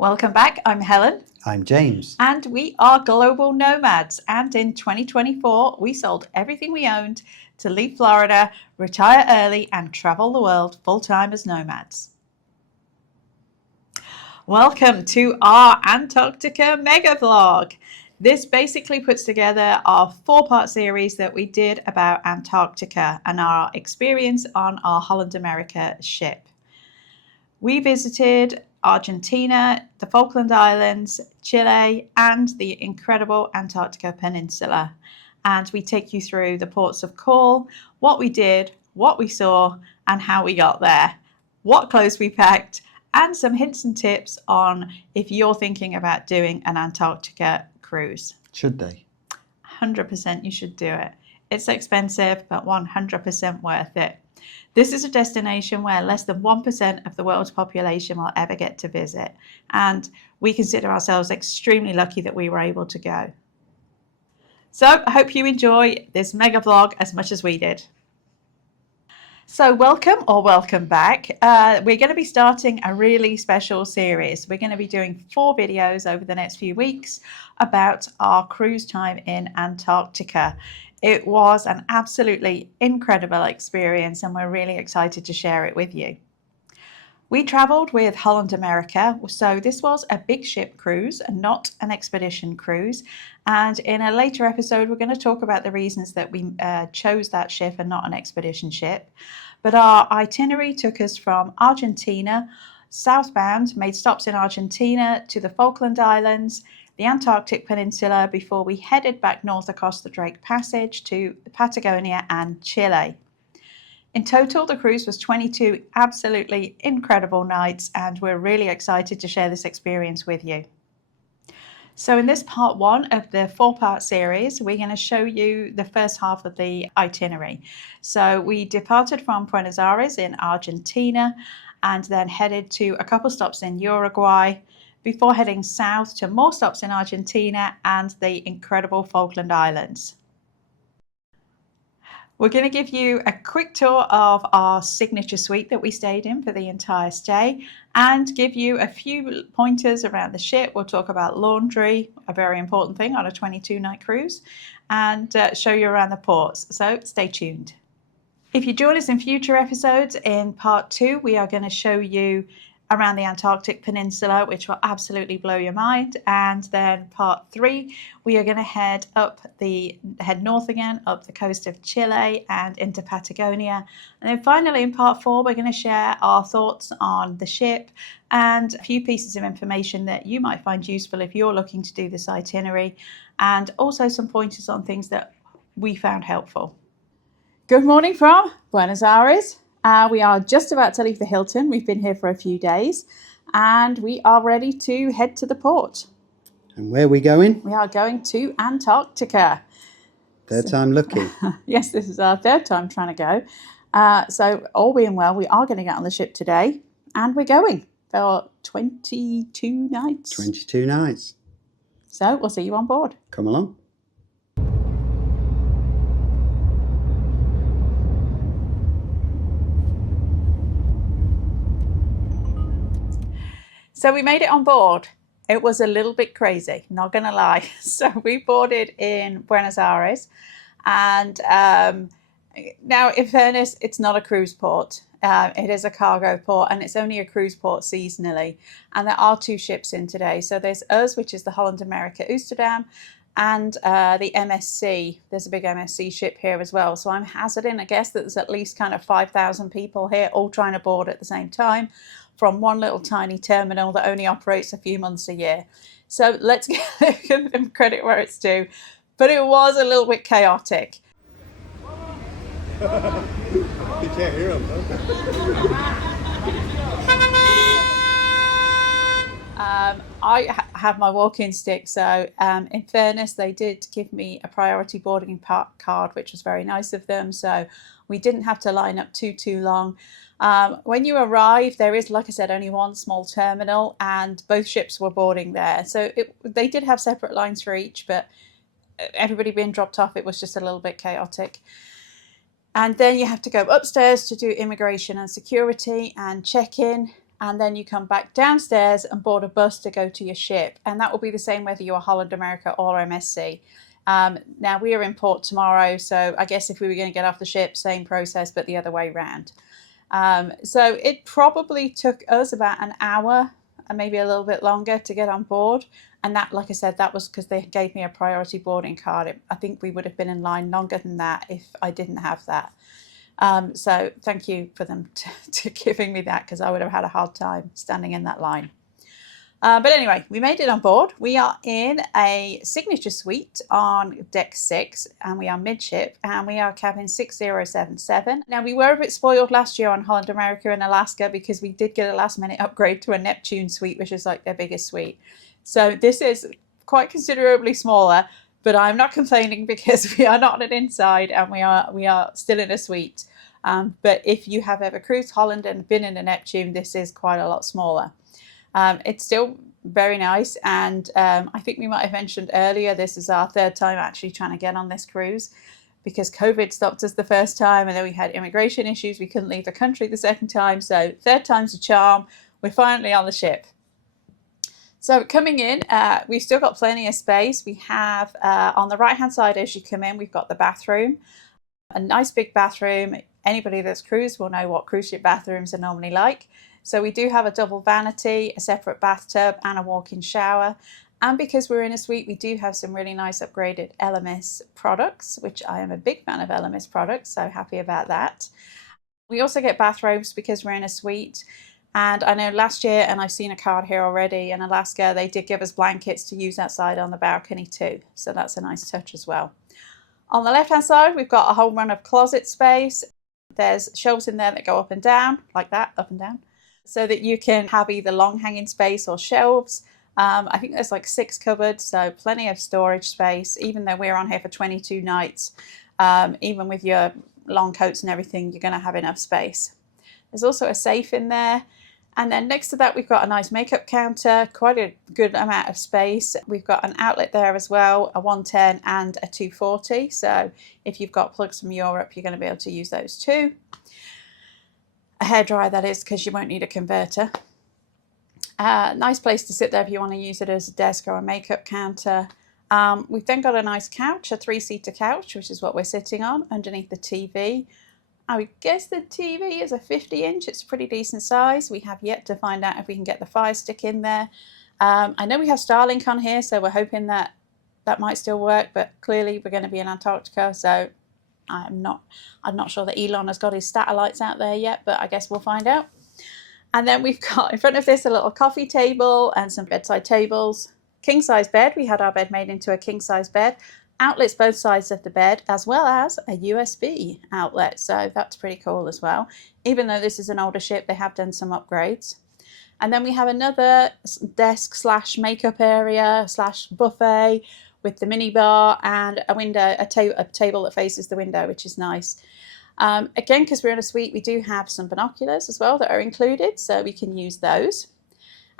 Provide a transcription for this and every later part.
Welcome back. I'm Helen. I'm James. And we are global nomads. And in 2024, we sold everything we owned to leave Florida, retire early, and travel the world full-time as nomads. Welcome to our Antarctica mega vlog. This basically puts together our 4-part series that we did about Antarctica and our experience on our Holland America ship. We visited Argentina, the Falkland Islands, Chile, and the incredible Antarctic Peninsula. And we take you through the ports of call, what we did, what we saw, and how we got there, what clothes we packed, and some hints and tips on if you're thinking about doing an Antarctica cruise. Should they? 100% you should do it. It's expensive, but 100% worth it. This is a destination where less than 1% of the world's population will ever get to visit, and we consider ourselves extremely lucky that we were able to go. So I hope you enjoy this mega vlog as much as we did. So welcome back. We're going to be starting a really special series. We're going to be doing 4 videos over the next few weeks about our cruise time in Antarctica. It was an absolutely incredible experience, and we're really excited to share it with you. We traveled with Holland America, so this was a big ship cruise and not an expedition cruise. And in a later episode, we're going to talk about the reasons that we chose that ship and not an expedition ship. But our itinerary took us from Argentina, southbound, made stops in Argentina to the Falkland Islands, the Antarctic Peninsula, before we headed back north across the Drake Passage to Patagonia and Chile. In total, the cruise was 22 absolutely incredible nights, and we're really excited to share this experience with you. So in this part 1 of the 4-part series, we're going to show you the first half of the itinerary. So we departed from Buenos Aires in Argentina and then headed to a couple stops in Uruguay, before heading south to more stops in Argentina and the incredible Falkland Islands. We're going to give you a quick tour of our signature suite that we stayed in for the entire stay and give you a few pointers around the ship. We'll talk about laundry, a very important thing on a 22-night cruise, and show you around the ports. So stay tuned. If you join us in future episodes, in part 2, we are going to show you around the Antarctic Peninsula, which will absolutely blow your mind. And then part 3, we are going to head north again, up the coast of Chile and into Patagonia. And then finally in part 4, we're going to share our thoughts on the ship and a few pieces of information that you might find useful if you're looking to do this itinerary, and also some pointers on things that we found helpful. Good morning from Buenos Aires. We are just about to leave the Hilton. We've been here for a few days and we are ready to head to the port. And where are we going? We are going to Antarctica. Third time lucky. Yes, this is our 3rd time trying to go. So all being well, we are going to get on the ship today and we're going for 22 nights. 22 nights. So we'll see you on board. Come along. So we made it on board. It was a little bit crazy, not going to lie. So we boarded in Buenos Aires. And now, in fairness, it's not a cruise port. It is a cargo port, and it's only a cruise port seasonally. And there are 2 ships in today. So there's us, which is the Holland America Oosterdam, and the MSC. There's a big MSC ship here as well. So I'm hazarding, I guess, that there's at least kind of 5,000 people here all trying to board at the same time, from one little tiny terminal that only operates a few months a year. So let's give them credit where it's due. But it was a little bit chaotic. You can't hear them, I have my walk-in stick, so in fairness, they did give me a priority boarding card, which was very nice of them. So we didn't have to line up too long. When you arrive, there is, like I said, only one small terminal, and both ships were boarding there. So they did have separate lines for each, but everybody being dropped off, it was just a little bit chaotic. And then you have to go upstairs to do immigration and security and check in. and then you come back downstairs and board a bus to go to your ship. And that will be the same whether you're Holland America or MSC. Now we are in port tomorrow, so I guess if we were going to get off the ship, same process, but the other way round. So it probably took us about an hour and maybe a little bit longer to get on board. And that, like I said, that was because they gave me a priority boarding card. I think we would have been in line longer than that if I didn't have that. So thank you for them to giving me that, because I would have had a hard time standing in that line. But anyway, we made it on board. We are in a signature suite on deck 6, and we are midship, and we are cabin 6077. Now, we were a bit spoiled last year on Holland America and Alaska because we did get a last minute upgrade to a Neptune suite, which is like their biggest suite. So this is quite considerably smaller, but I'm not complaining because we are not an inside and we are still in a suite. But if you have ever cruised Holland and been in a Neptune, this is quite a lot smaller. It's still very nice, and I think we might have mentioned earlier, this is our third time actually trying to get on this cruise, because COVID stopped us the first time, and then we had immigration issues. We couldn't leave the country the second time, so third time's a charm. We're finally on the ship. So coming in, we've still got plenty of space. We have on the right hand side as you come in, we've got the bathroom, a nice big bathroom. Anybody that's cruised will know what cruise ship bathrooms are normally like. So we do have a double vanity, a separate bathtub, and a walk-in shower. And because we're in a suite, we do have some really nice upgraded LMS products, which I am a big fan of LMS products, so happy about that. We also get bathrobes because we're in a suite. And I know last year, and I've seen a card here already, in Alaska, they did give us blankets to use outside on the balcony too. So that's a nice touch as well. On the left-hand side, we've got a whole run of closet space. There's shelves in there that go up and down, like that, up and down, so that you can have either long hanging space or shelves. I think there's like 6 cupboards, so plenty of storage space, even though we're on here for 22 nights. Even with your long coats and everything, you're going to have enough space. There's also a safe in there. And then next to that, we've got a nice makeup counter, quite a good amount of space. We've got an outlet there as well, a 110 and a 240. So if you've got plugs from Europe, you're going to be able to use those too. A hairdryer, that is, because you won't need a converter. Nice place to sit there if you want to use it as a desk or a makeup counter. We've then got a nice couch, a 3-seater couch, which is what we're sitting on underneath the TV. I would guess the TV is a 50-inch. It's a pretty decent size. We have yet to find out if we can get the Fire Stick in there. I know we have Starlink on here, so we're hoping that that might still work, but clearly we're going to be in Antarctica, so I'm not sure that Elon has got his satellites out there yet, but I guess we'll find out. And then we've got in front of this a little coffee table and some bedside tables. King size bed. We had our bed made into a king size bed. Outlets both sides of the bed, as well as a USB outlet. So that's pretty cool as well. Even though this is an older ship, they have done some upgrades. And then we have another desk slash makeup area slash buffet with the mini bar and a window, a table that faces the window, which is nice. Again, because we're in a suite, we do have some binoculars as well that are included, so we can use those.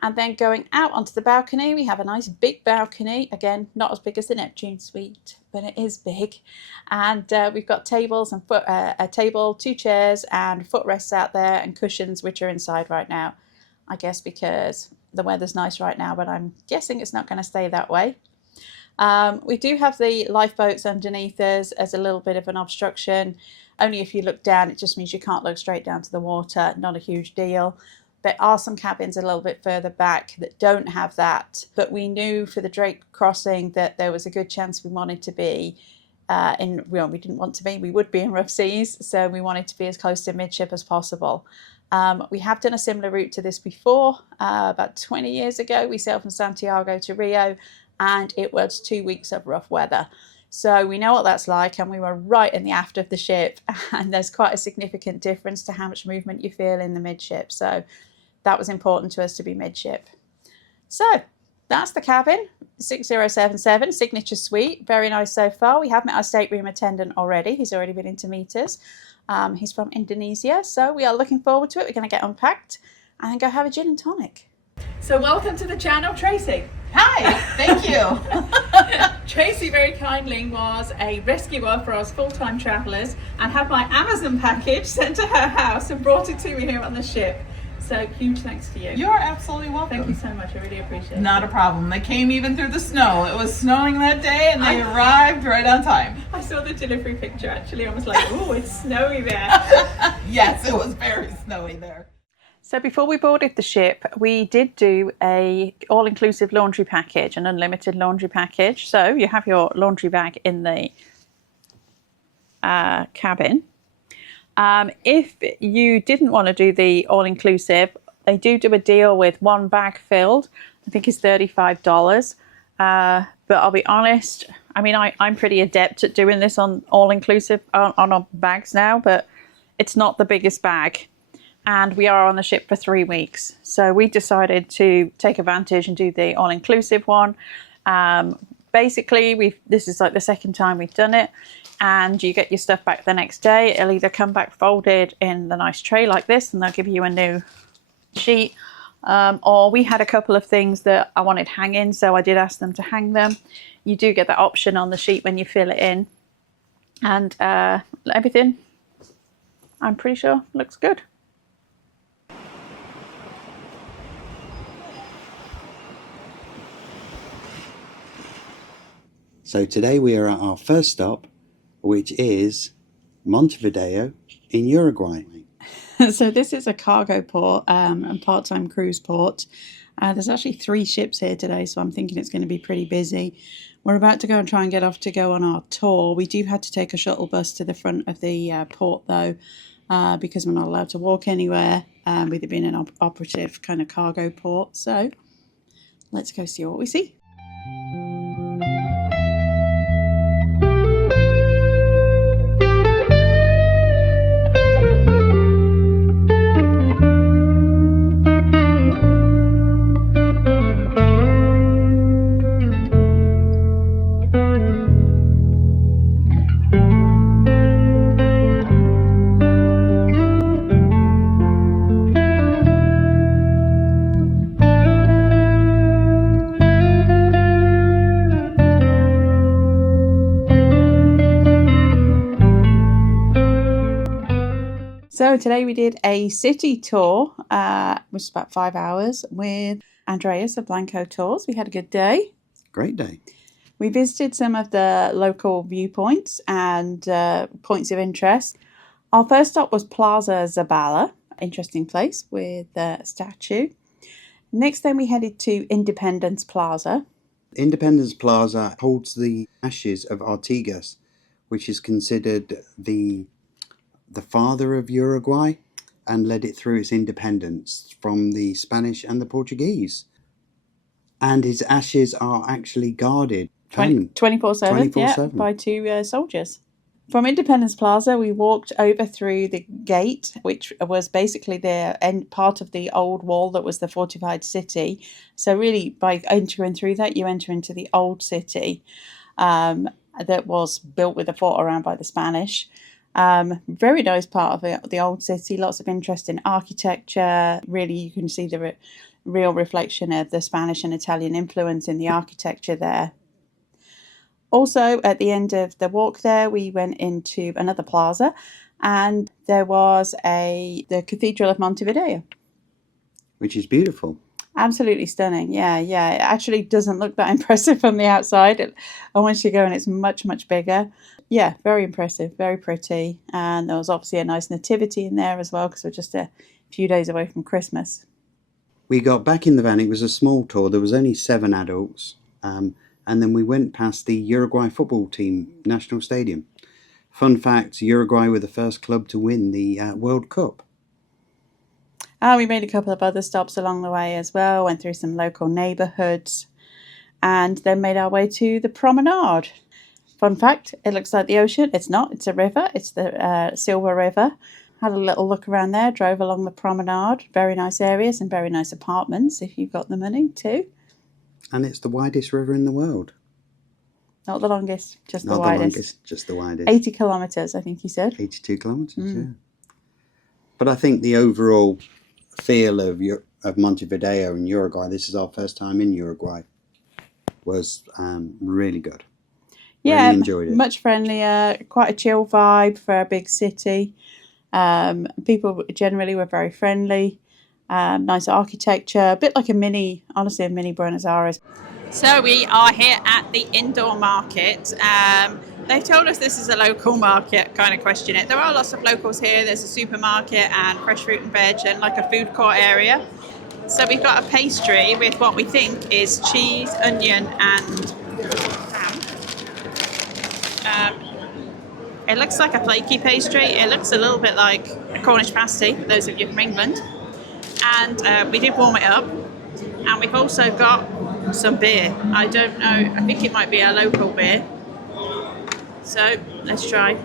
And then going out onto the balcony, we have a nice big balcony. Again, not as big as the Neptune suite, but it is big. And we've got tables and a table, 2 chairs and footrests out there and cushions, which are inside right now. I guess because the weather's nice right now, but I'm guessing it's not going to stay that way. We do have the lifeboats underneath us as a little bit of an obstruction. Only if you look down, it just means you can't look straight down to the water. Not a huge deal. There are some cabins a little bit further back that don't have that, but we knew for the Drake crossing that there was a good chance we wanted to be we didn't want to be, we would be in rough seas, so we wanted to be as close to midship as possible. We have done a similar route to this before. About 20 years ago, we sailed from Santiago to Rio, and it was 2 weeks of rough weather. So we know what that's like, and we were right in the aft of the ship, and there's quite a significant difference to how much movement you feel in the midship. So that was important to us to be midship. So that's the cabin, 6077, signature suite. Very nice so far. We have met our stateroom attendant already. He's already been in to meet us. He's from Indonesia, so we are looking forward to it. We're going to get unpacked and then go have a gin and tonic. So welcome to the channel, Tracey. Hi, thank you. Tracey very kindly was a rescuer for us full-time travellers and had my Amazon package sent to her house and brought it to me here on the ship. So huge thanks to you. You're absolutely welcome. Thank you so much. I really appreciate it. Not a problem. They came even through the snow. It was snowing that day and they arrived right on time. I saw the delivery picture actually. I was like, oh, it's snowy there. Yes, it was very snowy there. So before we boarded the ship, we did do a all-inclusive laundry package, an unlimited laundry package. So you have your laundry bag in the cabin. If you didn't want to do the all-inclusive, they do a deal with one bag filled. I think it's $35. But I'll be honest, I mean, I'm pretty adept at doing this on all-inclusive on our bags now, but it's not the biggest bag. And we are on the ship for 3 weeks. So we decided to take advantage and do the all-inclusive one. Basically, this is like the second time we've done it. And you get your stuff back the next day. It'll either come back folded in the nice tray like this, and they'll give you a new sheet. Or we had a couple of things that I wanted hanging, so I did ask them to hang them. You do get that option on the sheet when you fill it in. And everything, I'm pretty sure, looks good. So today we are at our first stop, which is Montevideo in Uruguay. So this is a cargo port and part-time cruise port. There's actually 3 ships here today, so I'm thinking it's going to be pretty busy. We're about to go and try and get off to go on our tour. We do have to take a shuttle bus to the front of the port though, because we're not allowed to walk anywhere with it being an operative kind of cargo port. So let's go see what we see. So today we did a city tour, which is about 5 hours, with Andreas of Blanco Tours. We had a good day. Great day. We visited some of the local viewpoints and points of interest. Our first stop was Plaza Zabala, interesting place with a statue. Next then we headed to Independence Plaza. Independence Plaza holds the ashes of Artigas, which is considered the father of Uruguay and led it through its independence from the Spanish and the Portuguese. And his ashes are actually guarded 24/7, 24/7. by 2 soldiers. From Independence Plaza, we walked over through the gate, which was basically the end part of the old wall that was the fortified city. So really, by entering through that, you enter into the old city that was built with a fort around by the Spanish. Very nice part of the old city, lots of interesting architecture. Really, you can see the real reflection of the Spanish and Italian influence in the architecture there. Also, at the end of the walk there, we went into another plaza, and there was the Cathedral of Montevideo. Which is beautiful. Absolutely stunning. Yeah. It actually doesn't look that impressive from the outside. And once you go in, it's much, much bigger. Yeah, very impressive, very pretty. And there was obviously a nice nativity in there as well, because we're just a few days away from Christmas. We got back in the van. It was a small tour. There was only 7 adults. And then we went past the Uruguay football team national stadium. Fun fact, Uruguay were the first club to win the World Cup. We made a couple of other stops along the way as well, went through some local neighbourhoods, and then made our way to the promenade. Fun fact, it looks like the ocean. It's not, it's a river. It's the Silver River. Had a little look around there, drove along the promenade. Very nice areas and very nice apartments if you've got the money too. And it's the widest river in the world. Not the longest, just Not the widest. Longest, just the widest. 80 kilometres, I think he said. 82 kilometres, yeah. But I think the overall feel of Montevideo in Uruguay, this is our first time in Uruguay, was really good. Yeah, really enjoyed it. Much friendlier, quite a chill vibe for a big city. People generally were very friendly. Nice architecture, a bit like a mini Buenos Aires. So we are here at the indoor market. They've told us this is a local market, kind of question it. There are lots of locals here. There's a supermarket and fresh fruit and veg and like a food court area. So we've got a pastry with what we think is cheese, onion and ham. It looks like a flaky pastry. It looks a little bit like a Cornish pasty, for those of you from England. And we did warm it up. And we've also got some beer. I don't know, I think it might be a local beer. So let's try.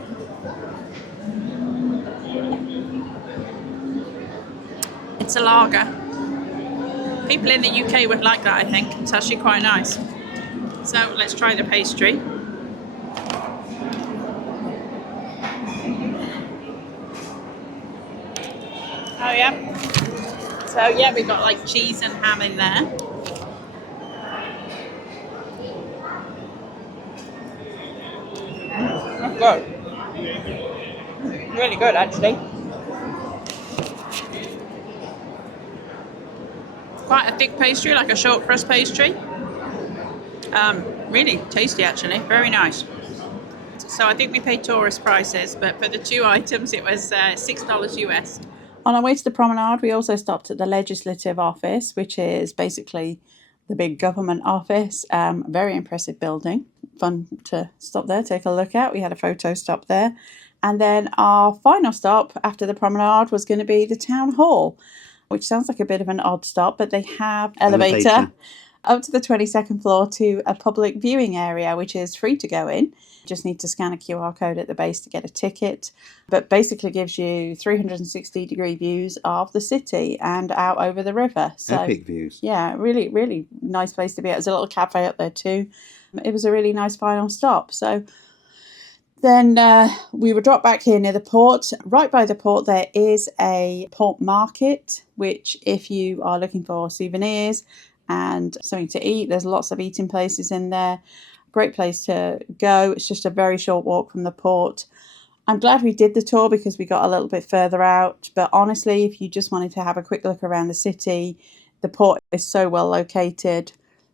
It's a lager. People in the UK would like that, I think. It's actually quite nice. So let's try the pastry. Oh yeah. So yeah, we've got like cheese and ham in there. That's good. Really good, actually. Quite a thick pastry, like a short crust pastry. Really tasty, actually. Very nice. So I think we paid tourist prices, but for the 2 items, it was $6 US. On our way to the promenade, we also stopped at the Legislative Office, which is basically the big government office. Very impressive building. Fun to stop there, take a look at. We had a photo stop there. And then our final stop after the promenade was going to be the town hall, which sounds like a bit of an odd stop, but they have elevator up to the 22nd floor to a public viewing area, which is free to go in. Just need to scan a QR code at the base to get a ticket, but basically gives you 360-degree views of the city and out over the river. So, epic views. Yeah, really, really nice place to be at. There's a little cafe up there too. It was a really nice final stop. So then we were dropped back here near the port. Right by the port there is a port market, which if you are looking for souvenirs and something to eat, there's lots of eating places in there. Great place to go. It's just a very short walk from the port. I'm glad we did the tour because we got a little bit further out. But honestly, if you just wanted to have a quick look around the city, the port is so well located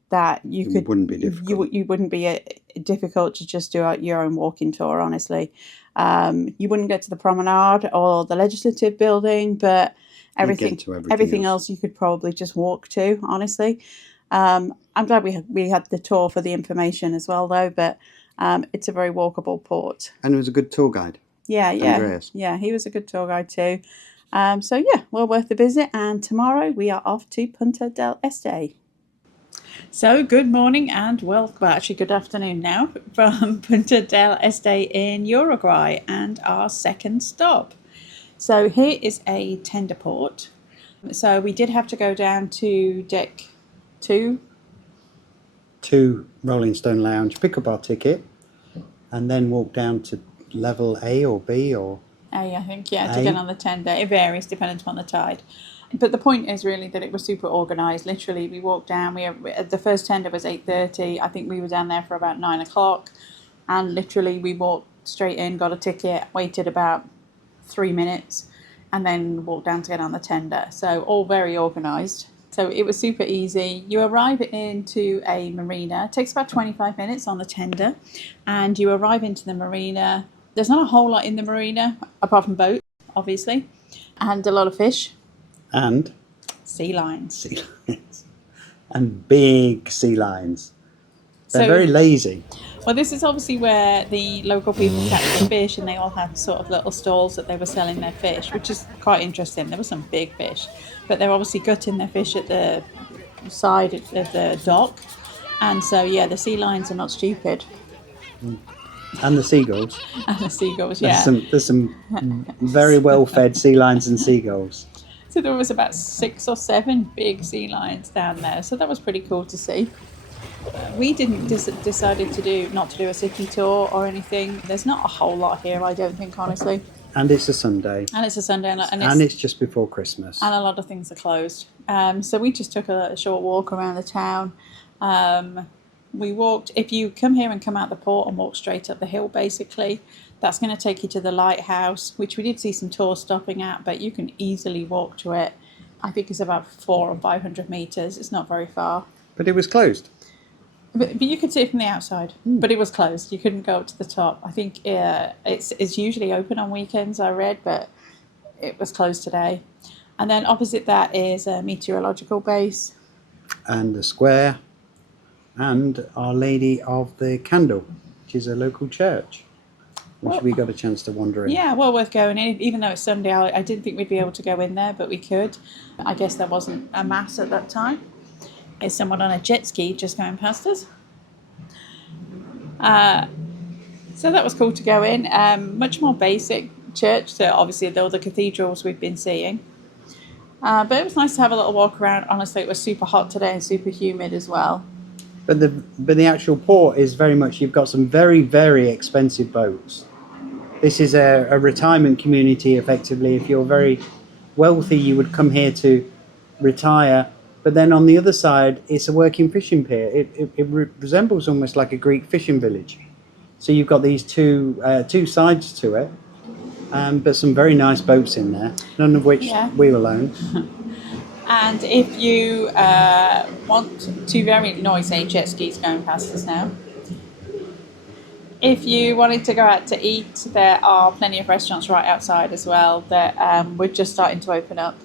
that it wouldn't be difficult. You wouldn't be difficult to just do your own walking tour, honestly. You wouldn't get to the promenade or the legislative building, but everything else you could probably just walk to, honestly. I'm glad we had the tour for the information as well, though, but it's a very walkable port. And it was a good tour guide. Yeah. Andreas. Yeah, he was a good tour guide too. So yeah, well worth the visit. And tomorrow we are off to Punta del Este. So good morning and actually good afternoon now from Punta del Este in Uruguay and our second stop. So here is a tender port. So we did have to go down to deck 2. To Rolling Stone Lounge, pick up our ticket, and then walk down to level A or B or A, I think, yeah, to get on the tender. It varies depending upon the tide. But the point is really that it was super organised. Literally, we walked down. The first tender was 8:30. I think we were down there for about 9 o'clock. And literally, we walked straight in, got a ticket, waited about 3 minutes, and then walked down to get on the tender. So all very organised. So it was super easy. You arrive into a marina. It takes about 25 minutes on the tender. And you arrive into the marina. There's not a whole lot in the marina, apart from boats, obviously, and a lot of fish. And? Sea lions. Sea lions. And big sea lions. They're very lazy. Well, this is obviously where the local people catch the fish, and they all had sort of little stalls that they were selling their fish, which is quite interesting. There were some big fish, but they're obviously gutting their fish at the side of the dock. And so, yeah, the sea lions are not stupid. And the seagulls. And the seagulls, yeah. There's some very well-fed sea lions and seagulls. So there was about 6 or 7 big sea lions down there. So that was pretty cool to see. We didn't decided not to do a city tour or anything. There's not a whole lot here, I don't think, honestly. And it's a Sunday. And it's just before Christmas. And a lot of things are closed. So we just took a short walk around the town. We walked, if you come here and come out the port and walk straight up the hill, basically, that's going to take you to the lighthouse, which we did see some tours stopping at, but you can easily walk to it I think it's about 400 or 500 metres. It's not very far. But it was closed. But you could see it from the outside, but it was closed. You couldn't go up to the top. I think it's usually open on weekends, I read, but it was closed today. And then opposite that is a meteorological base. And the square and Our Lady of the Candle, which is a local church, which we got a chance to wander in. Yeah, well worth going in. Even though it's Sunday, I didn't think we'd be able to go in there, but we could. I guess there wasn't a mass at that time. There's someone on a jet ski just going past us. So that was cool to go in. Much more basic church, so obviously all the cathedrals we've been seeing. But it was nice to have a little walk around. Honestly, it was super hot today and super humid as well. But the actual port is very much, you've got some very, very expensive boats. This is a retirement community, effectively. If you're very wealthy, you would come here to retire. But then on the other side, it's a working fishing pier. It resembles almost like a Greek fishing village. So you've got these two sides to it, but some very nice boats in there, none of which we will own. And if you want two very noisy jet skis going past us now, if you wanted to go out to eat, there are plenty of restaurants right outside as well that we're just starting to open up.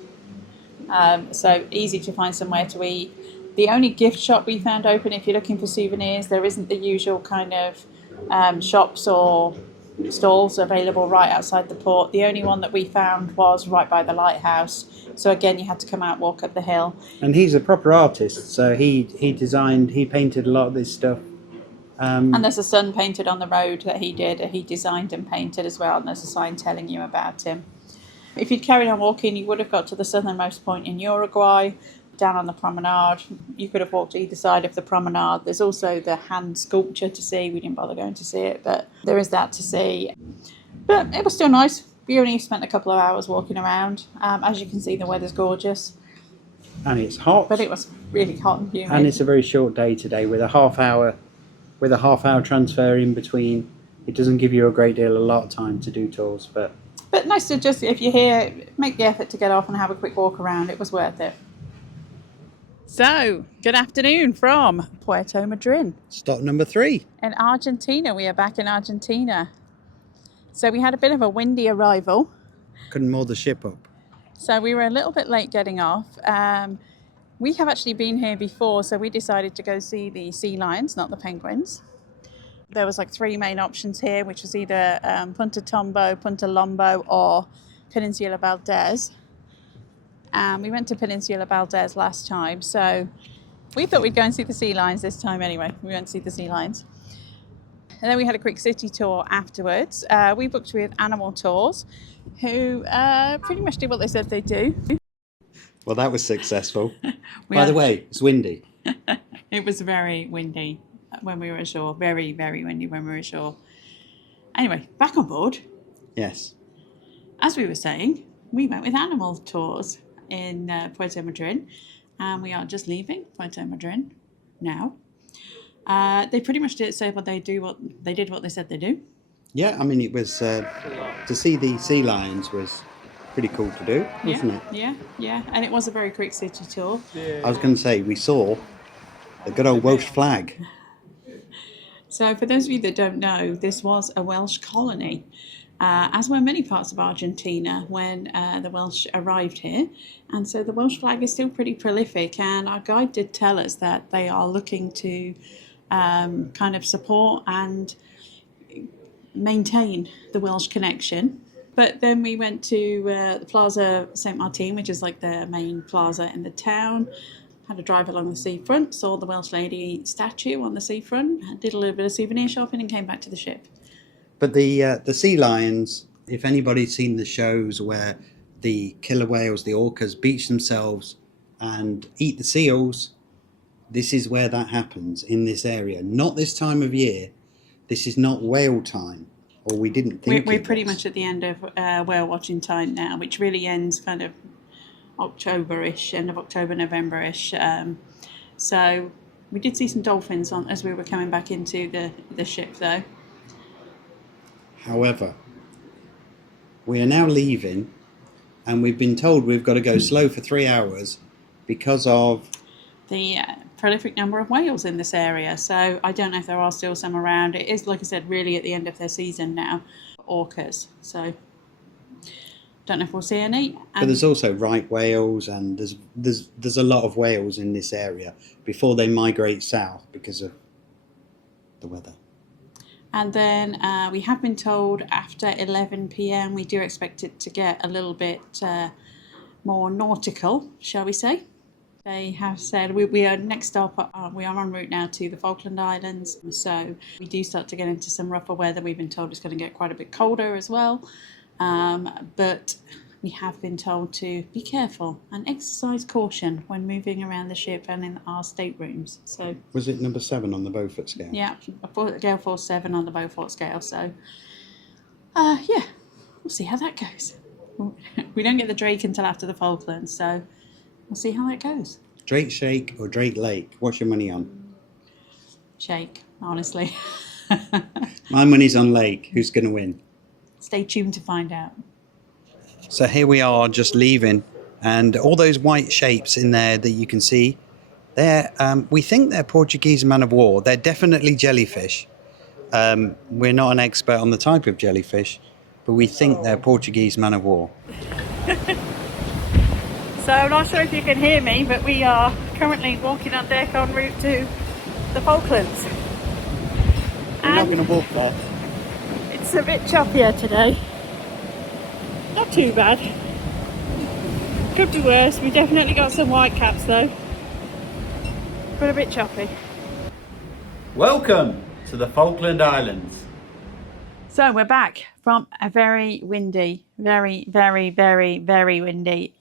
So easy to find somewhere to eat. The only gift shop we found open, if you're looking for souvenirs, there isn't the usual kind of shops or stalls available right outside the port. The only one that we found was right by the lighthouse. So again, you had to come out, walk up the hill. And he's a proper artist, so he painted a lot of this stuff. And there's a sun painted on the road that he did. He designed and painted as well, and there's a sign telling you about him. If you'd carried on walking, you would have got to the southernmost point in Uruguay, down on the promenade. You could have walked either side of the promenade. There's also the hand sculpture to see. We didn't bother going to see it, but there is that to see. But it was still nice. We only spent a couple of hours walking around. As you can see, the weather's gorgeous. And it's hot. But it was really hot and humid. And it's a very short day today with a half hour transfer in between. It doesn't give you a lot of time to do tours, but nice to just, if you're here, make the effort to get off and have a quick walk around. It was worth it. So, good afternoon from Puerto Madryn. Stop number 3. In Argentina. We are back in Argentina. So we had a bit of a windy arrival. Couldn't moor the ship up. So we were a little bit late getting off. We have actually been here before, so we decided to go see the sea lions, not the penguins. There was like 3 main options here, which was either Punta Tombo, Punta Lombo, or Peninsula Valdez. We went to Peninsula Valdez last time, so we thought we'd go and see the sea lions this time anyway. We went to see the sea lions. And then we had a quick city tour afterwards. We booked with Animal Tours, who pretty much did what they said they'd do. Well, that was successful. By the way, it's windy. It was very windy when we were ashore. Very, very windy when we were ashore. Anyway, back on board. Yes. As we were saying, we went with Animal Tours in Puerto Madryn, and we are just leaving Puerto Madryn now. They pretty much did say what they did what they said they do. Yeah, I mean, it was to see the sea lions was pretty cool to do, wasn't it? Yeah, and it was a very quick city tour. I was going to say, we saw the good old Welsh flag. So for those of you that don't know, this was a Welsh colony, as were many parts of Argentina when the Welsh arrived here. And so the Welsh flag is still pretty prolific, and our guide did tell us that they are looking to kind of support and maintain the Welsh connection. But then we went to the Plaza St. Martin, which is like the main plaza in the town. Had a drive along the seafront, saw the Welsh lady statue on the seafront, did a little bit of souvenir shopping and came back to the ship. But the sea lions, if anybody's seen the shows where the killer whales, the orcas, beach themselves and eat the seals, this is where that happens, in this area. Not this time of year. This is not whale time. Or we didn't think we're pretty much at the end of whale watching time now, which really ends kind of October-ish, end of October, November-ish. So we did see some dolphins as we were coming back into the ship, though. However, we are now leaving and we've been told we've got to go slow for 3 hours because of the prolific number of whales in this area. So I don't know if there are still some around. It is, like I said, really at the end of their season now, orcas. So don't know if we'll see any. but there's also right whales, and there's a lot of whales in this area before they migrate south because of the weather. And then we have been told after 11 p.m. we do expect it to get a little bit more nautical, shall we say. They have said we are next stop. We are en route now to the Falkland Islands, so we do start to get into some rougher weather. We've been told it's going to get quite a bit colder as well, but we have been told to be careful and exercise caution when moving around the ship and in our staterooms. So Was it number 7 on the Beaufort scale? yeah, a gale force 7 on the Beaufort scale. So yeah, we'll see how that goes. We don't get the Drake until after the Falklands, so we'll see how that goes. Drake Shake or Drake Lake? What's your money on? Shake, honestly. My money's on Lake. Who's going to win? Stay tuned to find out. So here we are just leaving, and all those white shapes in there that you can see, they're we think they're Portuguese man of war. They're definitely jellyfish. We're not an expert on the type of jellyfish, but we think they're Portuguese man of war. So I'm not sure if you can hear me, but we are currently walking on deck en route to the Falklands. We're not going to walk there. It's a bit choppier today. Not too bad. Could be worse. We definitely got some white caps though. But a bit choppy. Welcome to the Falkland Islands. So we're back from a very windy, very windy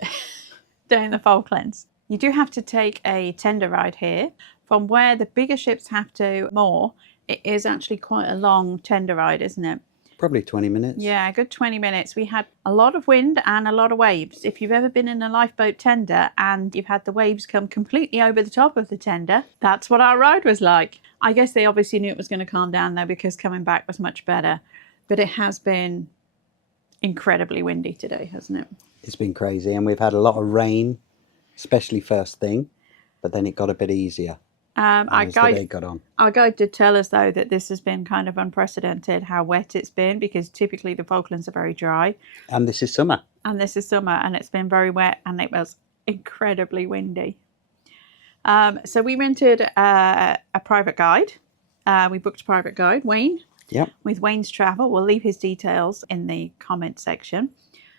day in the Falklands. You do have to take a tender ride here. From where the bigger ships have to moor, it is actually quite a long tender ride, isn't it? Probably 20 minutes. Yeah, a good 20 minutes. We had a lot of wind and a lot of waves. If you've ever been in a lifeboat tender and you've had the waves come completely over the top of the tender, that's what our ride was like. I guess they obviously knew it was going to calm down though, because coming back was much better. But it has been incredibly windy today, hasn't it? It's been crazy, and we've had a lot of rain, especially first thing, but then it got a bit easier as the day got on. Our guide did tell us though that this has been kind of unprecedented how wet it's been, because typically the Falklands are very dry. And this is summer. And it's been very wet, and it was incredibly windy. So we rented a private guide. We booked a private guide, Wayne. Yep. With Wayne's Travel. We'll leave his details in the comment section.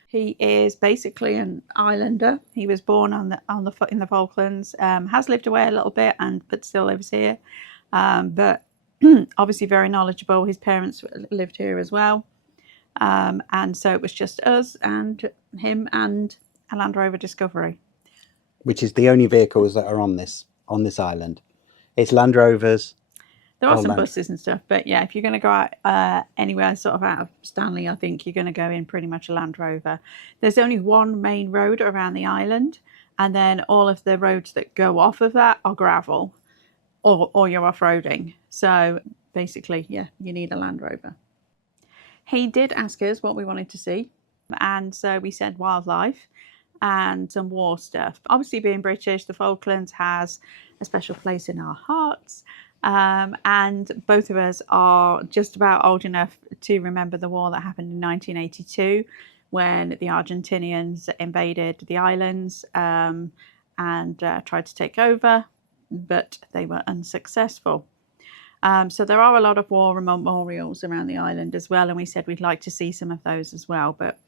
He is basically an islander. He was born in the Falklands, has lived away a little bit, but still lives here. But obviously very knowledgeable. His parents lived here as well. And so it was just us and him and a Land Rover Discovery. Which is the only vehicles that are on this island. It's Land Rovers. There are some buses and stuff, but yeah, if you're going to go out anywhere sort of out of Stanley, I think you're going to go in pretty much a Land Rover. There's only one main road around the island, and then all of the roads that go off of that are gravel or you're off-roading. So basically, yeah, you need a Land Rover. He did ask us what we wanted to see, and so we said wildlife and some war stuff. Obviously, being British, the Falklands has a special place in our hearts. And both of us are just about old enough to remember the war that happened in 1982 when the Argentinians invaded the islands and tried to take over, but they were unsuccessful. So there are a lot of war memorials around the island as well, and we said we'd like to see some of those as well. But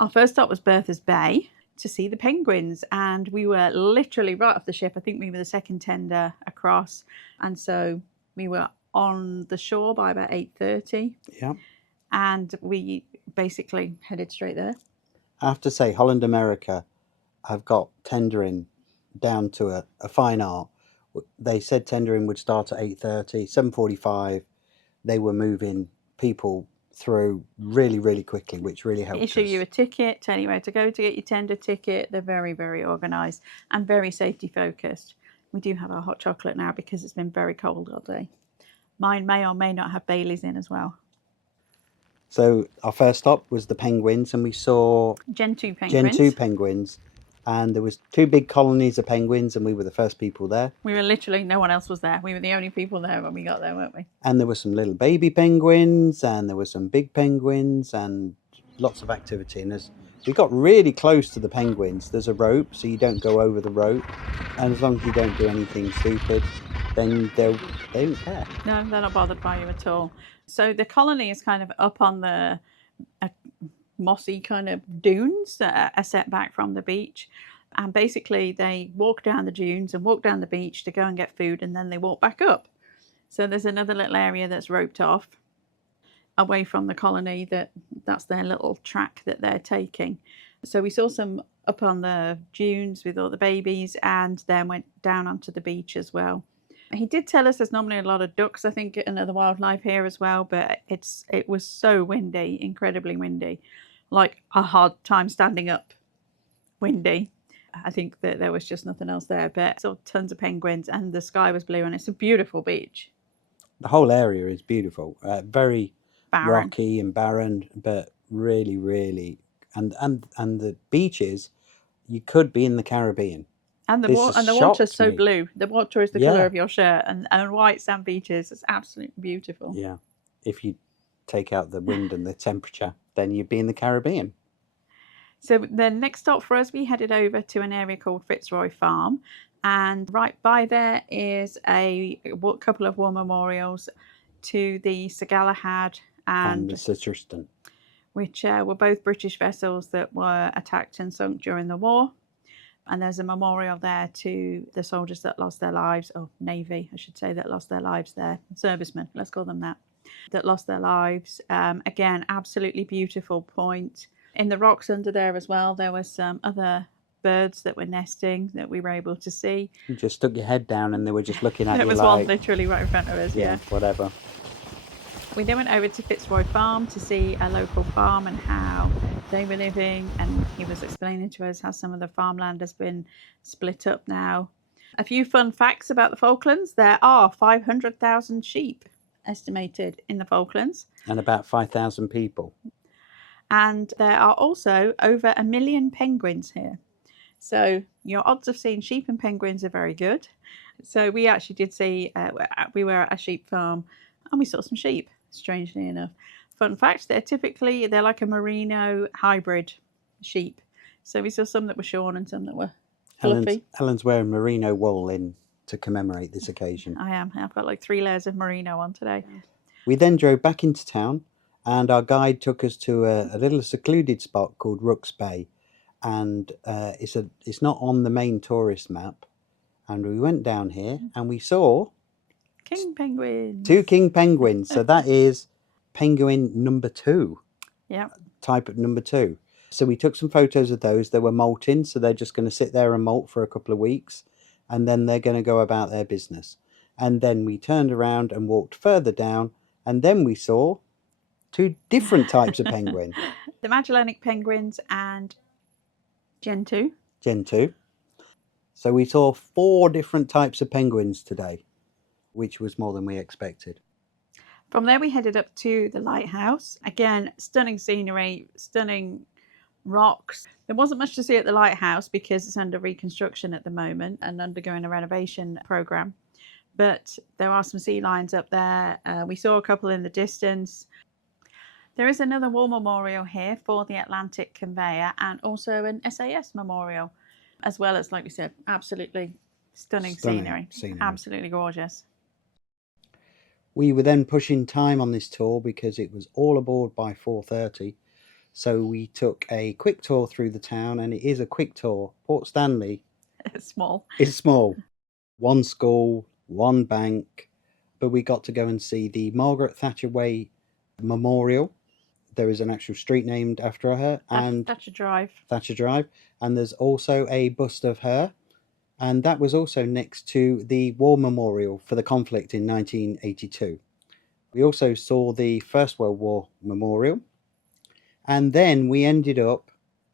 our first stop was Bertha's Bay to see the penguins, and we were literally right off the ship. I think we were the second tender across, and so we were on the shore by about 8:30. Yeah. And we basically headed straight there. I have to say, Holland America have got tendering down to a fine art. They said tendering would start at 8:30, 7:45. They were moving people through really quickly, which really helped Issue us. you a ticket, tell you where to go to get your tender ticket. They're very organised and very safety focused. We do have our hot chocolate now because it's been very cold all day. Mine may or may not have Baileys in as well. So our first stop was the penguins, and we saw Gen 2 penguins. Gen 2 penguins, and there was 2 big colonies of penguins, and we were the first people there. We were literally, no one else was there. We were the only people there when we got there, weren't we? And there were some little baby penguins, and there were some big penguins, and lots of activity. And as we got really close to the penguins, there's a rope, so you don't go over the rope. And as long as you don't do anything stupid, then they don't care. No, they're not bothered by you at all. So the colony is kind of up on the mossy kind of dunes that are set back from the beach. And basically they walk down the dunes and walk down the beach to go and get food, and then they walk back up. So there's another little area that's roped off away from the colony, that's their little track that they're taking. So we saw some up on the dunes with all the babies, and then went down onto the beach as well. He did tell us there's normally a lot of ducks, I think, and other wildlife here as well, but it was so windy, incredibly windy, like a hard time standing up windy. I think that there was just nothing else there, but saw tons of penguins, and the sky was blue, and it's a beautiful beach. The whole area is beautiful, very Barren. rocky and barren, but really, really, and the beaches, you could be in the Caribbean. And the water's so blue. The water is the colour of your shirt, and white sand beaches. It's absolutely beautiful. Yeah, if you take out the wind and the temperature, then you'd be in the Caribbean. So the next stop for us, we headed over to an area called Fitzroy Farm, and right by there is a couple of war memorials to the Sir Galahad and the Sir Tristan, which were both British vessels that were attacked and sunk during the war. And there's a memorial there to the soldiers that lost their lives, or Navy, I should say, that lost their lives there. Servicemen, let's call them that lost their lives. Again, absolutely beautiful point. In the rocks under there as well, there were some other birds that were nesting that we were able to see. You just stuck your head down and they were just looking at you. There was one literally right in front of us. Yeah, whatever. We then went over to Fitzroy Farm to see a local farm and how they were living, and he was explaining to us how some of the farmland has been split up now. A few fun facts about the Falklands. There are 500,000 sheep estimated in the Falklands. And about 5,000 people. And there are also over 1 million penguins here. So your odds of seeing sheep and penguins are very good. So we actually did see, we were at a sheep farm and we saw some sheep, strangely enough. Fun fact, they're like a merino hybrid sheep. So we saw some that were shorn and some that were fluffy. Helen's wearing merino wool to commemorate this occasion. I am. I've got like 3 layers of merino on today. We then drove back into town, and our guide took us to a little secluded spot called Rooks Bay. And it's not on the main tourist map. And we went down here and we saw king penguins. 2 king penguins. So that is penguin number 2. Yeah. Type of number 2. So we took some photos of those. They were molting, so they're just going to sit there and molt for a couple of weeks, and then they're going to go about their business. And then we turned around and walked further down, and then we saw 2 different types of penguin. The Magellanic penguins and Gen 2. Gen 2. So we saw 4 different types of penguins today, which was more than we expected. From there we headed up to the lighthouse. Again, stunning scenery, stunning rocks. There wasn't much to see at the lighthouse because it's under reconstruction at the moment and undergoing a renovation program. But there are some sea lions up there. We saw a couple in the distance. There is another war memorial here for the Atlantic conveyor, and also an SAS memorial, as well as, like we said, absolutely stunning scenery. Absolutely gorgeous. We were then pushing time on this tour because it was all aboard by 4:30. So we took a quick tour through the town, and it is a quick tour. Port Stanley It's small. is small. 1 school, 1 bank, but we got to go and see the Margaret Thatcher Way Memorial. There is an actual street named after her, and Thatcher Drive. Thatcher Drive, and there's also a bust of her, and that was also next to the War Memorial for the conflict in 1982. We also saw the First World War Memorial, and then we ended up,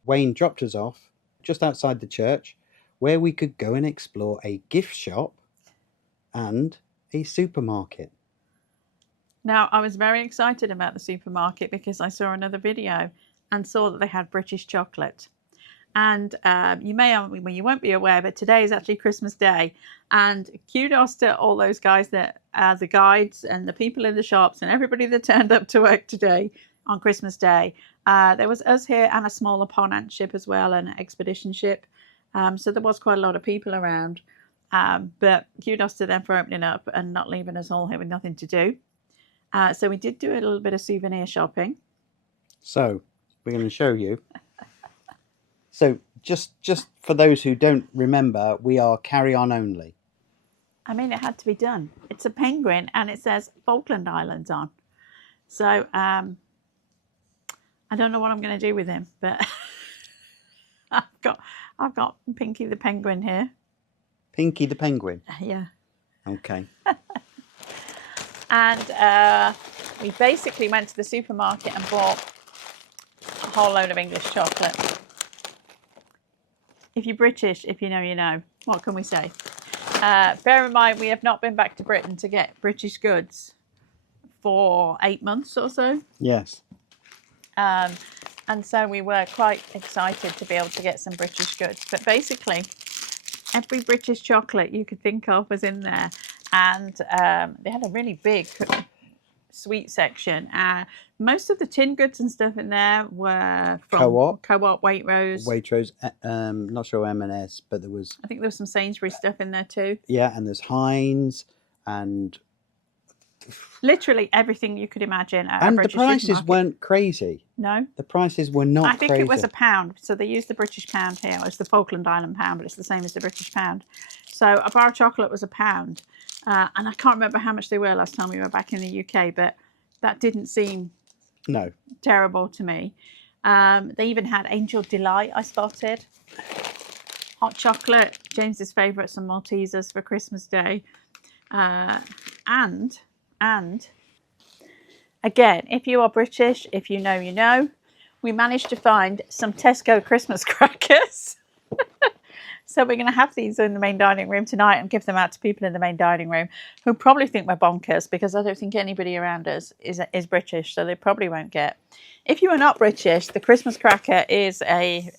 Wayne dropped us off just outside the church, where we could go and explore a gift shop and a supermarket. Now, I was very excited about the supermarket because I saw another video and saw that they had British chocolate. And you won't be aware, but today is actually Christmas Day. And kudos to all those guys that the guides and the people in the shops and everybody that turned up to work today on Christmas Day. There was us here and a smaller ponant ship as well, and an expedition ship. So there was quite a lot of people around. But kudos to them for opening up and not leaving us all here with nothing to do. So we did do a little bit of souvenir shopping. So we're going to show you. So just for those who don't remember, we are carry-on only. I mean, it had to be done. It's a penguin and it says Falkland Islands on. So I don't know what I'm going to do with him, but I've got Pinky the penguin here. Pinky the penguin? Yeah. Okay. And we basically went to the supermarket and bought a whole load of English chocolate. If you're British, if you know, you know. What can we say? Bear in mind, we have not been back to Britain to get British goods for 8 months or so. Yes. And so we were quite excited to be able to get some British goods. But basically, every British chocolate you could think of was in there. And they had a really big sweet section. Most of the tin goods and stuff in there were from Co-op, Waitrose. Waitrose, not sure M&S, but there was... I think there was some Sainsbury's stuff in there too. Yeah, and there's Heinz and... Literally everything you could imagine at a And the British prices supermarket. weren't crazy. No? The prices were not crazy. I think it was a pound. So they used the British pound here. It's the Falkland Island pound, but it's the same as the British pound. So a bar of chocolate was a pound. And I can't remember how much they were last time we were back in the UK, but that didn't seem terrible to me. They even had Angel Delight, I spotted. Hot chocolate, James's favourite, some Maltesers for Christmas Day. And again, if you are British, if you know, you know, we managed to find some Tesco Christmas crackers. So we're going to have these in the main dining room tonight and give them out to people in the main dining room who probably think we're bonkers because I don't think anybody around us is British, so they probably won't get. If you are not British, the Christmas cracker is a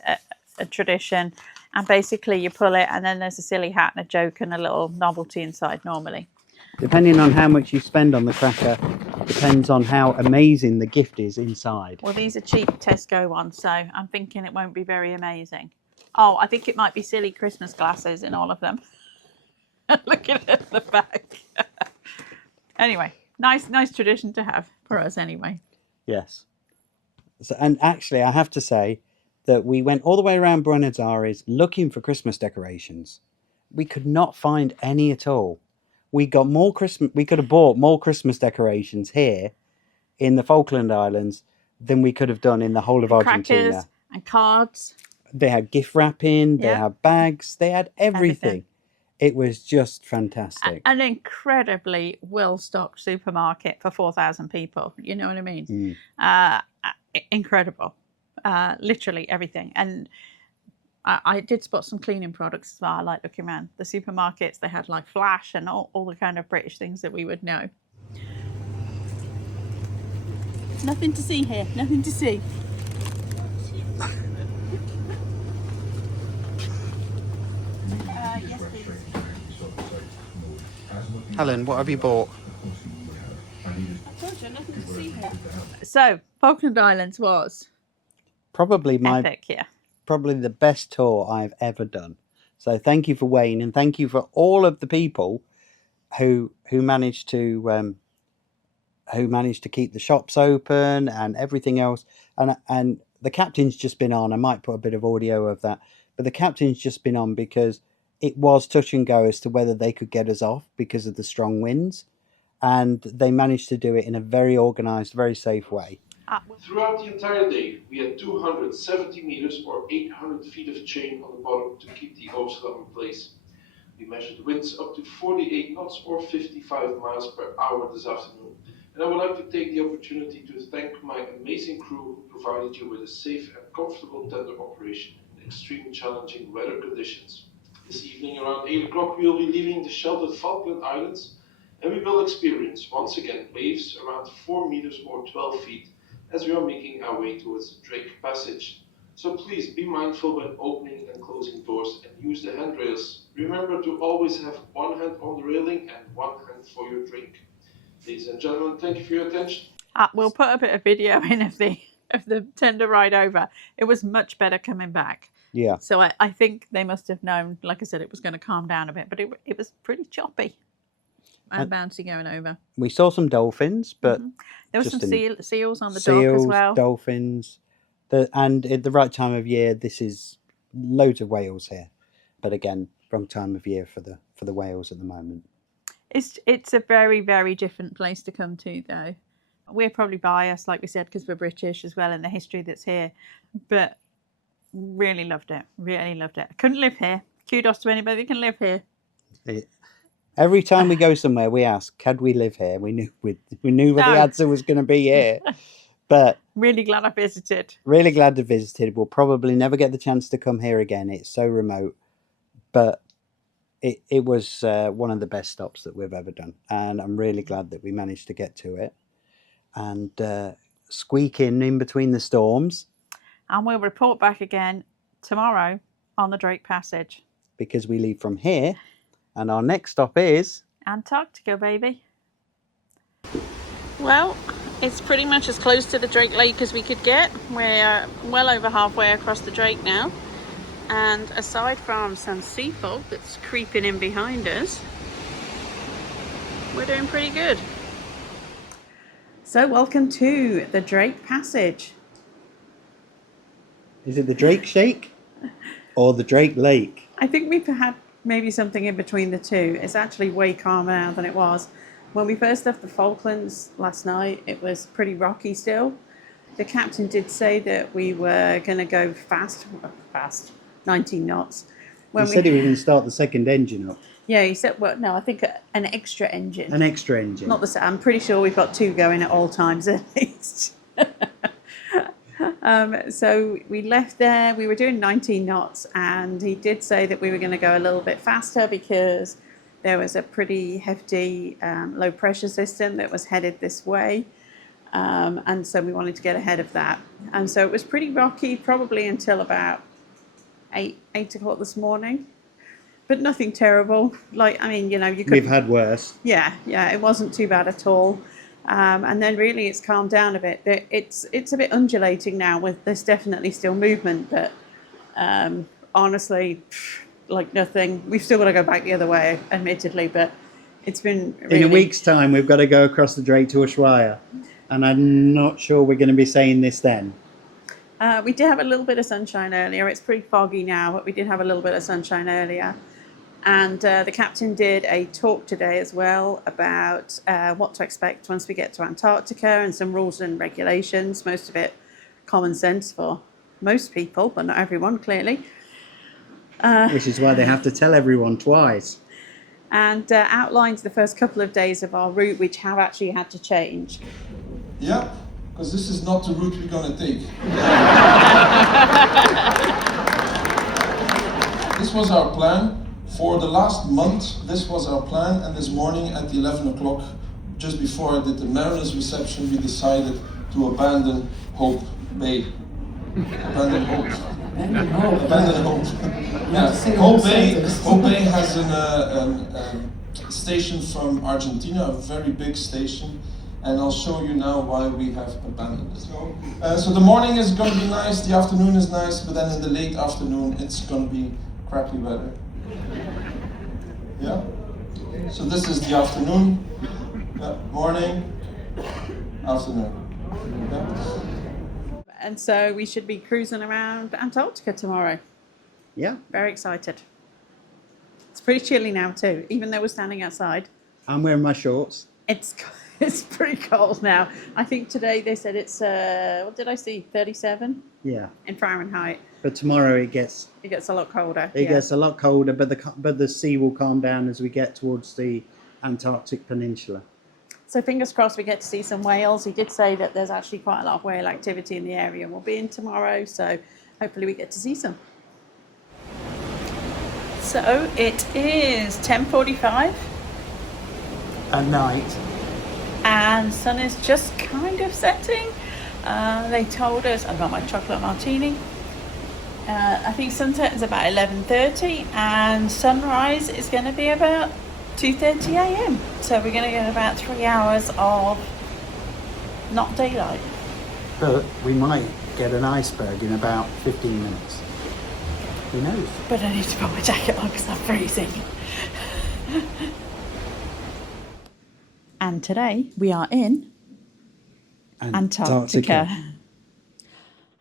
tradition, and basically you pull it and then there's a silly hat and a joke and a little novelty inside normally. Depending on how much you spend on the cracker, depends on how amazing the gift is inside. Well, these are cheap Tesco ones, so I'm thinking it won't be very amazing. Oh, I think it might be silly Christmas glasses in all of them. Looking at the back. Anyway, nice tradition to have for us anyway. Yes. So, and actually, I have to say that we went all the way around Buenos Aires looking for Christmas decorations. We could not find any at all. We got more Christmas. We could have bought more Christmas decorations here in the Falkland Islands than we could have done in the whole of Argentina. Crackers and cards. They had gift wrapping. They Yeah. had bags. They had everything. It was just fantastic. An incredibly well-stocked supermarket for 4,000 people. You know what I mean? Incredible. Literally everything. And I did spot some cleaning products as well. I like looking around the supermarkets. They had like Flash and all the kind of British things that we would know. Nothing to see here. Nothing to see. Yes, please. Helen, what have you bought? I told you, nothing to see here. So, Falkland Islands was Probably epic, yeah. probably the best tour I've ever done. So thank you for Wayne, and thank you for all of the people who managed to keep the shops open and everything else. And the captain's just been on. I might put a bit of audio of that, but the captain's just been on because it was touch and go as to whether they could get us off because of the strong winds, and they managed to do it in a very organised, very safe way. Throughout the entire day, we had 270 meters or 800 feet of chain on the bottom to keep the Oosterdam in place. We measured winds up to 48 knots or 55 miles per hour this afternoon. And I would like to take the opportunity to thank my amazing crew who provided you with a safe and comfortable tender operation in extremely challenging weather conditions. This evening around 8 o'clock we will be leaving the sheltered Falkland Islands And we will experience once again waves around 4 meters or 12 feet as we are making our way towards the Drake Passage. So please be mindful when opening and closing doors and use the handrails. Remember to always have one hand on the railing and one hand for your drink. Ladies and gentlemen, thank you for your attention. We'll put a bit of video in of the tender ride over. It was much better coming back. Yeah. So I think they must have known, like I said, it was going to calm down a bit, but it was pretty choppy and bouncy going over. We saw some dolphins, but there was some seals on the dock seals, as well. Dolphins, and at the right time of year, this is loads of whales here. But again, wrong time of year for the whales at the moment. It's a very, very different place to come to, though. We're probably biased, like we said, because we're British as well, and the history that's here. But really loved it. Really loved it. Couldn't live here. Kudos to anybody that can live here. Every time we go somewhere, we ask, "Can we live here?" We knew the answer was going to be here. But really glad I visited. Really glad to visited. We'll probably never get the chance to come here again. It's so remote, but it was one of the best stops that we've ever done, and I'm really glad that we managed to get to it and squeak in between the storms. And we'll report back again tomorrow on the Drake Passage, because we leave from here, and our next stop is Antarctica, baby. Well, it's pretty much as close to the Drake Lake as we could get. We're well over halfway across the Drake now. And aside from some sea fog that's creeping in behind us, we're doing pretty good. So welcome to the Drake Passage. Is it the Drake Shake or the Drake Lake? I think we've had maybe something in between the two. It's actually way calmer now than it was. When we first left the Falklands last night, it was pretty rocky still. The captain did say that we were going to go fast, 19 knots. He said he was going to start the second engine up. Yeah, he said, well, no, I think an extra engine. An extra engine. Not the. I'm pretty sure we've got two going at all times at least. So we left there. We were doing 19 knots, and he did say that we were going to go a little bit faster because there was a pretty hefty low pressure system that was headed this way. And so we wanted to get ahead of that. And so it was pretty rocky, probably until about 8 o'clock this morning. But nothing terrible. Like, I mean, you know, you could. We've had worse. Yeah, it wasn't too bad at all. And then really it's calmed down a bit. It's a bit undulating now. There's definitely still movement, but honestly, like nothing. We've still got to go back the other way, admittedly, but it's been really... In a week's time, we've got to go across the Drake to Ushuaia, and I'm not sure we're going to be saying this then. We did have a little bit of sunshine earlier. It's pretty foggy now, but we did have a little bit of sunshine earlier. And the captain did a talk today as well about what to expect once we get to Antarctica and some rules and regulations, most of it common sense for most people, but not everyone, clearly. Which is why they have to tell everyone twice. And outlines the first couple of days of our route, which have actually had to change. Yeah, because this is not the route we're going to take. This was our plan. For the last month, this was our plan, and this morning at 11 o'clock, just before I did the Mariners reception, we decided to abandon Hope Bay. Abandon Hope. Abandon Hope. Yeah. Hope Bay has a station from Argentina, a very big station, and I'll show you now why we have abandoned it. So the morning is going to be nice, the afternoon is nice, but then in the late afternoon it's going to be crappy weather. Yeah? So this is the afternoon. Yeah. Morning, afternoon. Yeah. And so we should be cruising around Antarctica tomorrow. Yeah. Very excited. It's pretty chilly now too, even though we're standing outside. I'm wearing my shorts. It's pretty cold now. I think today they said it's, what did I see, 37? Yeah. In Fahrenheit. But tomorrow it gets a lot colder. It gets a lot colder, but the sea will calm down as we get towards the Antarctic Peninsula. So fingers crossed we get to see some whales. He did say that there's actually quite a lot of whale activity in the area, and we'll be in tomorrow, so hopefully we get to see some. So it is 10:45 at night. And sun is just kind of setting. They told us, I've got my chocolate martini. I think sunset is about 11:30 and sunrise is going to be about 2:30 a.m. So we're going to get about 3 hours of not daylight. But we might get an iceberg in about 15 minutes. Who knows? But I need to put my jacket on because I'm freezing. And today we are in Antarctica.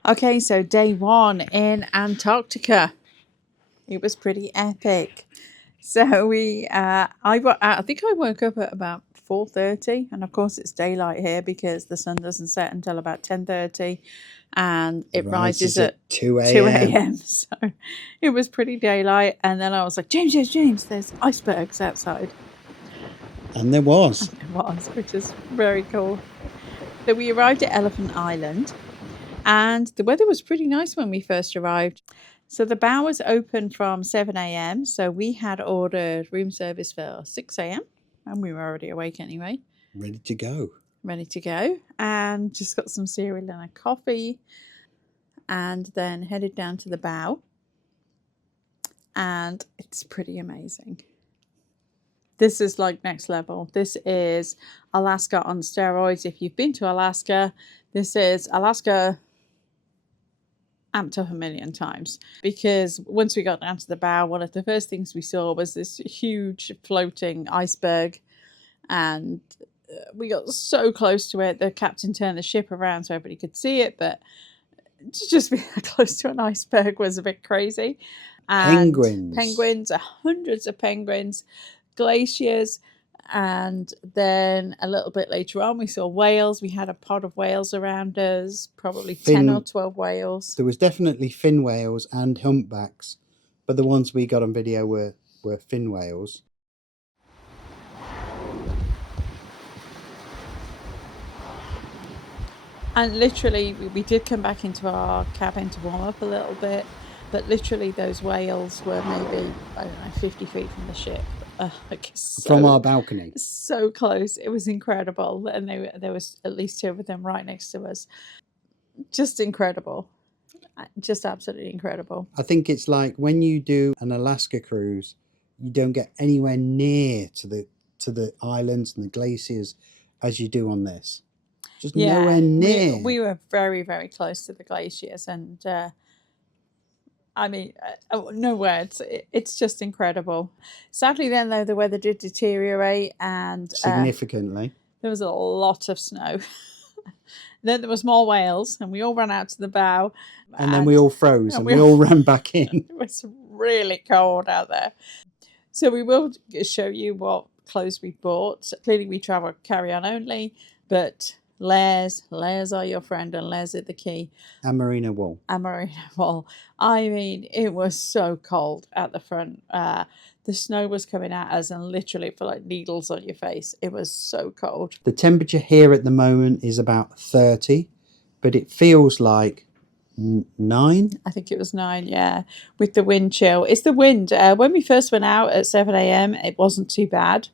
Okay, so day one in Antarctica. It was pretty epic. So I think I woke up at about 4:30, and of course it's daylight here because the sun doesn't set until about 10:30, and it rises at 2 a.m. So it was pretty daylight, and then I was like, James, there's icebergs outside. And there was. It was, which is very cool. So we arrived at Elephant Island, and the weather was pretty nice when we first arrived. So the bow was open from 7 a.m. So we had ordered room service for 6 a.m. and we were already awake anyway. Ready to go. And just got some cereal and a coffee, and then headed down to the bow. And it's pretty amazing. This is like next level. This is Alaska on steroids. If you've been to Alaska, this is Alaska amped up a million times, because once we got down to the bow, one of the first things we saw was this huge floating iceberg, and we got so close to it. The captain turned the ship around so everybody could see it, but to just be close to an iceberg was a bit crazy. And penguins, hundreds of penguins, glaciers, and then a little bit later on we saw whales. We had a pod of whales around us, probably 10 or 12 whales. There was definitely fin whales and humpbacks, but the ones we got on video were fin whales. And literally we did come back into our cabin to warm up a little bit, but literally those whales were maybe, I don't know, 50 feet from the ship. From our balcony. So close. It was incredible. And there was at least 2 of them right next to us. Just incredible. Just absolutely incredible. I think it's like when you do an Alaska cruise, you don't get anywhere near to the islands and the glaciers as you do on this. Just nowhere near. We were very, very close to the glaciers, and I mean, no words. It's just incredible. Sadly, then, though, the weather did deteriorate, and significantly. There was a lot of snow. Then there was more whales, and we all ran out to the bow. And then we all froze, and we all ran back in. It was really cold out there. So we will show you what clothes we bought. Clearly, we travel carry-on only, but layers are your friend, and layers are the key. And merino wool. I mean, it was so cold at the front. The snow was coming at us and literally for like needles on your face. It was so cold. The temperature here at the moment is about 30, but it feels like 9. I think it was 9, yeah, with the wind chill. It's the wind. When we first went out at 7 a.m, it wasn't too bad.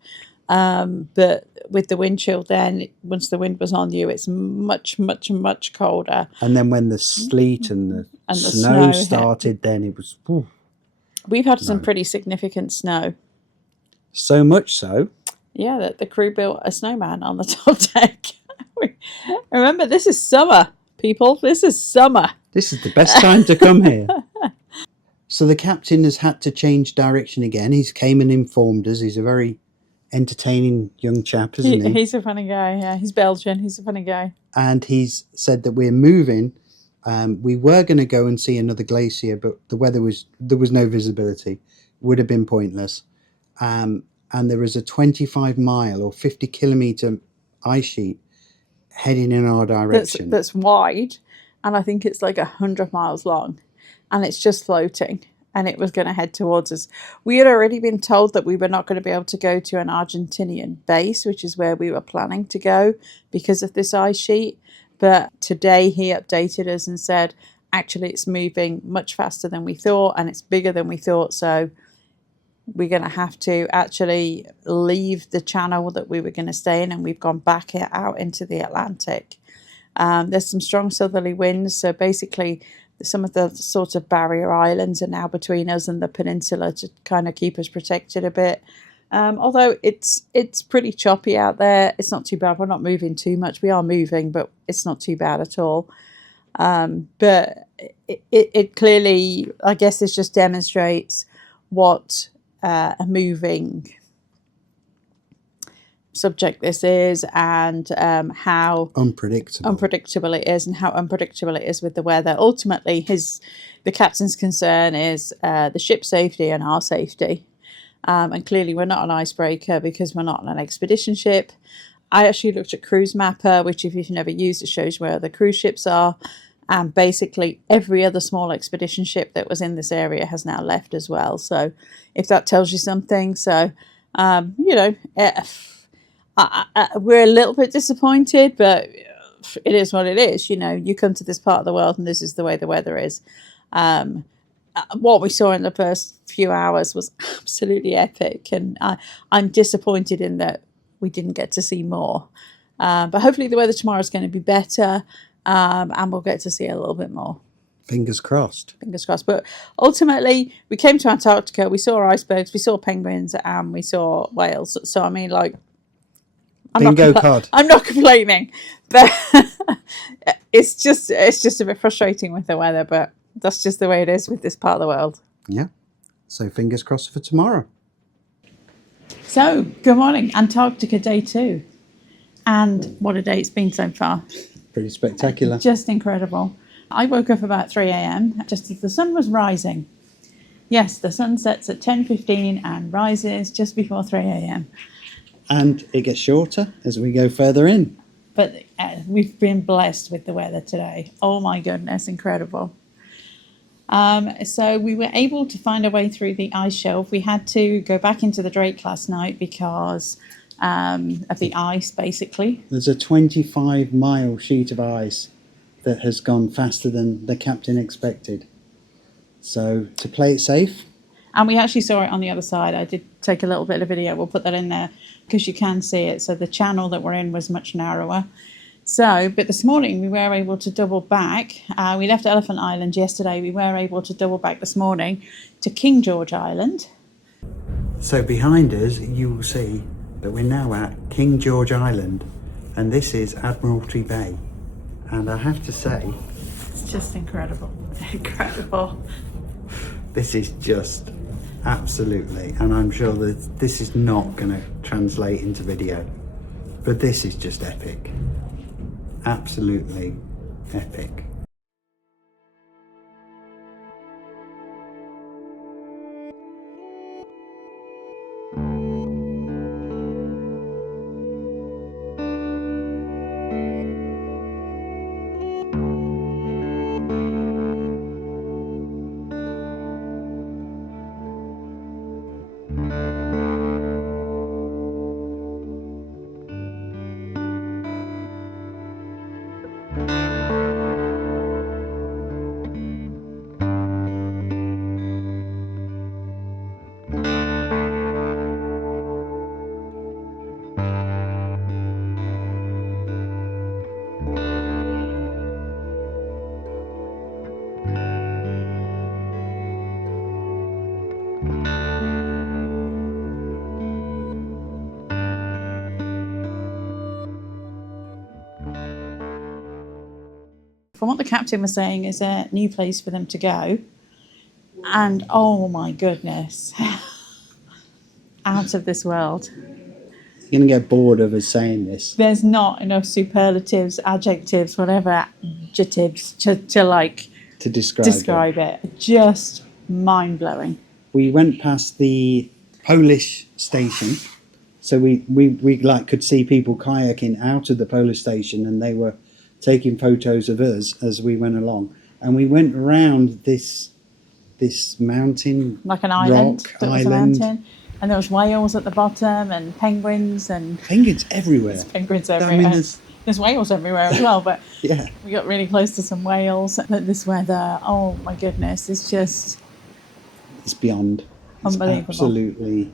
But with the wind chill, then once the wind was on you, it's much, much, much colder. And then when the sleet and the snow started, then it was. Whew, we've had some pretty significant snow. So much so. Yeah, that the crew built a snowman on the top deck. Remember, this is summer, people. This is summer. This is the best time to come here. So the captain has had to change direction again. He's came and informed us. He's a very entertaining young chap, isn't he? He's a funny guy, yeah. He's Belgian. He's a funny guy. And he's said that we're moving. We were going to go and see another glacier, but there was no visibility. Would have been pointless. And there is a 25-mile or 50-kilometer ice sheet heading in our direction. That's wide, and I think it's like 100 miles long, and it's just floating. And it was going to head towards us. We had already been told that we were not going to be able to go to an Argentinian base, which is where we were planning to go because of this ice sheet. But today he updated us and said, actually, it's moving much faster than we thought, and it's bigger than we thought. So we're going to have to actually leave the channel that we were going to stay in, and we've gone back out into the Atlantic. There's some strong southerly winds, so basically some of the sort of barrier islands are now between us and the peninsula to kind of keep us protected a bit. Although it's pretty choppy out there, it's not too bad. We're not moving too much. We are moving, but it's not too bad at all. But it clearly, I guess this just demonstrates what a moving subject this is, and how unpredictable it is, and how unpredictable it is with the weather. Ultimately, the captain's concern is the ship's safety and our safety. And clearly we're not an icebreaker because we're not on an expedition ship. I actually looked at Cruise Mapper, which if you've never used, it shows where the cruise ships are. And basically every other small expedition ship that was in this area has now left as well. So if that tells you something. So, we're a little bit disappointed, but it is what it is. You come to this part of the world and this is the way the weather is. What we saw in the first few hours was absolutely epic, and I'm disappointed in that we didn't get to see more. But hopefully the weather tomorrow is going to be better, and we'll get to see a little bit more. Fingers crossed. Fingers crossed. But ultimately, we came to Antarctica, we saw icebergs, we saw penguins, and we saw whales. So, I mean, like, I'm not complaining, but it's just a bit frustrating with the weather, but that's just the way it is with this part of the world. Yeah. So fingers crossed for tomorrow. So, good morning. Antarctica day 2. And what a day it's been so far. Pretty spectacular. Just incredible. I woke up about 3 a.m. just as the sun was rising. Yes, the sun sets at 10:15 and rises just before 3 a.m. And it gets shorter as we go further in. But we've been blessed with the weather today. Oh my goodness, incredible. So we were able to find our way through the ice shelf. We had to go back into the Drake last night because of the ice, basically. There's a 25-mile sheet of ice that has gone faster than the captain expected. So to play it safe. And we actually saw it on the other side. I did take a little bit of video. We'll put that in there because you can see it. So the channel that we're in was much narrower. So, but this morning we were able to double back. We left Elephant Island yesterday. We were able to double back this morning to King George Island. So behind us, you will see that we're now at King George Island, and this is Admiralty Bay. And I have to say, it's just incredible. Incredible. This is just absolutely, and I'm sure that this is not going to translate into video, but this is just epic. Absolutely epic. From what the captain was saying, is a new place for them to go. And oh my goodness, out of this world. You're going to get bored of us saying this. There's not enough superlatives, adjectives, whatever adjectives to describe it. Just mind-blowing. We went past the Polish station, so we could see people kayaking out of the Polish station, and they were taking photos of us as we went along. And we went around this mountain, like an island, rock that was island. a mountain, and there was whales at the bottom and penguins everywhere. There's penguins everywhere. I mean, there's whales everywhere as well, but yeah, we got really close to some whales. But this weather, oh my goodness, it's beyond. It's Unbelievable. absolutely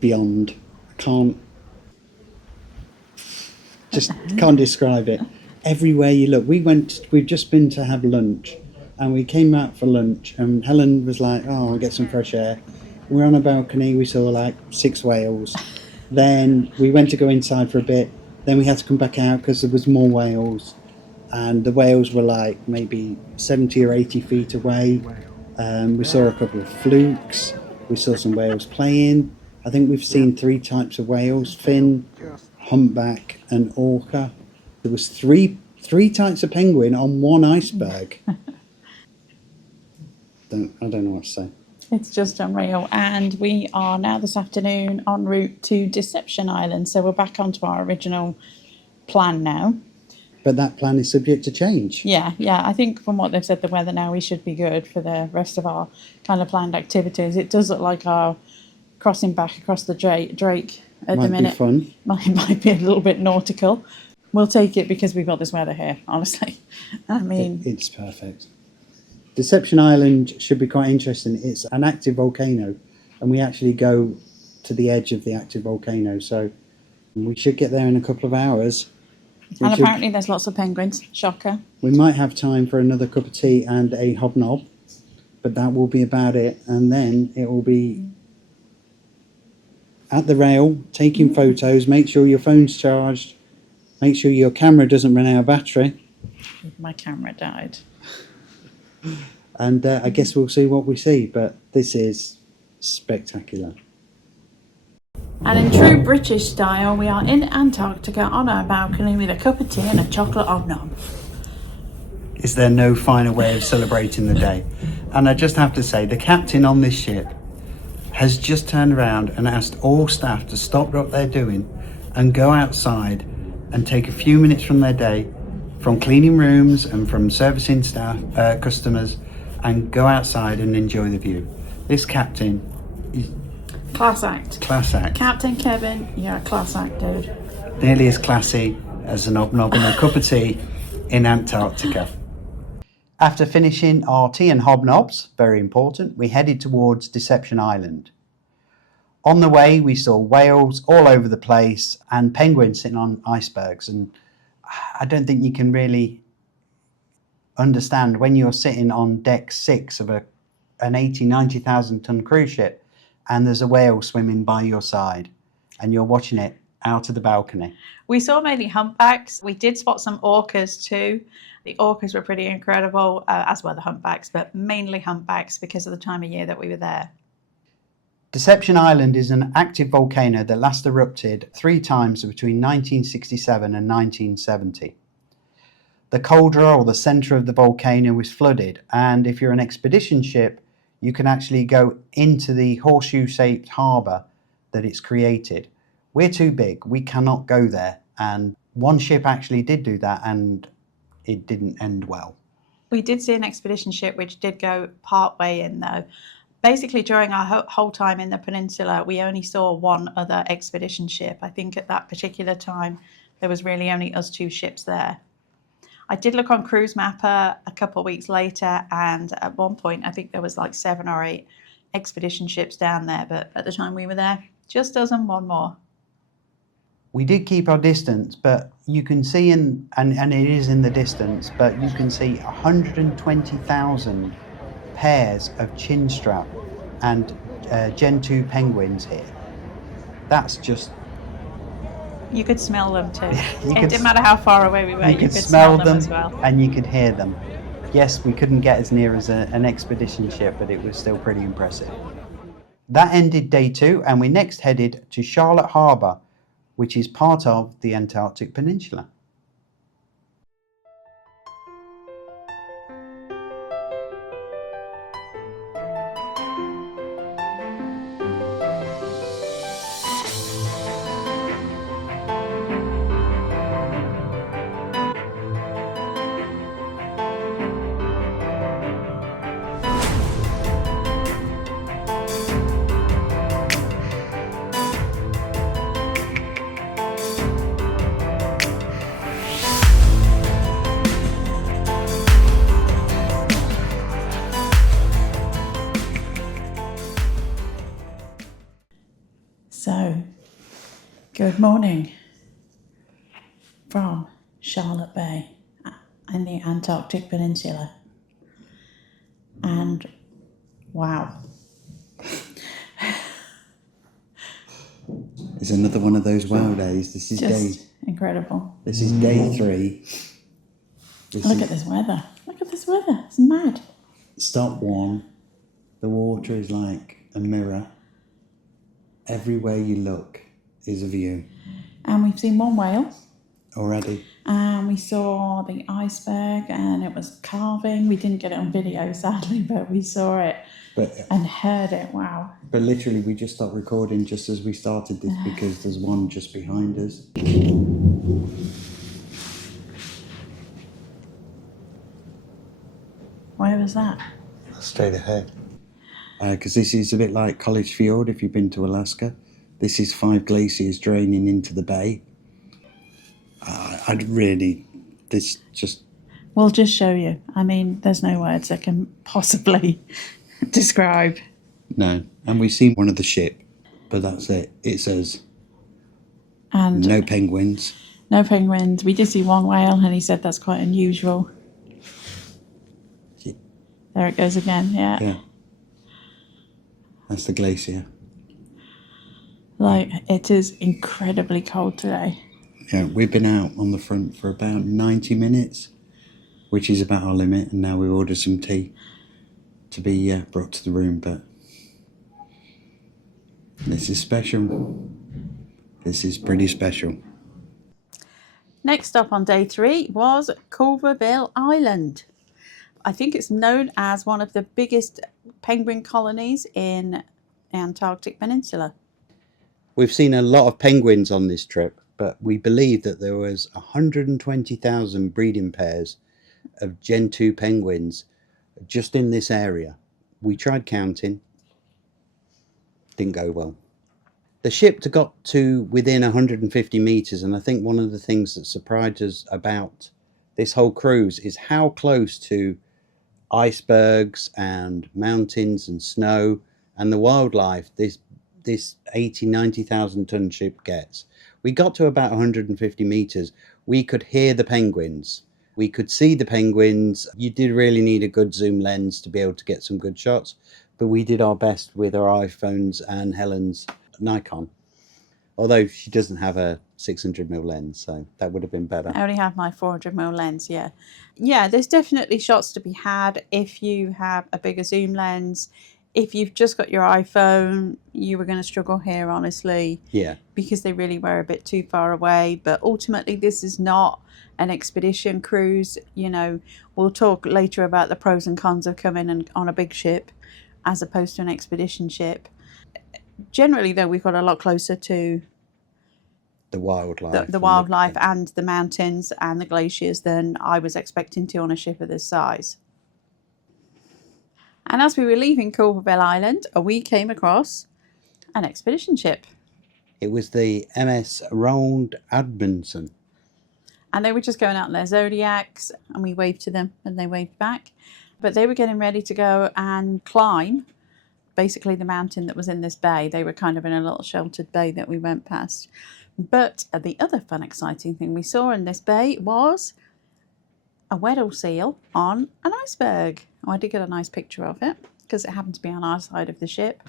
beyond. Can't describe it. Everywhere you look, we've just been to have lunch, and we came out for lunch, and Helen was like, "Oh, I'll get some fresh air." We're on a balcony, we saw like 6 whales. Then we went to go inside for a bit, then we had to come back out because there was more whales, and the whales were like maybe 70 or 80 feet away. We saw a couple of flukes, we saw some whales playing. I think we've seen 3 types of whales: fin, humpback and orca. There was three types of penguin on one iceberg. I don't know what to say. It's just unreal. And we are now this afternoon en route to Deception Island. So we're back onto our original plan now. But that plan is subject to change. Yeah. I think from what they've said, the weather now, we should be good for the rest of our kind of planned activities. It does look like our crossing back across the Drake at the minute. Might be fun. Might be a little bit nautical. We'll take it because we've got this weather here, honestly. I mean... It's perfect. Deception Island should be quite interesting. It's an active volcano, and we actually go to the edge of the active volcano, so we should get there in a couple of hours. And apparently there's lots of penguins. Shocker. We might have time for another cup of tea and a hobnob, but that will be about it. And then it will be at the rail, taking photos, make sure your phone's charged, make sure your camera doesn't run out of battery. My camera died. And I guess we'll see what we see, but this is spectacular. And in true British style, we are in Antarctica on our balcony with a cup of tea and a chocolate hob nob. Is there no finer way of celebrating the day? And I just have to say, the captain on this ship has just turned around and asked all staff to stop what they're doing and go outside and take a few minutes from their day, from cleaning rooms and from servicing staff, customers, and go outside and enjoy the view. This captain is... Class act. Class act. Captain Kevin, you're a class act, dude. Nearly as classy as an hobnob and a cup of tea in Antarctica. After finishing our tea and hobnobs, very important, we headed towards Deception Island. On the way, we saw whales all over the place and penguins sitting on icebergs. And I don't think you can really understand when you're sitting on deck 6 of an 80, 90,000 ton cruise ship and there's a whale swimming by your side and you're watching it out of the balcony. We saw mainly humpbacks. We did spot some orcas too. The orcas were pretty incredible, as were the humpbacks, but mainly humpbacks because of the time of year that we were there. Deception Island is an active volcano that last erupted 3 times between 1967 and 1970. The cauldron, or the centre of the volcano, was flooded, and if you're an expedition ship, you can actually go into the horseshoe-shaped harbour that it's created. We're too big, we cannot go there, and one ship actually did do that, and it didn't end well. We did see an expedition ship which did go part way in though. Basically, during our whole time in the peninsula, we only saw one other expedition ship. I think at that particular time, there was really only us 2 ships there. I did look on Cruise Mapper a couple of weeks later, and at one point, I think there was like 7 or 8 expedition ships down there, but at the time we were there, just us and one more. We did keep our distance, but you can see and it is in the distance, but you can see 120,000 pairs of chinstrap and Gen 2 penguins here. That's just... You could smell them too. It didn't matter how far away we were, you could smell them as well. And you could hear them. Yes, we couldn't get as near as an expedition ship, but it was still pretty impressive. That ended day 2, and we next headed to Charlotte Harbour, which is part of the Antarctic Peninsula. Good morning from Charlotte Bay in the Antarctic Peninsula. And wow. It's another one of those wow days. This is Just incredible. This is day 3. Look at this weather. Look at this weather. It's mad. Stop 1. The water is like a mirror. Everywhere you look is a view. And we've seen one whale. Already. And we saw the iceberg and it was calving. We didn't get it on video, sadly, but we saw it and heard it. Wow. But literally, we just stopped recording just as we started this because there's one just behind us. Where was that? Straight ahead. Because this is a bit like College Fjord if you've been to Alaska. This is 5 glaciers draining into the bay. We'll just show you. I mean, there's no words that can possibly describe. No. And we've seen one of the ship, but that's it. It says and no penguins. No penguins. We did see one whale and he said that's quite unusual. Yeah. There it goes again, yeah. That's the glacier. Like, it is incredibly cold today. Yeah, we've been out on the front for about 90 minutes, which is about our limit, and now we ordered some tea to be brought to the room, but this is special. This is pretty special. Next stop on day 3 was Cuverville Island. I think it's known as one of the biggest penguin colonies in the Antarctic Peninsula. We've seen a lot of penguins on this trip, but we believe that there was 120,000 breeding pairs of Gen 2 penguins just in this area. We tried counting. Didn't go well. The ship got to within 150 metres, and I think one of the things that surprised us about this whole cruise is how close to icebergs and mountains and snow and the wildlife this 90,000 ton ship gets. We got to about 150 metres. We could hear the penguins. We could see the penguins. You did really need a good zoom lens to be able to get some good shots, but we did our best with our iPhones and Helen's Nikon. Although she doesn't have a 600mm lens, so that would have been better. I only have my 400mm lens, yeah. Yeah, there's definitely shots to be had if you have a bigger zoom lens. If you've just got your iPhone, you were going to struggle here, honestly. Yeah. Because they really were a bit too far away. But ultimately, this is not an expedition cruise. You know, we'll talk later about the pros and cons of coming on a big ship as opposed to an expedition ship. Generally, though, we've got a lot closer to the wildlife. The wildlife and the mountains and the glaciers than I was expecting to on a ship of this size. And as we were leaving Cuverville Island, we came across an expedition ship. It was the MS Roald Amundsen. And they were just going out in their Zodiacs, and we waved to them and they waved back. But they were getting ready to go and climb basically the mountain that was in this bay. They were kind of in a little sheltered bay that we went past. But the other fun, exciting thing we saw in this bay was a Weddell seal on an iceberg. I did get a nice picture of it because it happened to be on our side of the ship.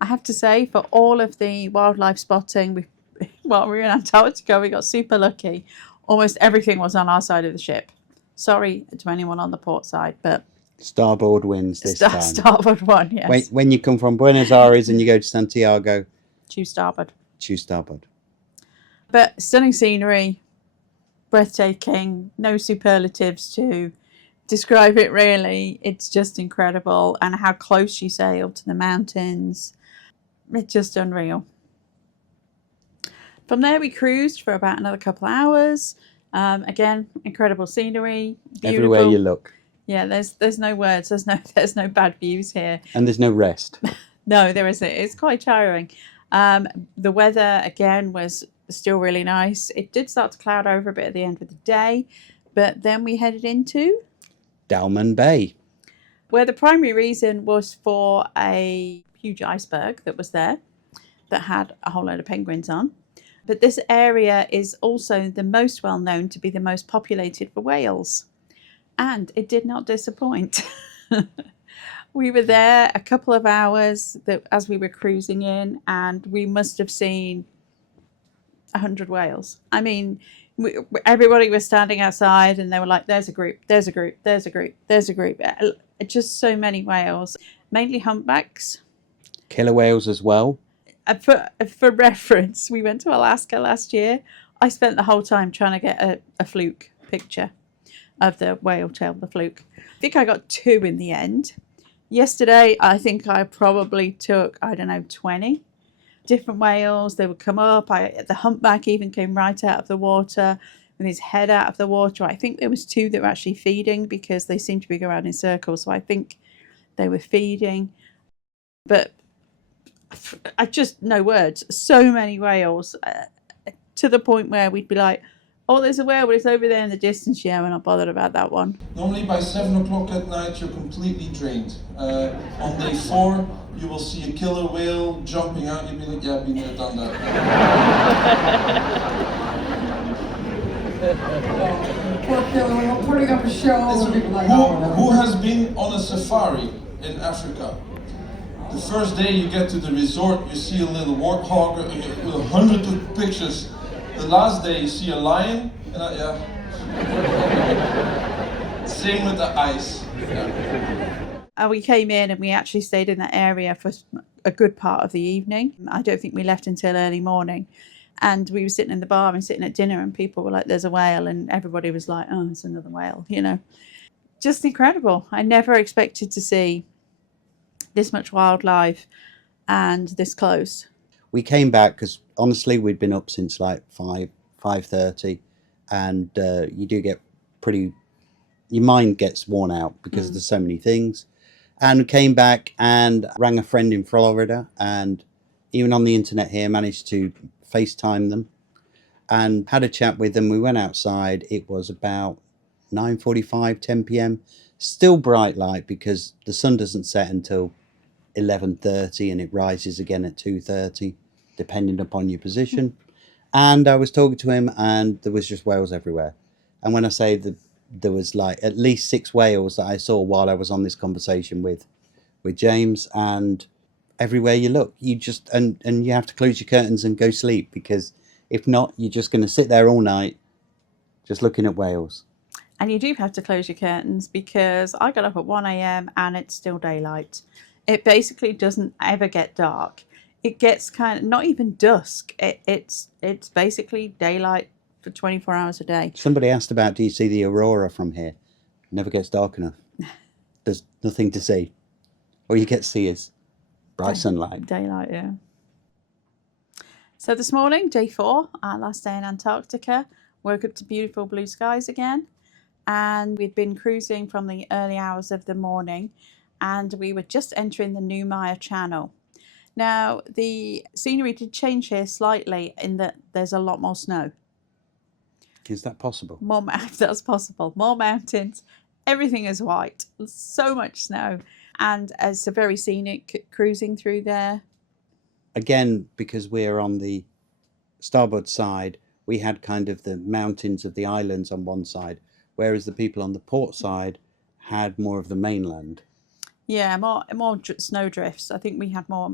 I have to say, for all of the wildlife spotting, while we were in Antarctica, we got super lucky. Almost everything was on our side of the ship. Sorry to anyone on the port side, but starboard wins this time. Starboard one, yes. When you come from Buenos Aires and you go to Santiago, choose starboard. Choose starboard. But stunning scenery, breathtaking, no superlatives to describe it really. It's just incredible, and how close you sail to the mountains. It's just unreal. From there we cruised for about another couple of hours. Again, incredible scenery, beautiful. Everywhere you look. Yeah, there's no words, there's no bad views here. And there's no rest. No, there isn't. It's quite tiring. The weather again was still really nice. It did start to cloud over a bit at the end of the day, but then we headed into Dallmann Bay, where the primary reason was for a huge iceberg that was there that had a whole load of penguins on. But this area is also the most well known to be the most populated for whales. And it did not disappoint. We were there a couple of hours as we were cruising in, and we must have seen 100 whales. I mean, everybody was standing outside and they were like, there's a group, there's a group, there's a group, there's a group. Just so many whales, mainly humpbacks. Killer whales as well. For reference, we went to Alaska last year. I spent the whole time trying to get a fluke picture of the whale tail, the fluke. I think I got 2 in the end. Yesterday, I think I probably took, 20 different whales. They would come up. The humpback even came right out of the water with his head out of the water. I think there was 2 that were actually feeding because they seemed to be going around in circles. So I think they were feeding. But I just, no words. So many whales to the point where we'd be like, oh, there's a whale, but it's over there in the distance. Yeah, we're not bothered about that one. Normally by 7 o'clock at night you're completely drained. On day 4 you will see a killer whale jumping out. You'll be like, yeah, been there, done that. Poor killer whale putting up a show. Who has been on a safari in Africa? The first day you get to the resort, you see a little warthog with 100 of pictures. The last day you see a lion, and same with the ice. Yeah. We came in and we actually stayed in that area for a good part of the evening. I don't think we left until early morning. And we were sitting in the bar and sitting at dinner and people were like, there's a whale. And everybody was like, oh, it's another whale, Just incredible. I never expected to see this much wildlife and this close. We came back because honestly we'd been up since like 5:30, and you do get your mind gets worn out because there's so many things. And we came back and rang a friend in Florida, and even on the internet here managed to FaceTime them and had a chat with them. We went outside. It was about 9:45, 10 p.m. Still bright light because the sun doesn't set until 11:30 and it rises again at 2:30 depending upon your position. And I was talking to him and there was just whales everywhere. And when I say that there was like at least 6 whales that I saw while I was on this conversation with James, and everywhere you look you just and you have to close your curtains and go sleep, because if not you're just going to sit there all night just looking at whales. And you do have to close your curtains because I got up at 1 a.m. and it's still daylight. It basically doesn't ever get dark. It gets kind of not even dusk. It's basically daylight for 24 hours a day. Somebody asked about, do you see the aurora from here? It never gets dark enough. There's nothing to see. All you get to see is bright sunlight. Daylight, yeah. So this morning, day 4, our last day in Antarctica. Woke up to beautiful blue skies again. And we'd been cruising from the early hours of the morning. And we were just entering the Noumaya Channel. Now, the scenery did change here slightly in that there's a lot more snow. Is that possible? That's possible. More mountains. Everything is white. So much snow. And it's a very scenic cruising through there. Again, because we're on the starboard side, we had kind of the mountains of the islands on one side, whereas the people on the port side had more of the mainland. Yeah, more snow drifts. I think we had more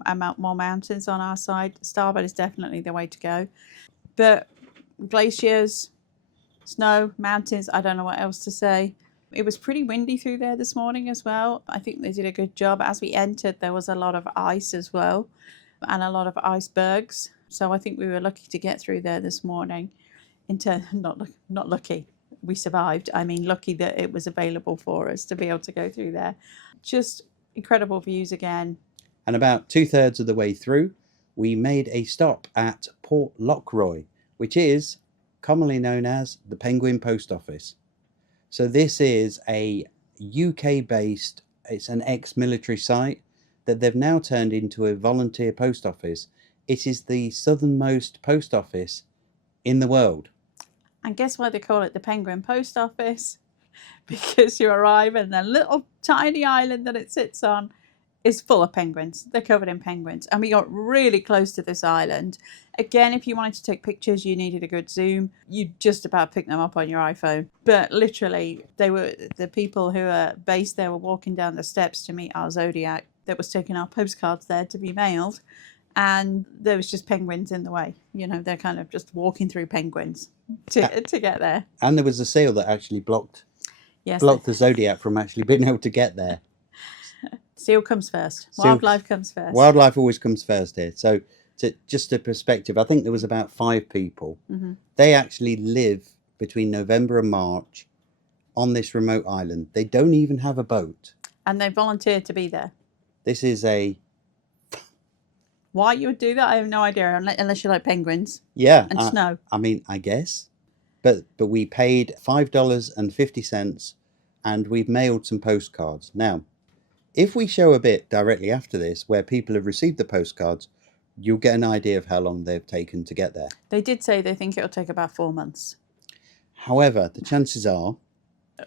mountains on our side. Starboard is definitely the way to go. But glaciers, snow, mountains, I don't know what else to say. It was pretty windy through there this morning as well. I think they did a good job. As we entered, there was a lot of ice as well and a lot of icebergs. So I think we were lucky to get through there this morning. Not lucky. We survived. I mean, lucky that it was available for us to be able to go through there. Just incredible views again. And about 2/3 of the way through, we made a stop at Port Lockroy, which is commonly known as the Penguin Post Office. So this is a UK-based, it's an ex-military site that they've now turned into a volunteer post office. It is the southernmost post office in the world. And guess why they call it the Penguin Post Office? Because you arrive in a little tiny island that it sits on is full of penguins. They're covered in penguins. And we got really close to this island. Again, if you wanted to take pictures, you needed a good zoom. You just about pick them up on your iPhone. But literally, the people who are based there were walking down the steps to meet our Zodiac that was taking our postcards there to be mailed. And there was just penguins in the way. You know, they're kind of just walking through penguins to get there. And there was a seal that actually blocked Yes, the Zodiac from actually being able to get there. seal comes first. Wildlife comes first. Wildlife always comes first here. So just a perspective, I think there was about 5 people. Mm-hmm. They actually live between November and March on this remote island. They don't even have a boat. And they volunteered to be there. This is a... Why you would do that, I have no idea, unless you like penguins. Yeah. And snow. I mean, I guess. But we paid $5.50 and we've mailed some postcards. Now, if we show a bit directly after this where people have received the postcards, you'll get an idea of how long they've taken to get there. They did say they think it'll take about 4 months. However, the chances are...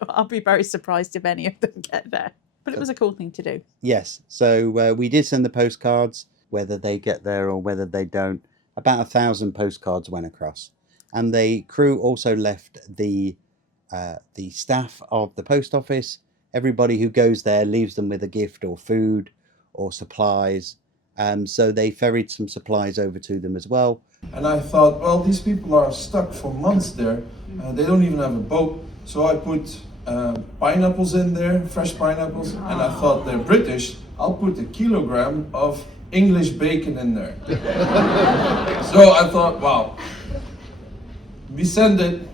I'll be very surprised if any of them get there. But it was a cool thing to do. Yes. So we did send the postcards, whether they get there or whether they don't. About 1,000 postcards went across. And the crew also left the staff of the post office. Everybody who goes there leaves them with a gift or food or supplies. So they ferried some supplies over to them as well. And I thought, well, these people are stuck for months there. They don't even have a boat. So I put pineapples in there, fresh pineapples. And I thought, they're British. I'll put a kilogram of English bacon in there. So I thought, wow. We send it.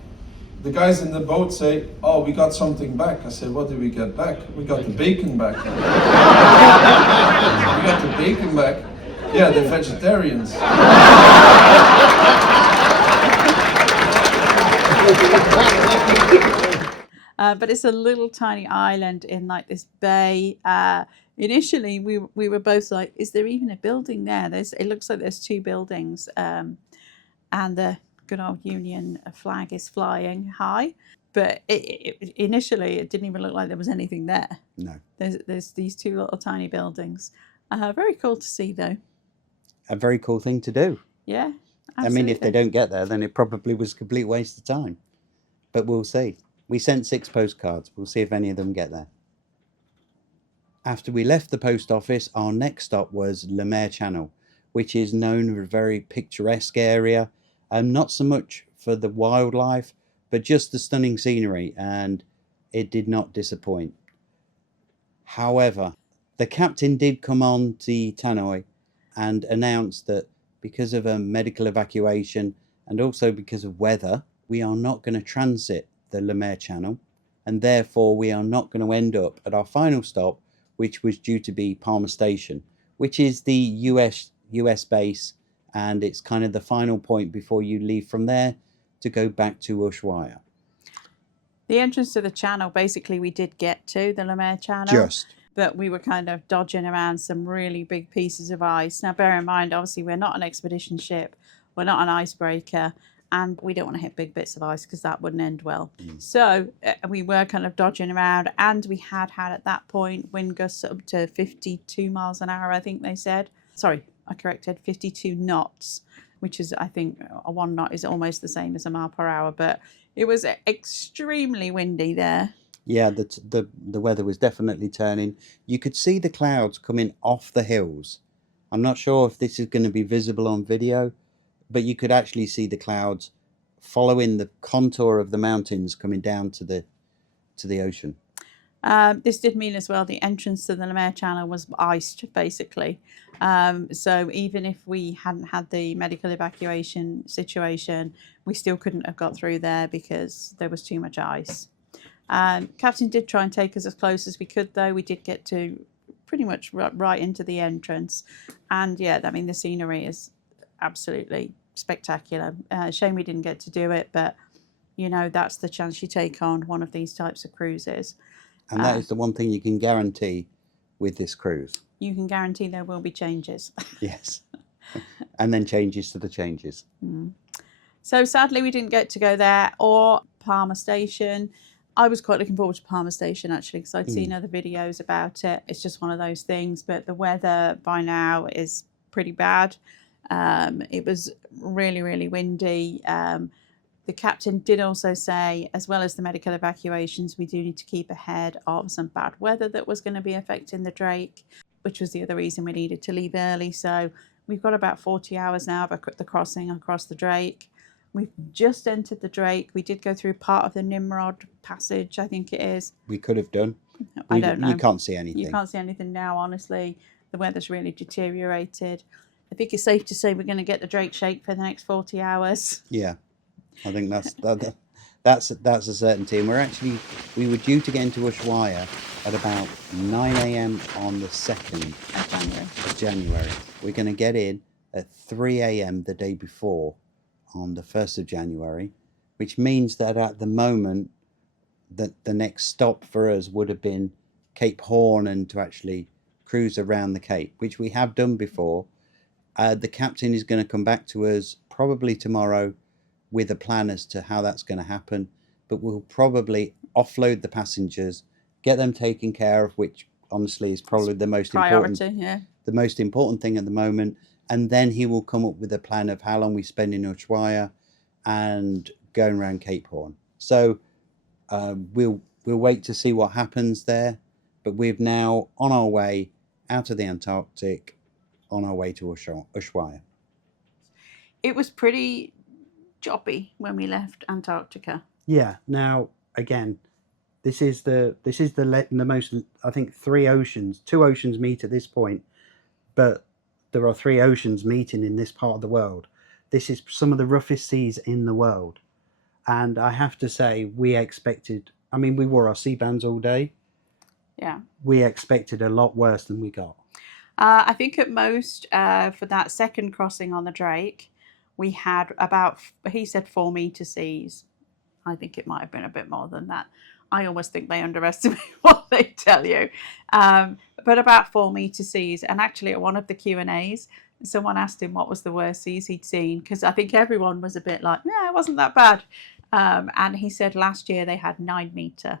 The guys in the boat say, oh, we got something back. I said, what did we get back? We got the bacon back. We got the bacon back. Yeah, they're vegetarians. But it's a little tiny island in like this bay. Initially, we were both like, is there even a building there? It looks like there's 2 buildings. And the good old Union flag is flying high. But initially, it didn't even look like there was anything there. No. There's these 2 little tiny buildings. Very cool to see, though. A very cool thing to do. Yeah, absolutely. I mean, if they don't get there, then it probably was a complete waste of time. But we'll see. We sent 6 postcards. We'll see if any of them get there. After we left the post office, our next stop was Le Maire Channel, which is known for a very picturesque area. Not so much for the wildlife, but just the stunning scenery, and it did not disappoint. However, the captain did come on the tannoy and announce that because of a medical evacuation and also because of weather, we are not going to transit the Le Maire Channel, and therefore we are not going to end up at our final stop, which was due to be Palmer Station, which is the US base, and it's kind of the final point before you leave from there to go back to Ushuaia. The entrance to the channel, basically, we did get to the Le Maire Channel. Just. But we were kind of dodging around some really big pieces of ice. Now, bear in mind, obviously, we're not an expedition ship. We're not an icebreaker. And we don't want to hit big bits of ice because that wouldn't end well. So we were kind of dodging around. And we had at that point wind gusts up to 52 miles an hour, I think they said. Sorry, I corrected, 52 knots, which is, I think, a 1 knot is almost the same as a mile per hour. But it was extremely windy there. Yeah, the weather was definitely turning. You could see the clouds coming off the hills. I'm not sure if this is going to be visible on video, but you could actually see the clouds following the contour of the mountains coming down to the ocean. This did mean as well the entrance to the Le Maire Channel was iced, basically. So even if we hadn't had the medical evacuation situation, we still couldn't have got through there because there was too much ice. Captain did try and take us as close as we could, though. We did get to pretty much right into the entrance. And yeah, I mean, the scenery is absolutely spectacular. Shame we didn't get to do it, but you know, that's the chance you take on one of these types of cruises. And that is the one thing you can guarantee with this cruise. You can guarantee there will be changes. Yes. And then changes to the changes. So sadly, we didn't get to go there or Palmer Station. I was quite looking forward to Palmer Station actually, because I'd seen other videos about it. It's just one of those things, but the weather by now is pretty bad. It was really, really windy. The captain did also say, as well as the medical evacuations, we do need to keep ahead of some bad weather that was going to be affecting the Drake, which was the other reason we needed to leave early. So we've got about 40 hours now of the crossing across the Drake. We've just entered the Drake. We did go through part of the Nimrod Passage, I think it is. We could have done. I don't know. You can't see anything. You can't see anything now, honestly. The weather's really deteriorated. I think it's safe to say we're going to get the Drake shake for the next 40 hours. Yeah, I think that's a certainty. And we were due to get into Ushuaia at about 9 a.m. on the 2nd of January. We're going to get in at 3 a.m. the day before, on the 1st of January, which means that at the moment that the next stop for us would have been Cape Horn, and to actually cruise around the Cape, which we have done before. The captain is going to come back to us probably tomorrow with a plan as to how that's going to happen, but we'll probably offload the passengers, get them taken care of, which honestly is probably the most important thing at the moment. And then he will come up with a plan of how long we spend in Ushuaia and going around Cape Horn. So we'll wait to see what happens there. But we're now on our way out of the Antarctic, on our way to Ushuaia. It was pretty choppy when we left Antarctica. Yeah. Now again, this is the most, I think, 2 oceans meet at this point, but there are 3 oceans meeting in this part of the world. This is some of the roughest seas in the world. And I have to say, we wore our sea bands all day. Yeah. We expected a lot worse than we got. I think at most, for that second crossing on the Drake, we had about, he said 4 meter seas. I think it might have been a bit more than that. I almost think they underestimate what they tell you. But about 4 meter seas. And actually at one of the Q&As, someone asked him what was the worst seas he'd seen, because I think everyone was a bit like, yeah, it wasn't that bad. And he said last year they had 9 meter.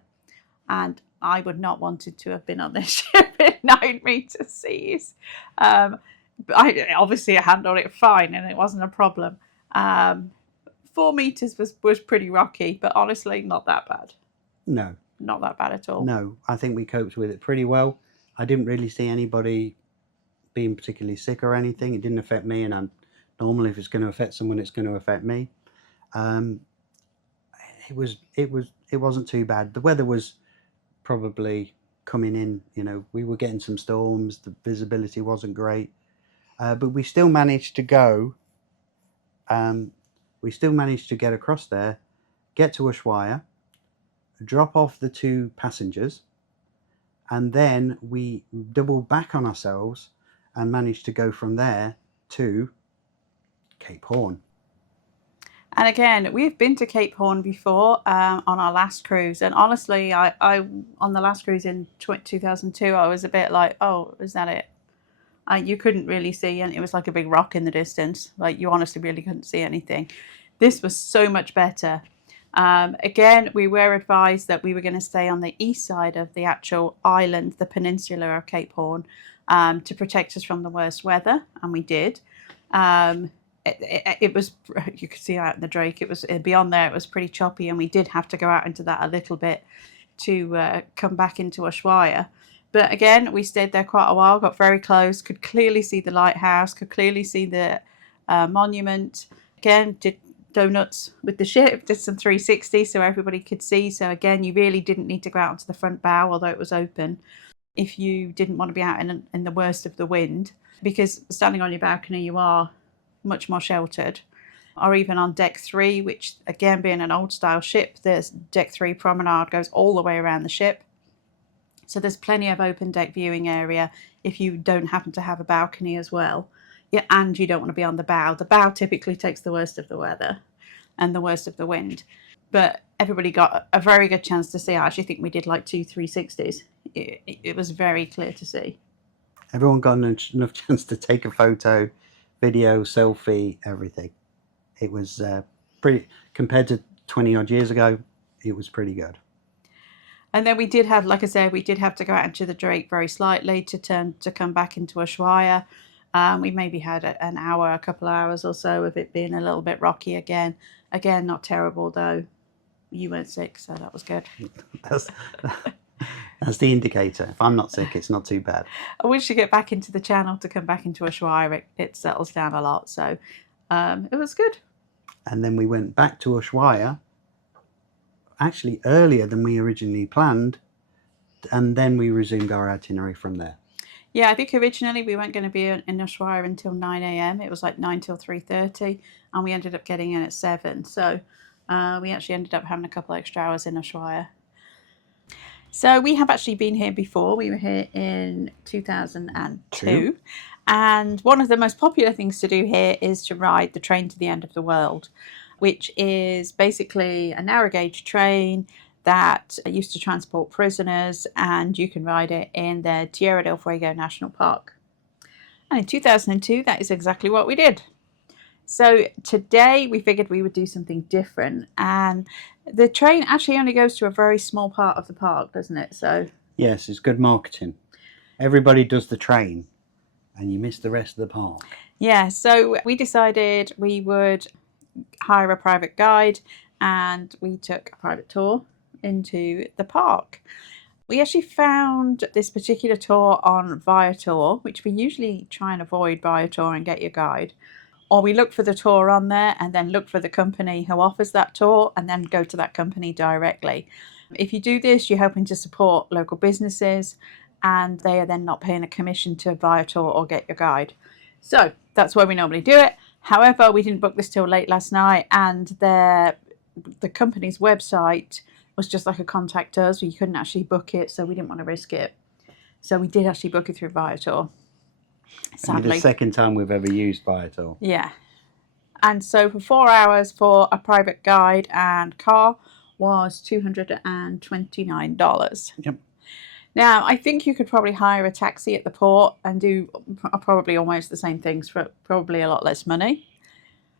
And I would not wanted to have been on this ship in 9 meter seas. Obviously I handled it fine and it wasn't a problem. 4 meters was pretty rocky, but honestly not that bad. No. Not that bad at all. No, I think we coped with it pretty well. I didn't really see anybody being particularly sick or anything. It didn't affect me, and normally if it's going to affect someone, it's going to affect me. It wasn't too bad. The weather was probably coming in. We were getting some storms. The visibility wasn't great, but we still managed to go. We still managed to get across there, get to Ushuaia, drop off the 2 passengers, and then we doubled back on ourselves and managed to go from there to Cape Horn. And again, we've been to Cape Horn before on our last cruise, and honestly, I on the last cruise in 2002, I was a bit like, oh, is that it? You couldn't really see, and it was like a big rock in the distance. Like, you honestly really couldn't see anything. This was so much better. Again, we were advised that we were going to stay on the east side of the actual island, the peninsula of Cape Horn, to protect us from the worst weather, and we did. It was, you could see out in the Drake, it was beyond there, it was pretty choppy, and we did have to go out into that a little bit to come back into Ushuaia. But again, we stayed there quite a while, got very close, could clearly see the lighthouse, could clearly see the monument. Again, did donuts with the ship, did some 360 so everybody could see. So again, you really didn't need to go out onto the front bow, although it was open, if you didn't want to be out in the worst of the wind, because standing on your balcony you are much more sheltered. Or even on deck 3, which again, being an old style ship, there's deck 3 promenade goes all the way around the ship, so there's plenty of open deck viewing area if you don't happen to have a balcony as well. Yeah, and you don't want to be on the bow. The bow typically takes the worst of the weather and the worst of the wind. But everybody got a very good chance to see. I actually think we did like 2 360s. It was very clear to see. Everyone got enough chance to take a photo, video, selfie, everything. It was pretty, compared to 20 odd years ago, it was pretty good. And then we did have, like I said, we did have to go out into the Drake very slightly to come back into Ushuaia. We maybe had an hour, a couple of hours or so of it being a little bit rocky again. Again, not terrible though. You weren't sick, so that was good. That's the indicator. If I'm not sick, it's not too bad. I wish to get back into the channel to come back into Ushuaia. It settles down a lot, so it was good. And then we went back to Ushuaia, actually earlier than we originally planned, and then we resumed our itinerary from there. Yeah, I think originally we weren't going to be in Ushuaia until 9 a.m. It was like 9 till 3:30, and we ended up getting in at 7. So we actually ended up having a couple extra hours in Ushuaia. So we have actually been here before. We were here in 2002. And one of the most popular things to do here is to ride the train to the end of the world, which is basically a narrow gauge train that used to transport prisoners, and you can ride it in the Tierra del Fuego National Park. And in 2002, that is exactly what we did. So today we figured we would do something different, and the train actually only goes to a very small part of the park, doesn't it? So yes, it's good marketing. Everybody does the train and you miss the rest of the park. Yeah, so we decided we would hire a private guide, and we took a private tour into the park. We actually found this particular tour on Viator, which we usually try and avoid Viator and get your guide. Or we look for the tour on there and then look for the company who offers that tour and then go to that company directly. If you do this, you're hoping to support local businesses, and they are then not paying a commission to Viator or Get Your Guide. So that's where we normally do it. However, we didn't book this till late last night, and the company's website was just like a contact us, so you couldn't actually book it, so we didn't want to risk it. So we did actually book it through Viator. Sadly. The second time we've ever used Viator. Yeah. And so for 4 hours for a private guide and car was $229. Yep. Now, I think you could probably hire a taxi at the port and do probably almost the same things for probably a lot less money.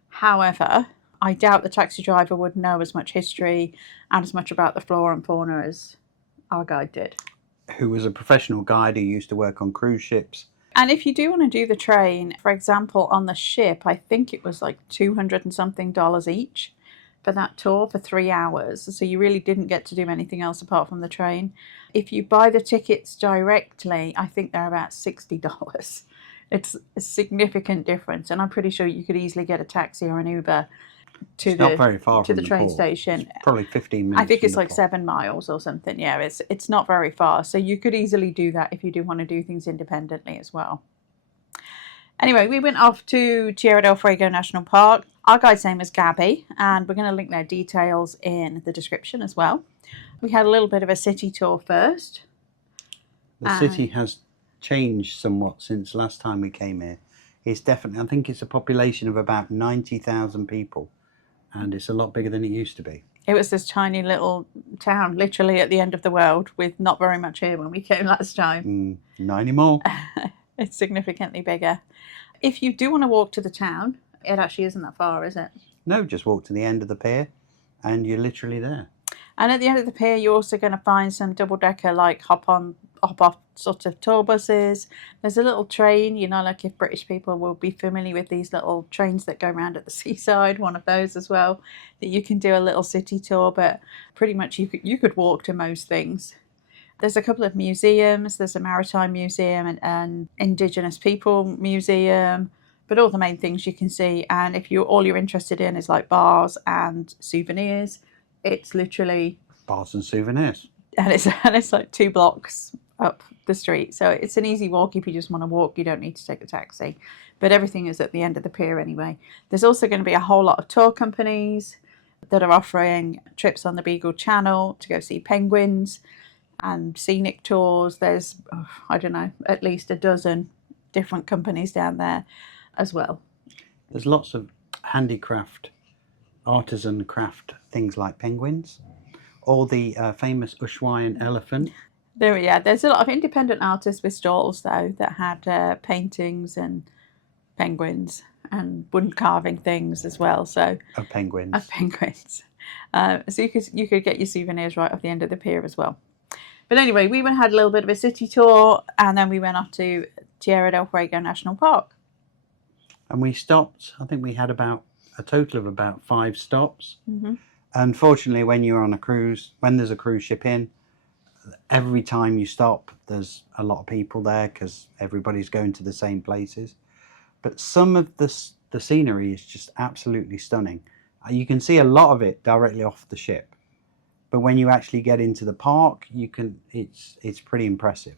However, I doubt the taxi driver would know as much history and as much about the flora and fauna as our guide did. Who was a professional guide who used to work on cruise ships. And if you do want to do the train, for example, on the ship, I think it was like $200 and something each for that tour for 3 hours. So you really didn't get to do anything else apart from the train. If you buy the tickets directly, I think they're about $60. It's a significant difference. And I'm pretty sure you could easily get a taxi or an Uber to not very far to from the train port. station. It's probably 15 minutes. I think from it's the like port. 7 miles or something. Yeah, it's not very far. So you could easily do that if you do want to do things independently as well. Anyway, we went off to Tierra del Fuego National Park. Our guide's name is Gabby, and we're going to link their details in the description as well. We had a little bit of a city tour first. The city has changed somewhat since last time we came here. It's definitely, I think it's a population of about 90,000 people, and it's a lot bigger than it used to be. It was this tiny little town, literally at the end of the world, with not very much here when we came last time. Not anymore. It's significantly bigger. If you do want to walk to the town, it actually isn't that far, is it? No, just walk to the end of the pier and you're literally there. And at the end of the pier, you're also going to find some double-decker, like hop-on, hop-off sort of tour buses. There's a little train, you know, like if British people will be familiar with these little trains that go around at the seaside, one of those as well, that you can do a little city tour, but pretty much you could walk to most things. There's a couple of museums. There's a maritime museum and an Indigenous people museum, but all the main things you can see. And if all you're interested in is like bars and souvenirs, it's literally Bars and souvenirs. and it's like 2 blocks up the street. So it's an easy walk if you just want to walk. You don't need to take a taxi. But everything is at the end of the pier anyway. There's also going to be a whole lot of tour companies that are offering trips on the Beagle Channel to go see penguins and scenic tours. There's, I don't know, at least a dozen different companies down there as well. There's lots of handicraft, artisan craft things like penguins, or the famous Ushuaian elephant. There's a lot of independent artists with stalls though that had paintings and penguins and wooden carving things as well. So Of penguins. So you could get your souvenirs right off the end of the pier as well. But anyway, we went had a little bit of a city tour, and then we went off to Tierra del Fuego National Park. And we stopped, I think we had about a total of about 5 stops. Mm-hmm. Unfortunately, when you're on a cruise, when there's a cruise ship in, every time you stop, there's a lot of people there because everybody's going to the same places. But some of the scenery is just absolutely stunning. You can see a lot of it directly off the ship. But when you actually get into the park, you can. It's pretty impressive.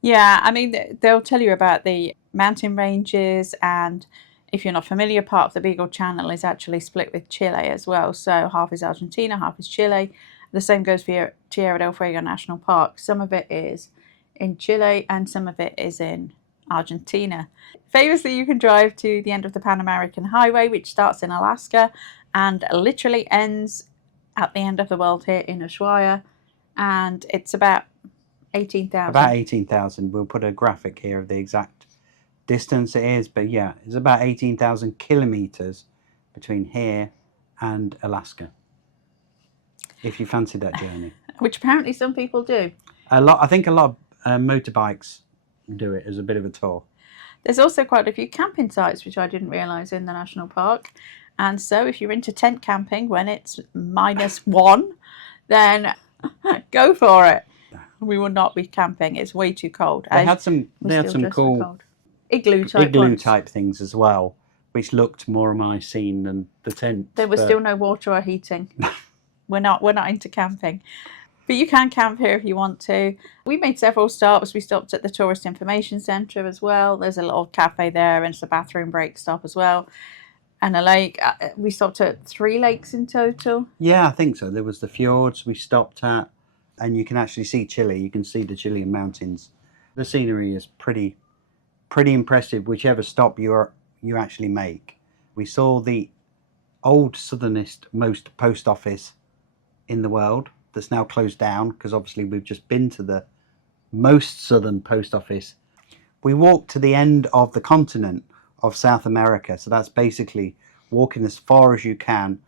Yeah, I mean, they'll tell you about the mountain ranges, and if you're not familiar, part of the Beagle Channel is actually split with Chile as well. So half is Argentina, half is Chile. The same goes for Tierra del Fuego National Park. Some of it is in Chile and some of it is in Argentina. Famously, you can drive to the end of the Pan American Highway, which starts in Alaska and literally ends at the end of the world here in Ushuaia. And it's about 18,000. About 18,000. We'll put a graphic here of the exact distance it is. But yeah, it's about 18,000 kilometers between here and Alaska, if you fancy that journey. Which apparently some people do. I think a lot of motorbikes do it as a bit of a tour. There's also quite a few camping sites, which I didn't realise in the national park. And so if you're into tent camping when it's -1, then go for it. We will not be camping. It's way too cold. They had some cool igloo type things as well, which looked more my scene than the tent. There was still no water or heating. We're not into camping. But you can camp here if you want to. We made several stops. We stopped at the Tourist Information Centre as well. There's a little cafe there, and it's a bathroom break stop as well. And a lake. We stopped at 3 lakes in total. Yeah, I think so. There was the fjords we stopped at, and you can actually see Chile. You can see the Chilean mountains. The scenery is pretty impressive, whichever stop you actually make. We saw the old southernmost post office in the world that's now closed down because obviously we've just been to the most southern post office. We walked to the end of the continent of South America, so that's basically walking as far as you can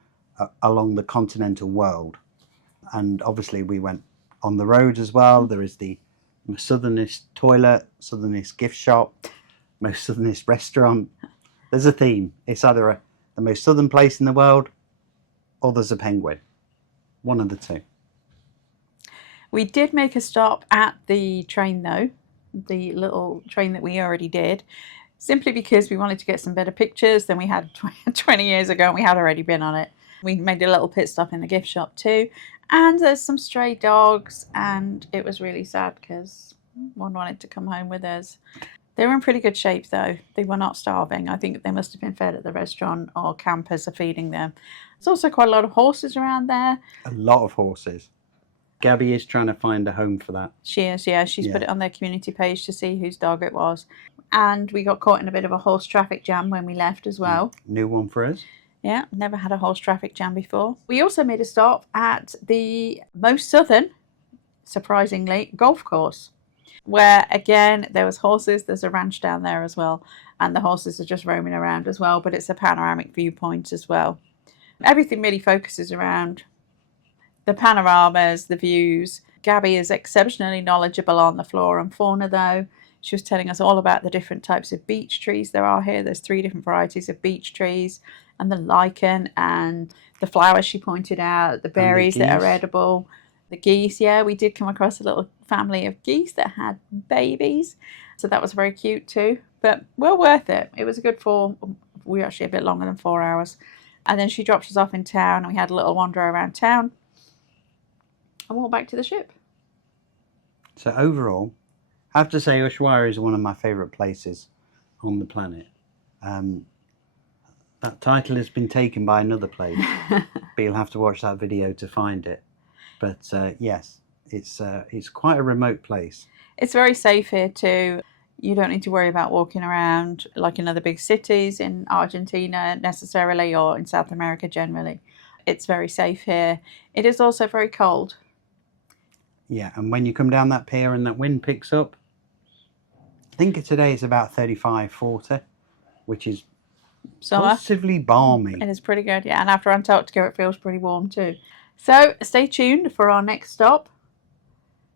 along the continental world. And obviously we went on the road as well. There is the southernest toilet, southernest gift shop, most southernest restaurant. There's a theme. It's either the most southern place in the world or there's a penguin. One of the two. We did make a stop at the train though, the little train that we already did, simply because we wanted to get some better pictures than we had 20 years ago, and we had already been on it. We made a little pit stop in the gift shop too, and there's some stray dogs, and it was really sad because one wanted to come home with us. They were in pretty good shape though. They were not starving. I think they must have been fed at the restaurant or campers are feeding them. There's also quite a lot of horses around there. A lot of horses. Gabby is trying to find a home for that. She is, yeah. She's put it on their community page to see whose dog it was. And we got caught in a bit of a horse traffic jam when we left as well. New one for us. Yeah, never had a horse traffic jam before. We also made a stop at the most southern, surprisingly, golf course, where again there was horses. There's a ranch down there as well, and the horses are just roaming around as well, but it's a panoramic viewpoint as well. Everything really focuses around the panoramas, the views. Gabby is exceptionally knowledgeable on the flora and fauna though. She was telling us all about the different types of beech trees there are here. There's 3 different varieties of beech trees, and the lichen and the flowers she pointed out, the berries that are edible. The geese, yeah, we did come across a little family of geese that had babies. So that was very cute too, but well worth it. It was a good we were actually a bit longer than 4 hours. And then she dropped us off in town, and we had a little wander around town and walked back to the ship. So overall, I have to say Ushuaia is one of my favourite places on the planet. That title has been taken by another place, but you'll have to watch that video to find it. But yes, it's quite a remote place. It's very safe here too. You don't need to worry about walking around like in other big cities in Argentina necessarily, or in South America generally. It's very safe here. It is also very cold. Yeah, and when you come down that pier and that wind picks up, I think today it's about 35, 40, which is positively balmy. It is pretty good, yeah. And after Antarctica, it feels pretty warm too. So stay tuned for our next stop.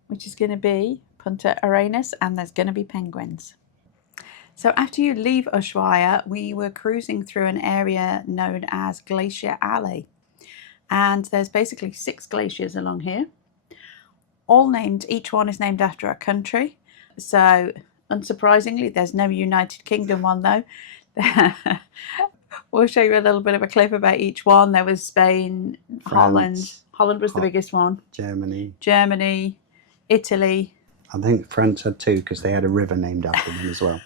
which is going to be Punta Arenas, and there's going to be penguins. So after you leave Ushuaia, we were cruising through an area known as Glacier Alley. And there's basically 6 glaciers along here, all named, each one is named after a country. So unsurprisingly, there's no United Kingdom one though. We'll show you a little bit of a clip about each one. There was Spain, France, Holland was the biggest one. Germany, Italy. I think France had 2 because they had a river named after them as well.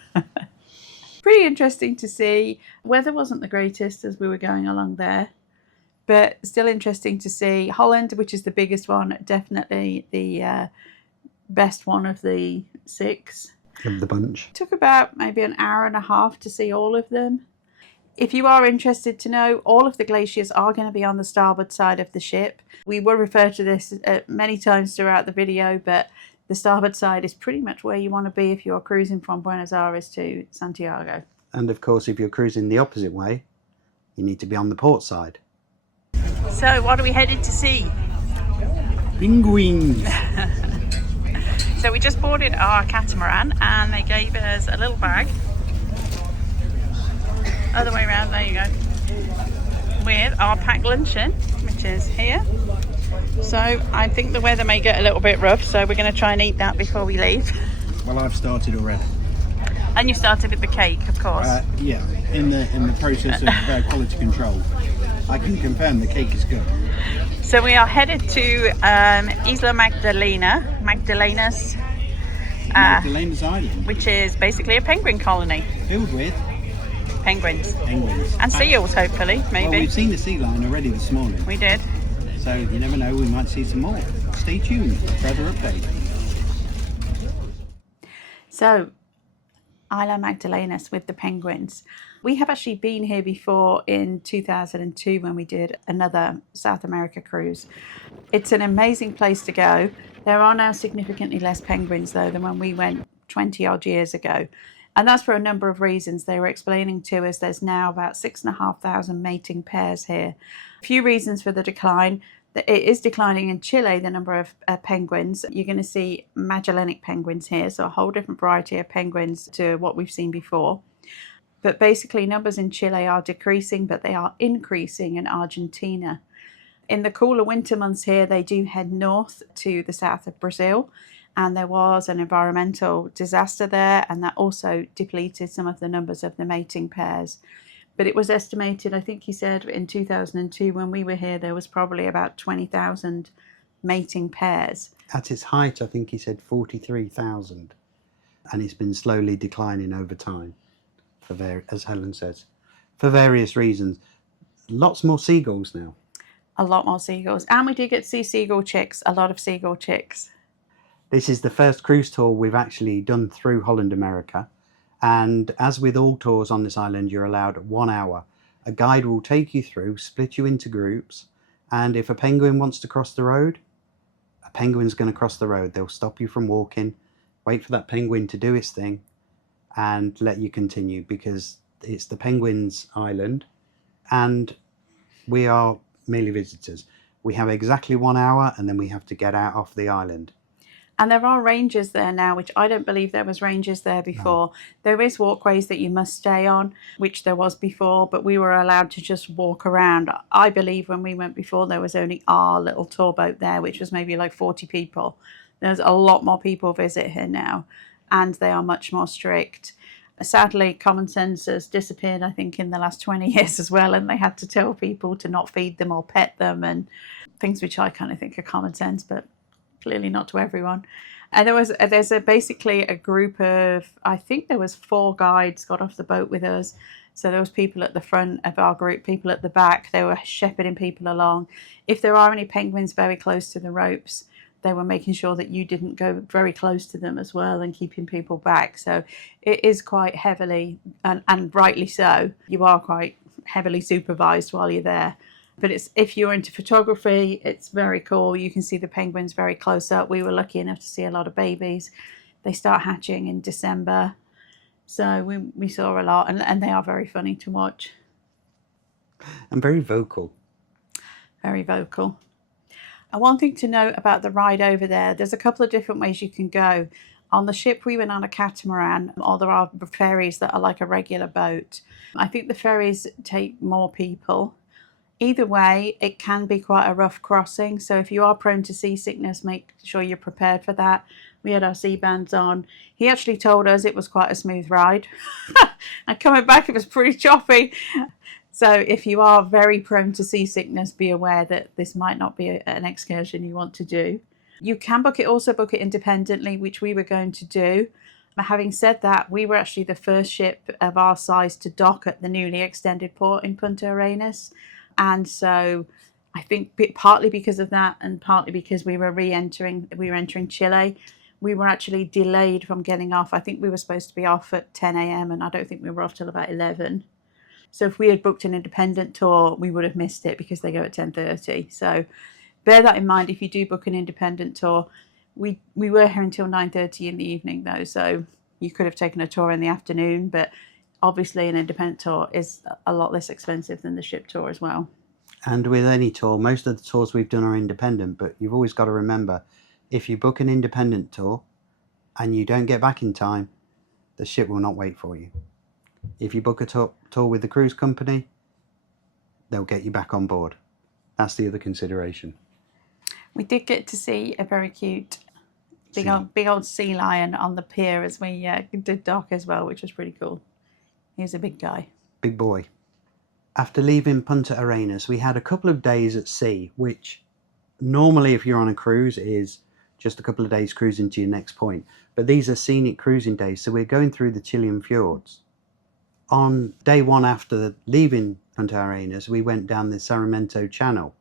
Pretty interesting to see. Weather wasn't the greatest as we were going along there, but still interesting to see. Holland, which is the biggest one, definitely the best one of the 6. Of the bunch. Took about maybe an hour and a half to see all of them. If you are interested to know, all of the glaciers are going to be on the starboard side of the ship. We will refer to this many times throughout the video, but the starboard side is pretty much where you want to be if you're cruising from Buenos Aires to Santiago. And of course, if you're cruising the opposite way, you need to be on the port side. So what are we headed to see? Penguins! So we just boarded our catamaran and they gave us a little bag. Other way around, there you go. With our packed luncheon, which is here. So I think the weather may get a little bit rough, so we're going to try and eat that before we leave. Well, I've started already. And you started with the cake, of course. Yeah, in the process of quality control. I can confirm the cake is good. So we are headed to Isla Magdalena's Island, which is basically a penguin colony. filled with Penguins. penguins. And seals, hopefully, maybe. Well, we've seen the sea lion already this morning. We did. So you never know, we might see some more. Stay tuned for further updates. So, Isla Magdalena's with the penguins. We have actually been here before in 2002 when we did another South America cruise. It's an amazing place to go. There are now significantly less penguins though than when we went 20 odd years ago. And that's for a number of reasons. They were explaining to us there's now about 6,500 mating pairs here. A few reasons for the decline. It is declining in Chile, the number of penguins. You're going to see Magellanic penguins here, so a whole different variety of penguins to what we've seen before. But basically numbers in Chile are decreasing, but they are increasing in Argentina. In the cooler winter months here, they do head north to the south of Brazil. And there was an environmental disaster there, and that also depleted some of the numbers of the mating pairs. But it was estimated, I think he said in 2002 when we were here, there was probably about 20,000 mating pairs. At its height, I think he said 43,000. And it's been slowly declining over time, as Helen says, for various reasons. Lots more seagulls now. A lot more seagulls. And we do get to see seagull chicks, a lot of seagull chicks. This is the first cruise tour we've actually done through Holland, America. And as with all tours on this island, you're allowed 1 hour. A guide will take you through, split you into groups. And if a penguin wants to cross the road, a penguin's going to cross the road. They'll stop you from walking, wait for that penguin to do its thing, and let you continue, because it's the penguins' island and we are merely visitors. We have exactly 1 hour and then we have to get out off the island. And there are rangers there now, which I don't believe there was rangers there before. No. There is walkways that you must stay on, which there was before, but we were allowed to just walk around. I believe when we went before, there was only our little tour boat there, which was maybe like 40 people. There's a lot more people visit here now, and they are much more strict. Sadly, common sense has disappeared, I think, in the last 20 years as well, and they had to tell people to not feed them or pet them, and things which I kind of think are common sense, but clearly not to everyone. And there's basically a group of, I think there was 4 guides got off the boat with us. So there was people at the front of our group, people at the back. They were shepherding people along. If there are any penguins very close to the ropes, they were making sure that you didn't go very close to them as well and keeping people back. So it is quite heavily, and rightly so, you are quite heavily supervised while you're there. But it's, if you're into photography, it's very cool. You can see the penguins very close up. We were lucky enough to see a lot of babies. They start hatching in December. So we saw a lot, and they are very funny to watch. And very vocal. Very vocal. And one thing to note about the ride over there's a couple of different ways you can go. On the ship, we went on a catamaran, or there are ferries that are like a regular boat. I think the ferries take more people. Either way, it can be quite a rough crossing. So if you are prone to seasickness, make sure you're prepared for that. We had our sea bands on. He actually told us it was quite a smooth ride. And coming back, it was pretty choppy. So if you are very prone to seasickness, be aware that this might not be an excursion you want to do. You can also book it independently, which we were going to do. But having said that, we were actually the first ship of our size to dock at the newly extended port in Punta Arenas. And so I think partly because of that and partly because we were entering Chile, we were actually delayed from getting off. I think we were supposed to be off at 10 a.m. and I don't think we were off till about 11. So if we had booked an independent tour, we would have missed it because they go at 10:30. So bear that in mind if you do book an independent tour. We were here until 9:30 in the evening though, so you could have taken a tour in the afternoon, but obviously an independent tour is a lot less expensive than the ship tour as well. And with any tour, most of the tours we've done are independent, but you've always got to remember, if you book an independent tour and you don't get back in time, the ship will not wait for you. If you book a tour with the cruise company, they'll get you back on board. That's the other consideration. We did get to see a very cute big old sea lion on the pier as we did dock as well, which was pretty cool. He was a big guy. Big boy. After leaving Punta Arenas, we had a couple of days at sea, which normally if you're on a cruise is just a couple of days cruising to your next point. But these are scenic cruising days, so we're going through the Chilean fjords. On day one after leaving Punta Arenas, we went down the Sarmiento Channel.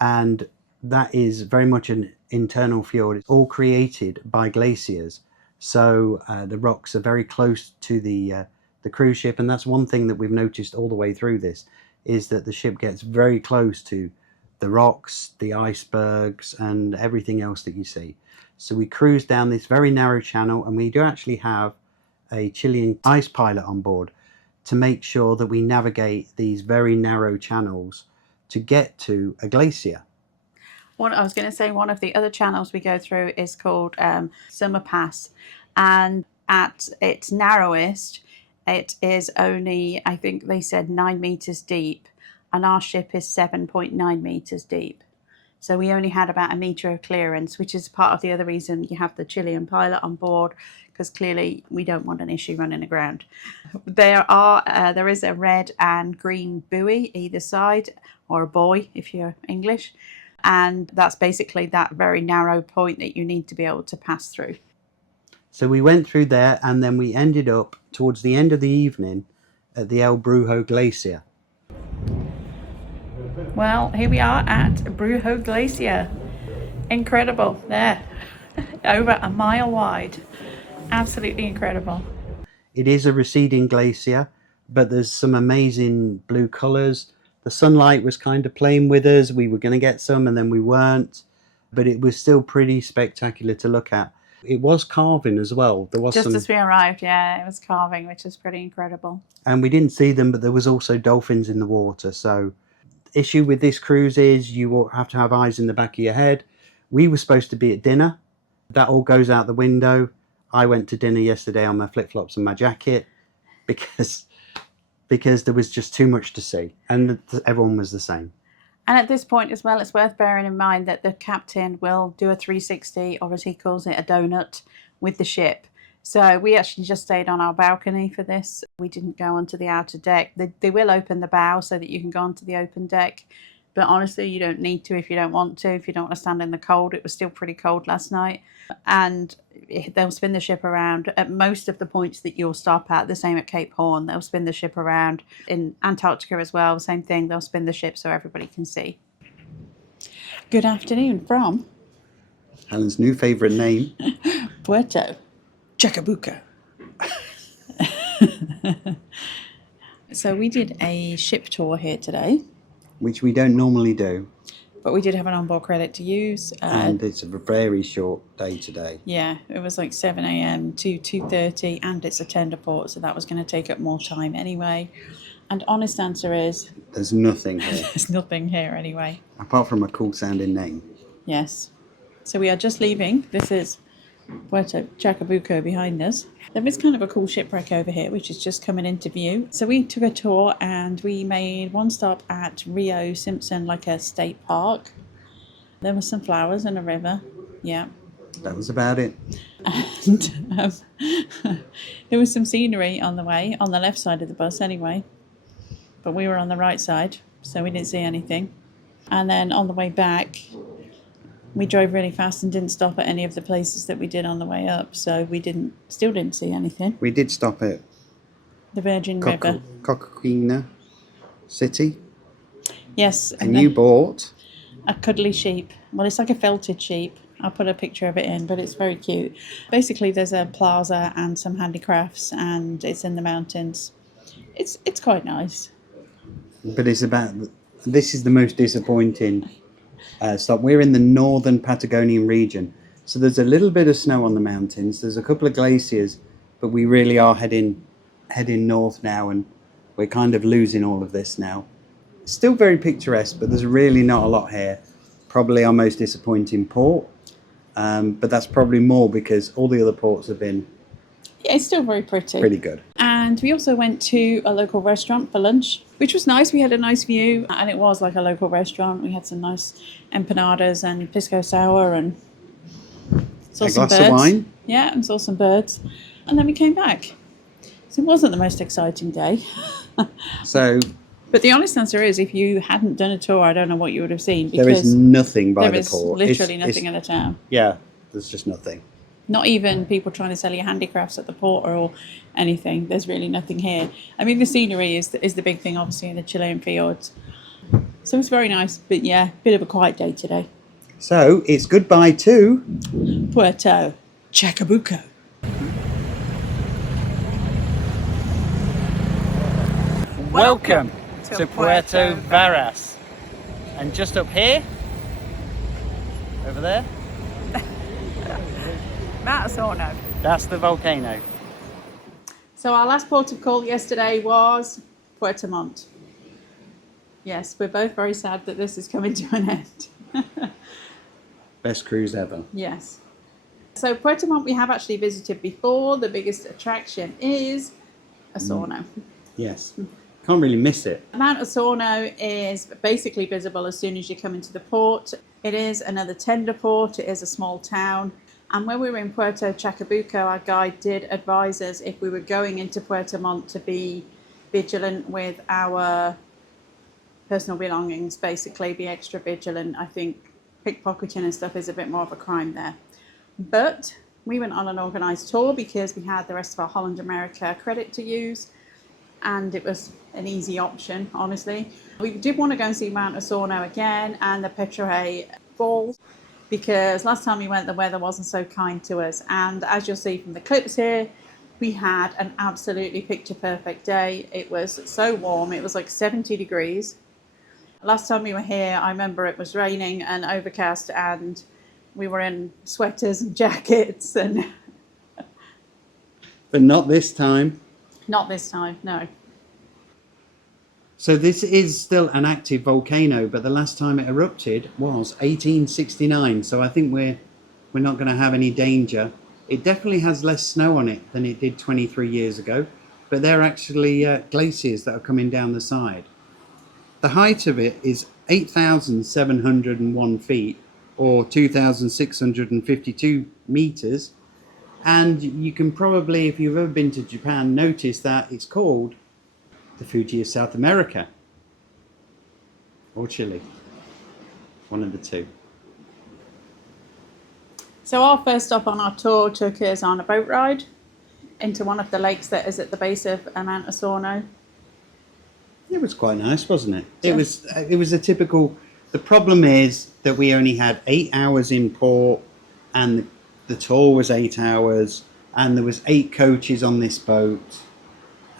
And that is very much an internal fjord. It's all created by glaciers. So the rocks are very close to the cruise ship, and that's one thing that we've noticed all the way through this, is that the ship gets very close to the rocks, the icebergs, and everything else that you see. So we cruise down this very narrow channel, and we do actually have a Chilean ice pilot on board to make sure that we navigate these very narrow channels to get to a glacier. I was going to say one of the other channels we go through is called Summer Pass, and at its narrowest, it is only, I think they said 9 meters deep, and our ship is 7.9 meters deep. So we only had about a meter of clearance, which is part of the other reason you have the Chilean pilot on board, because clearly we don't want an issue running aground. There is a red and green buoy either side, or a buoy if you're English, and that's basically that very narrow point that you need to be able to pass through. So we went through there, and then we ended up towards the end of the evening at the El Brujo Glacier. Well, here we are at Brujo Glacier. Incredible. There. Over a mile wide. Absolutely incredible. It is a receding glacier, but there's some amazing blue colours. The sunlight was kind of playing with us. We were going to get some and then we weren't. But it was still pretty spectacular to look at. It was calving as well. There was Just as we arrived, yeah, it was calving, which is pretty incredible. And we didn't see them, but there was also dolphins in the water. So issue with this cruise is you will have to have eyes in the back of your head. We were supposed to be at dinner. That all goes out the window. I went to dinner yesterday on my flip-flops and my jacket because there was just too much to see, and everyone was the same. And at this point as well, it's worth bearing in mind that the captain will do a 360, or as he calls it, a donut, with the ship. So we actually just stayed on our balcony for this. We didn't go onto the outer deck. They will open the bow so that you can go onto the open deck. But honestly, you don't need to if you don't want to. If you don't want to stand in the cold, it was still pretty cold last night. And they'll spin the ship around at most of the points that you'll stop at. The same at Cape Horn. They'll spin the ship around. In Antarctica as well, same thing. They'll spin the ship so everybody can see. Good afternoon from Helen's new favourite name, Puerto Chacabuco. So we did a ship tour here today, which we don't normally do. but we did have an onboard credit to use. And it's a very short day today. Yeah, it was like 7 a.m. to 2:30, and it's a tender port, so that was going to take up more time anyway. And honest answer is, There's nothing here. there's nothing here anyway. Apart from a cool sounding name. Yes. So we are just leaving. This is Puerto Chacabuco behind us. There is kind of a cool shipwreck over here, which is just coming into view. So we took a tour and we made one stop at Rio Simpson, like a state park. There were some flowers and a river. Yeah. That was about it. And there was some scenery on the way, on the left side of the bus anyway. But we were on the right side, so we didn't see anything. And then on the way back, we drove really fast and didn't stop at any of the places that we did on the way up, so we still didn't see anything. We did stop at The Virgin River. Coquina City. Yes. And you bought a cuddly sheep. Well, it's like a felted sheep. I'll put a picture of it in, but it's very cute. Basically, there's a plaza and some handicrafts, and it's in the mountains. It's quite nice. But this is the most disappointing stop. We're in the northern Patagonian region, so there's a little bit of snow on the mountains. There's a couple of glaciers, but we really are heading north now, and we're kind of losing all of this now. Still very picturesque, but there's really not a lot here. Probably our most disappointing port, but that's probably more because all the other ports have been it's still very pretty. Pretty good. And we also went to a local restaurant for lunch, which was nice. We had a nice view, and it was like a local restaurant. We had some nice empanadas and pisco sour and saw some birds. A glass of wine. Yeah, and saw some birds. And then we came back. So it wasn't the most exciting day. But the honest answer is, if you hadn't done a tour, I don't know what you would have seen. Because there is nothing by the port. There is literally nothing in the town. Yeah, there's just nothing. Not even people trying to sell you handicrafts at the port or anything. There's really nothing here. I mean, the scenery is the big thing, obviously, in the Chilean fjords. So it's very nice. But yeah, bit of a quiet day today. So it's goodbye to Puerto Chacabuco. Welcome to Puerto Varas. And just up here, over there, that's the volcano. So our last port of call yesterday was Puerto Montt. Yes, we're both very sad that this is coming to an end. Best cruise ever. Yes. So Puerto Montt we have actually visited before. The biggest attraction is Osorno. Yes. Can't really miss it. Mount Osorno is basically visible as soon as you come into the port. It is another tender port. It is a small town. And when we were in Puerto Chacabuco, our guide did advise us if we were going into Puerto Montt to be vigilant with our personal belongings, basically be extra vigilant. I think pickpocketing and stuff is a bit more of a crime there. But we went on an organised tour because we had the rest of our Holland America credit to use. And it was an easy option, honestly. We did want to go and see Mount Osorno again and the Petroche Falls, because last time we went, the weather wasn't so kind to us. And as you'll see from the clips here, we had an absolutely picture-perfect day. It was so warm. It was like 70 degrees. Last time we were here, I remember it was raining and overcast, and we were in sweaters and jackets. And but not this time. Not this time, no. So this is still an active volcano, but the last time it erupted was 1869. So I think we're not going to have any danger. It definitely has less snow on it than it did 23 years ago, but they're actually glaciers that are coming down the side. The height of it is 8,701 feet, or 2,652 meters. And you can probably, if you've ever been to Japan, notice that it's called the Fuji of South America, or Chile, one of the two. So our first stop on our tour took us on a boat ride into one of the lakes that is at the base of Mount Osorno. It was quite nice, wasn't it? Yeah. It was a typical. The problem is that we only had 8 hours in port, and the tour was 8 hours, and there was 8 coaches on this boat.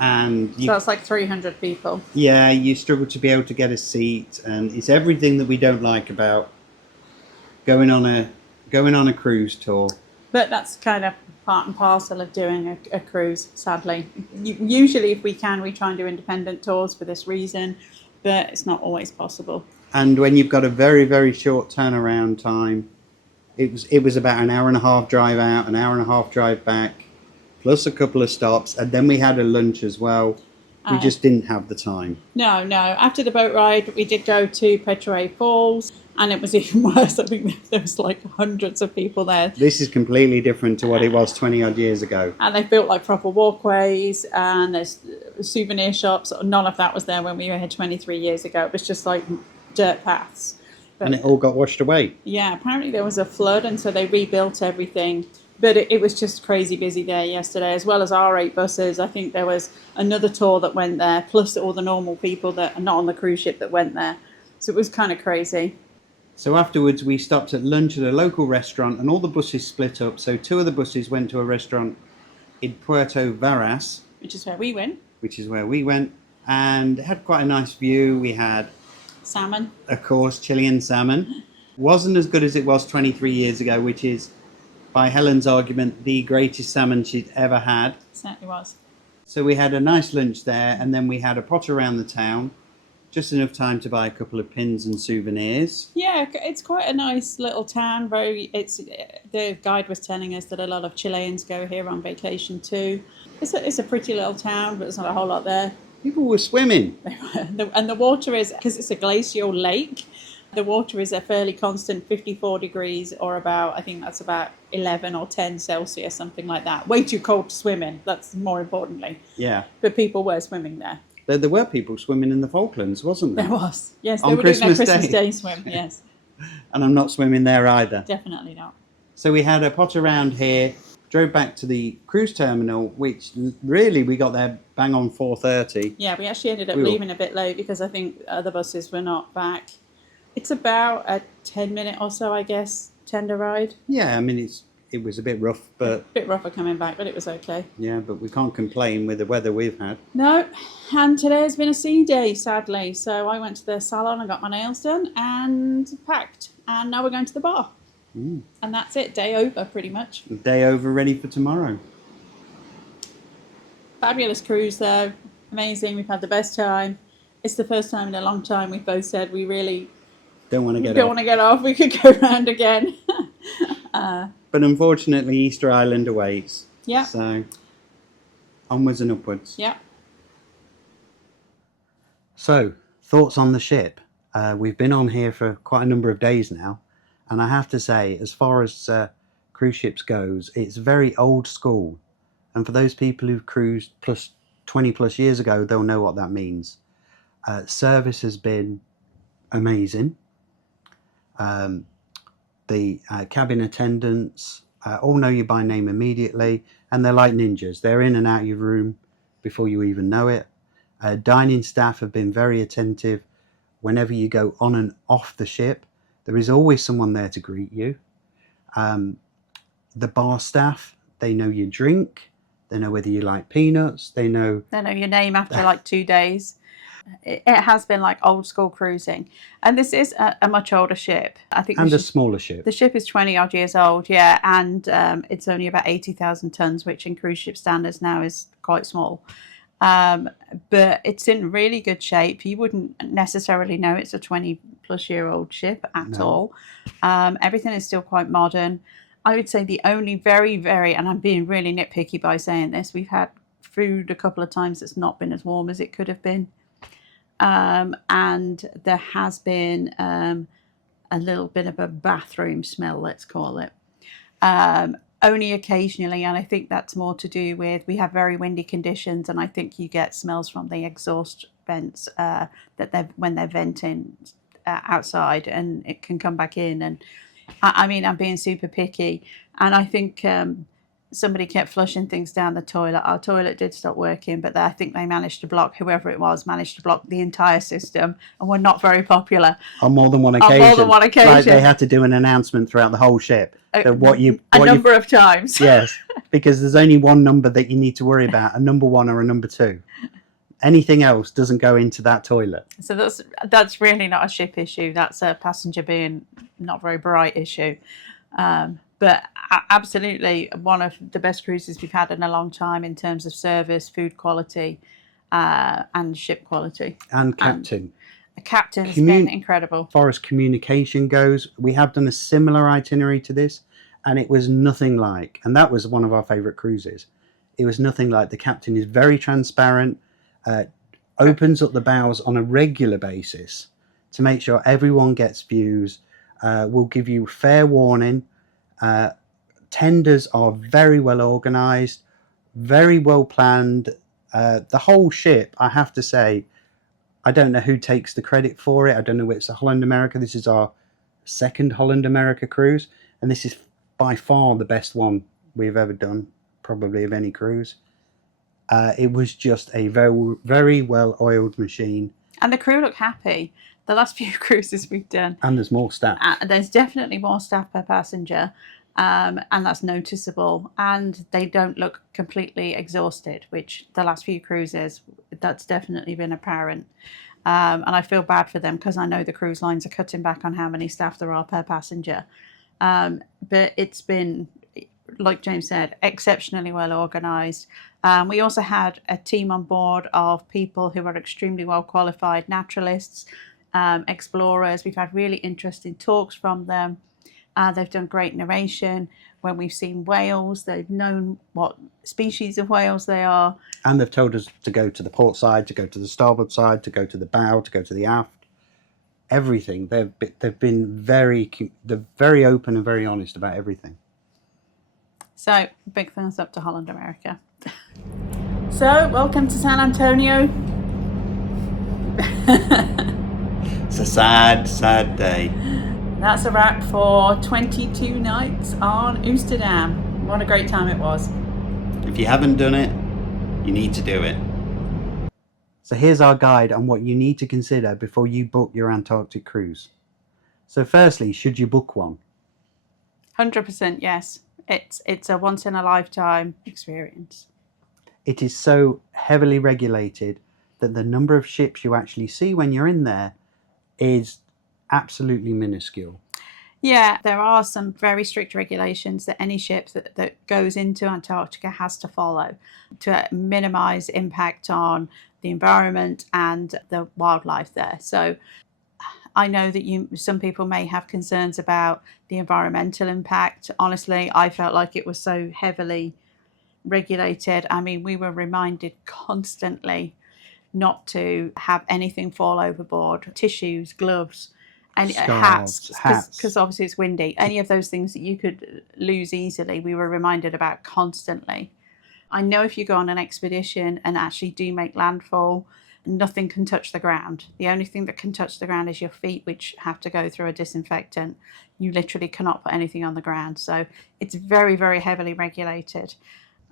And so that's like 300 people. Yeah, you struggle to be able to get a seat, and it's everything that we don't like about going on a cruise tour. But that's kind of part and parcel of doing a cruise, sadly. Usually, if we can, we try and do independent tours for this reason, but it's not always possible. And when you've got a very, very short turnaround time, it was about an hour and a half drive out, an hour and a half drive back, plus a couple of stops, and then we had a lunch as well. We just didn't have the time. No. After the boat ride, we did go to Petre Falls, and it was even worse. I think there was like hundreds of people there. This is completely different to what it was 20 odd years ago. And they've built like proper walkways, and there's souvenir shops. None of that was there when we were here 23 years ago. It was just like dirt paths. But, and it all got washed away. Yeah, apparently there was a flood, and so they rebuilt everything. But it was just crazy busy there yesterday, as well as our 8 buses. I think there was another tour that went there, plus all the normal people that are not on the cruise ship that went there. So it was kind of crazy. So afterwards we stopped at lunch at a local restaurant, and all the buses split up. So 2 of the buses went to a restaurant in Puerto Varas, Which is where we went. And it had quite a nice view. We had Salmon. Of course, Chilean salmon. Wasn't as good as it was 23 years ago, which is, by Helen's argument, the greatest salmon she'd ever had. Certainly was. So we had a nice lunch there, and then we had a pot around the town. Just enough time to buy a couple of pins and souvenirs. Yeah, it's quite a nice little town. The guide was telling us that a lot of Chileans go here on vacation too. It's a pretty little town, but there's not a whole lot there. People were swimming. And the water is, because it's a glacial lake, the water is a fairly constant 54 degrees or about, I think that's about 11 or 10 Celsius, something like that. Way too cold to swim in, that's more importantly. Yeah. But people were swimming there. There were people swimming in the Falklands, wasn't there? There was. Yes, On they were doing their Christmas Christmas Day. Day swim, yes. And I'm not swimming there either. Definitely not. So we had a pot around here, drove back to the cruise terminal, which really we got there bang on 4:30. Yeah, we actually ended up leaving a bit late because I think other buses were not back. It's about a 10-minute or so, I guess, tender ride. Yeah, I mean, it was a bit rough, but... A bit rougher coming back, but it was okay. Yeah, but we can't complain with the weather we've had. No, and today has been a sea day, sadly. So I went to the salon and got my nails done and packed. And now we're going to the bar. And that's it, day over, pretty much. Day over, ready for tomorrow. Fabulous cruise, though. Amazing, we've had the best time. It's the first time in a long time we've both said we really... Don't want to get don't off. want to get off. We could go round again. But unfortunately, Easter Island awaits. Yeah. So, onwards and upwards. Yeah. So, thoughts on the ship. We've been on here for quite a number of days now. And I have to say, as far as cruise ships goes, it's very old school. And for those people who've cruised 20 plus years ago, they'll know what that means. Service has been amazing. The cabin attendants all know you by name immediately, and they're like ninjas. They're in and out of your room before you even know it. Dining staff have been very attentive. Whenever you go on and off the ship, there is always someone there to greet you. The bar staff, they know your drink. They know whether you like peanuts. They know your name after like 2 days. It has been like old school cruising, and this is a much older ship. I think, and a smaller ship. The ship is 20 odd years old, yeah, and it's only about 80,000 tons, which in cruise ship standards now is quite small. But it's in really good shape. You wouldn't necessarily know it's a 20 plus year old ship at all. Everything is still quite modern. I would say the only very, and I'm being really nitpicky by saying this, we've had food a couple of times that's not been as warm as it could have been. And there has been a little bit of a bathroom smell, let's call it. Only occasionally, and I think that's more to do with we have very windy conditions, and I think you get smells from the exhaust vents when they're venting outside, and it can come back in. And I mean, I'm being super picky, and I think somebody kept flushing things down the toilet. Our toilet did stop working, but I think they managed to block, whoever it was, managed to block the entire system, and were not very popular. On more than one occasion. On more than one occasion. Like they had to do an announcement throughout the whole ship. A number of times. Yes, because there's only one number that you need to worry about, a number 1 or a number 2. Anything else doesn't go into that toilet. So that's really not a ship issue. That's a passenger being not very bright issue. But absolutely one of the best cruises we've had in a long time in terms of service, food quality, and ship quality. And captain. The captain has been incredible. As far as communication goes, we have done a similar itinerary to this, and it was nothing like, and that was one of our favourite cruises. It was nothing like. The captain is very transparent, opens up the bows on a regular basis to make sure everyone gets views, will give you fair warning. Tenders are very well organised, very well planned. The whole ship, I have to say, I don't know who takes the credit for it. I don't know if it's a Holland America. This is our second Holland America cruise, and this is by far the best one we've ever done, probably of any cruise. It was just a very, very well-oiled machine. And the crew look happy. The last few cruises we've done. And there's more staff. There's definitely more staff per passenger, and that's noticeable. And they don't look completely exhausted, which the last few cruises, that's definitely been apparent. And I feel bad for them because I know the cruise lines are cutting back on how many staff there are per passenger. But it's been, like James said, exceptionally well organised. We also had a team on board of people who are extremely well qualified naturalists, explorers. We've had really interesting talks from them. They've done great narration. When we've seen whales, they've known what species of whales they are. And they've told us to go to the port side, to go to the starboard side, to go to the bow, to go to the aft. Everything. They've been very open and very honest about everything. So, big thumbs up to Holland America. So, welcome to San Antonio. It's a sad, sad day. That's a wrap for 22 nights on Oosterdam. What a great time it was. If you haven't done it, you need to do it. So here's our guide on what you need to consider before you book your Antarctic cruise. So firstly, should you book one? 100% yes. It's a once in a lifetime experience. It is so heavily regulated that the number of ships you actually see when you're in there is absolutely minuscule. Yeah, there are some very strict regulations that any ship that goes into Antarctica has to follow to minimise impact on the environment and the wildlife there. So I know that some people may have concerns about the environmental impact. Honestly, I felt like it was so heavily regulated. I mean, we were reminded constantly not to have anything fall overboard, tissues, gloves, and hats, because obviously it's windy. Any of those things that you could lose easily, we were reminded about constantly. I know if you go on an expedition and actually do make landfall, nothing can touch the ground. The only thing that can touch the ground is your feet, which have to go through a disinfectant. You literally cannot put anything on the ground. So it's very, very heavily regulated.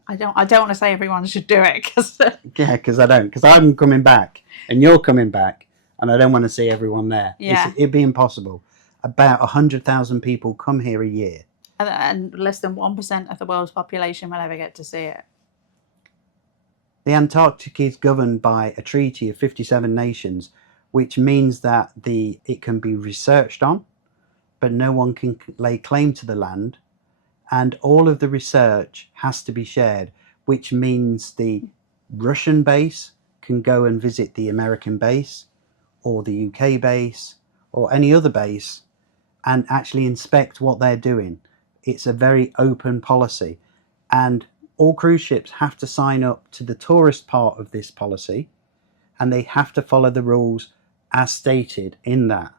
I don't want to say everyone should do it because I'm coming back and you're coming back, and I don't want to see everyone there. Yeah. It'd be impossible. About 100,000 people come here a year, and less than 1% of the world's population will ever get to see it. The Antarctic is governed by a treaty of 57 nations, which means that it can be researched on, but no one can lay claim to the land. And all of the research has to be shared, which means the Russian base can go and visit the American base or the UK base or any other base and actually inspect what they're doing. It's a very open policy, and all cruise ships have to sign up to the tourist part of this policy, and they have to follow the rules as stated in that.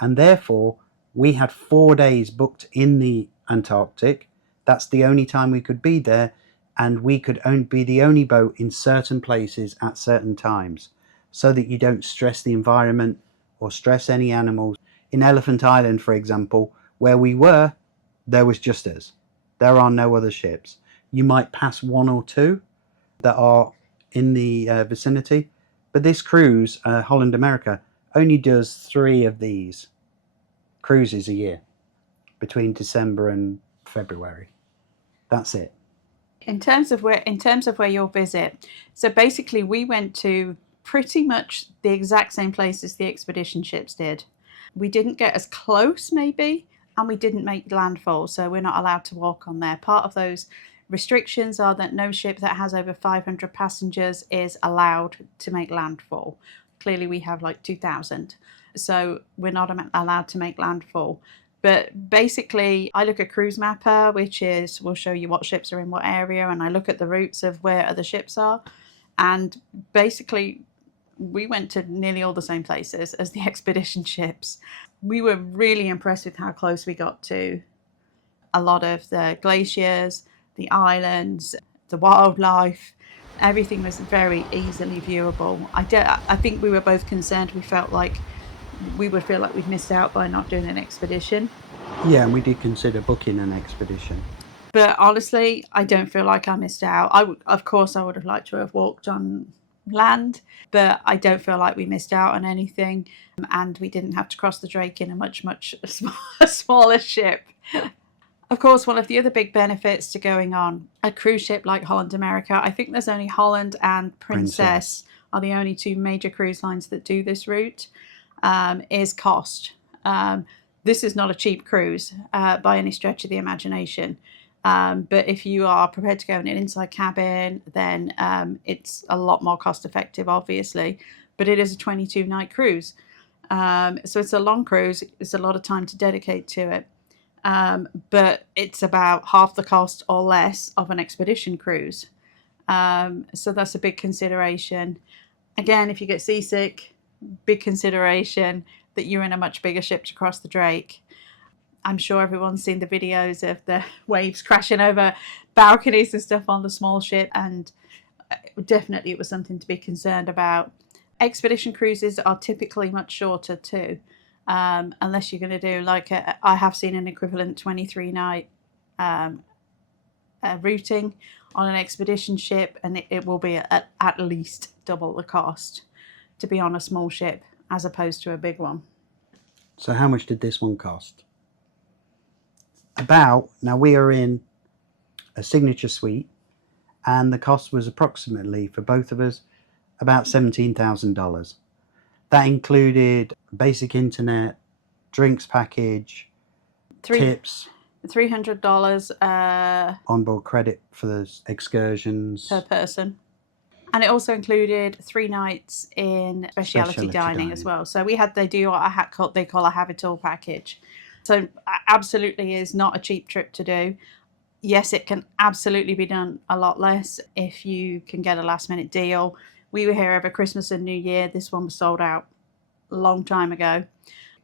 And therefore, we had 4 days booked in the Antarctic. That's the only time we could be there, and we could be the only boat in certain places at certain times, so that you don't stress the environment or stress any animals. In Elephant Island, for example, where we were, there was just us. There are no other ships. You might pass one or two that are in the vicinity, but this cruise, Holland America, only does 3 of these cruises a year between December and February. That's it. In terms of where you'll visit, so basically we went to pretty much the exact same places the expedition ships did. We didn't get as close maybe, and we didn't make landfall, so we're not allowed to walk on there. Part of those restrictions are that no ship that has over 500 passengers is allowed to make landfall. Clearly we have like 2,000. So we're not allowed to make landfall. But basically, I look at Cruise Mapper, which is, will show you what ships are in what area, and I look at the routes of where other ships are. And basically, we went to nearly all the same places as the expedition ships. We were really impressed with how close we got to a lot of the glaciers, the islands, the wildlife. Everything was very easily viewable. I think we were both concerned. We felt like we would feel like we'd missed out by not doing an expedition. Yeah, and we did consider booking an expedition. But honestly, I don't feel like I missed out. Of course, I would have liked to have walked on land, but I don't feel like we missed out on anything. And we didn't have to cross the Drake in a much smaller ship. Of course, one of the other big benefits to going on a cruise ship like Holland America, I think there's only Holland and Princess are the only two major cruise lines that do this route, is cost. This is not a cheap cruise by any stretch of the imagination. But if you are prepared to go in an inside cabin, then it's a lot more cost effective, obviously. But it is a 22-night cruise. So it's a long cruise. It's a lot of time to dedicate to it. But it's about half the cost or less of an expedition cruise. So that's a big consideration. Again, if you get seasick, big consideration that you're in a much bigger ship to cross the Drake. I'm sure everyone's seen the videos of the waves crashing over balconies and stuff on the small ship, and definitely it was something to be concerned about. Expedition cruises are typically much shorter too, unless you're going to do like I have seen an equivalent 23-night routing on an expedition ship, and it will be at least double the cost to be on a small ship as opposed to a big one. So how much did this one cost? Now we are in a signature suite, and the cost was approximately, for both of us, about $17,000. That included basic internet, drinks package, tips, $300 onboard credit for the excursions per person. And it also included 3 nights in specialty dining as well. So they do what they call a have-it-all package. So absolutely is not a cheap trip to do. Yes, it can absolutely be done a lot less if you can get a last-minute deal. We were here over Christmas and New Year. This one was sold out a long time ago.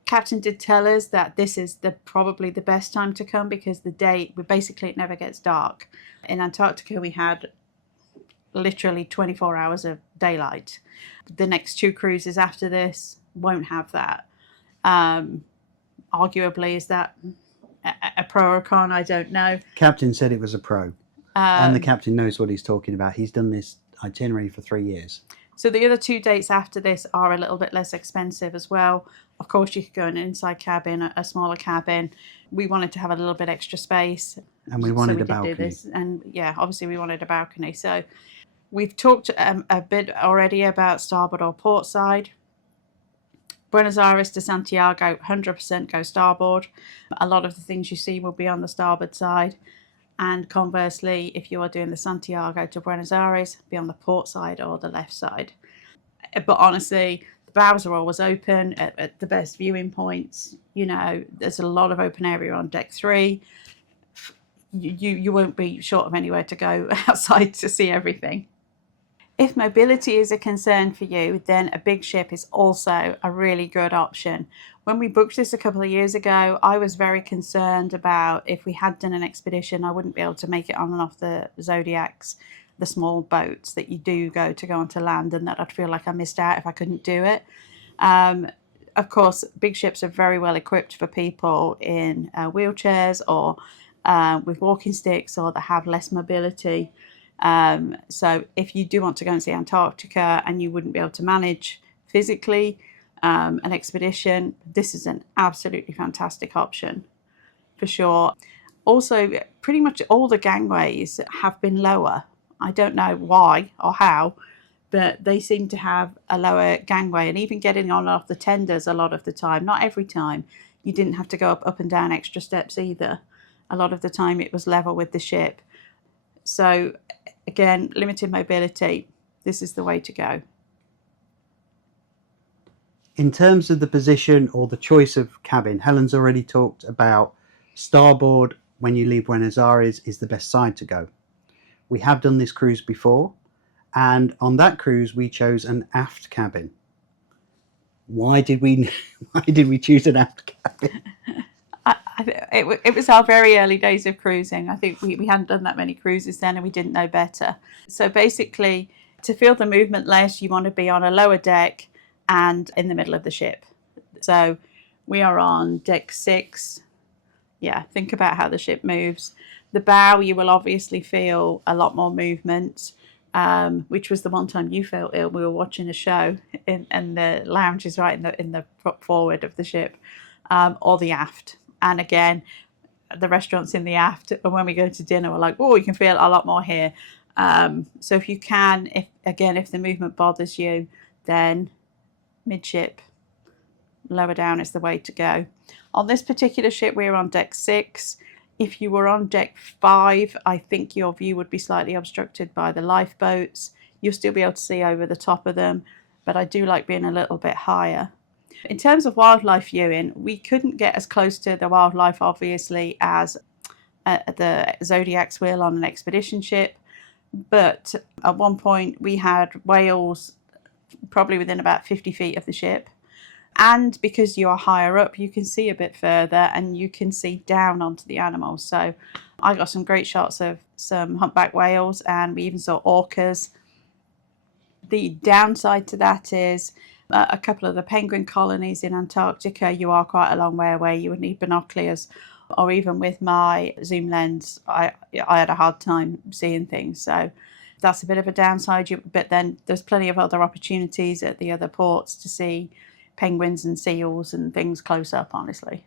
Captain did tell us that this is probably the best time to come because it never gets dark. In Antarctica, we had literally 24 hours of daylight. The next 2 cruises after this won't have that. Arguably, is that a pro or a con? I don't know. Captain said it was a pro, and the captain knows what he's talking about. He's done this itinerary for 3 years. So the other 2 dates after this are a little bit less expensive as well. Of course, you could go in an inside cabin, a smaller cabin. We wanted to have a little bit extra space, and we wanted a balcony. Did do this. And yeah, obviously we wanted a balcony. So we've talked a bit already about starboard or port side. Buenos Aires to Santiago, 100% go starboard. A lot of the things you see will be on the starboard side. And conversely, if you are doing the Santiago to Buenos Aires, be on the port side or the left side. But honestly, the bows are always open at the best viewing points. You know, there's a lot of open area on deck 3. You won't be short of anywhere to go outside to see everything. If mobility is a concern for you, then a big ship is also a really good option. When we booked this a couple of years ago, I was very concerned about if we had done an expedition, I wouldn't be able to make it on and off the Zodiacs, the small boats that you do go onto land, and that I'd feel like I missed out if I couldn't do it. Of course, big ships are very well equipped for people in wheelchairs or with walking sticks or that have less mobility. So if you do want to go and see Antarctica and you wouldn't be able to manage physically an expedition, this is an absolutely fantastic option for sure. Also, pretty much all the gangways have been lower. I don't know why or how, but they seem to have a lower gangway, and even getting on off the tenders a lot of the time, not every time, you didn't have to go up and down extra steps either. A lot of the time it was level with the ship. So again, limited mobility, this is the way to go. In terms of the position or the choice of cabin, Helen's already talked about starboard when you leave Buenos Aires is the best side to go. We have done this cruise before, and on that cruise we chose an aft cabin. Why did we choose an aft cabin? It was our very early days of cruising. I think we hadn't done that many cruises then and we didn't know better. So basically, to feel the movement less, you want to be on a lower deck and in the middle of the ship. So we are on deck 6. Yeah, think about how the ship moves. The bow, you will obviously feel a lot more movement, which was the one time you felt ill. We were watching a show and the lounge is right in the forward of the ship, or the aft. And again, the restaurant's in the aft, and when we go to dinner, we're like, oh, you can feel a lot more here. So if you can, if the movement bothers you, then midship, lower down is the way to go. On this particular ship, we were on deck 6. If you were on deck 5, I think your view would be slightly obstructed by the lifeboats. You'll still be able to see over the top of them, but I do like being a little bit higher. In terms of wildlife viewing, we couldn't get as close to the wildlife, obviously, as the Zodiac's will on an expedition ship. But at one point, we had whales probably within about 50 feet of the ship. And because you are higher up, you can see a bit further and you can see down onto the animals. So I got some great shots of some humpback whales, and we even saw orcas. The downside to that is a couple of the penguin colonies in Antarctica, you are quite a long way away. You would need binoculars, or even with my zoom lens, I had a hard time seeing things. So that's a bit of a downside. But then there's plenty of other opportunities at the other ports to see penguins and seals and things close up, honestly.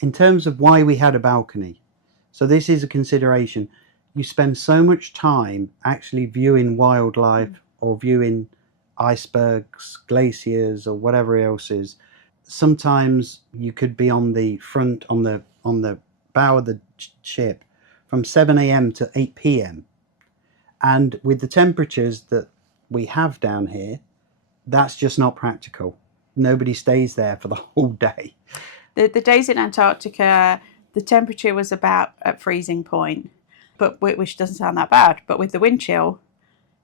In terms of why we had a balcony, so this is a consideration. You spend so much time actually viewing wildlife or viewing icebergs, glaciers, or whatever else is. Sometimes you could be on the front, on the bow of the ship from 7 a.m. to 8 p.m. And with the temperatures that we have down here, that's just not practical. Nobody stays there for the whole day. The days in Antarctica, the temperature was about at freezing point, but which doesn't sound that bad. But with the wind chill,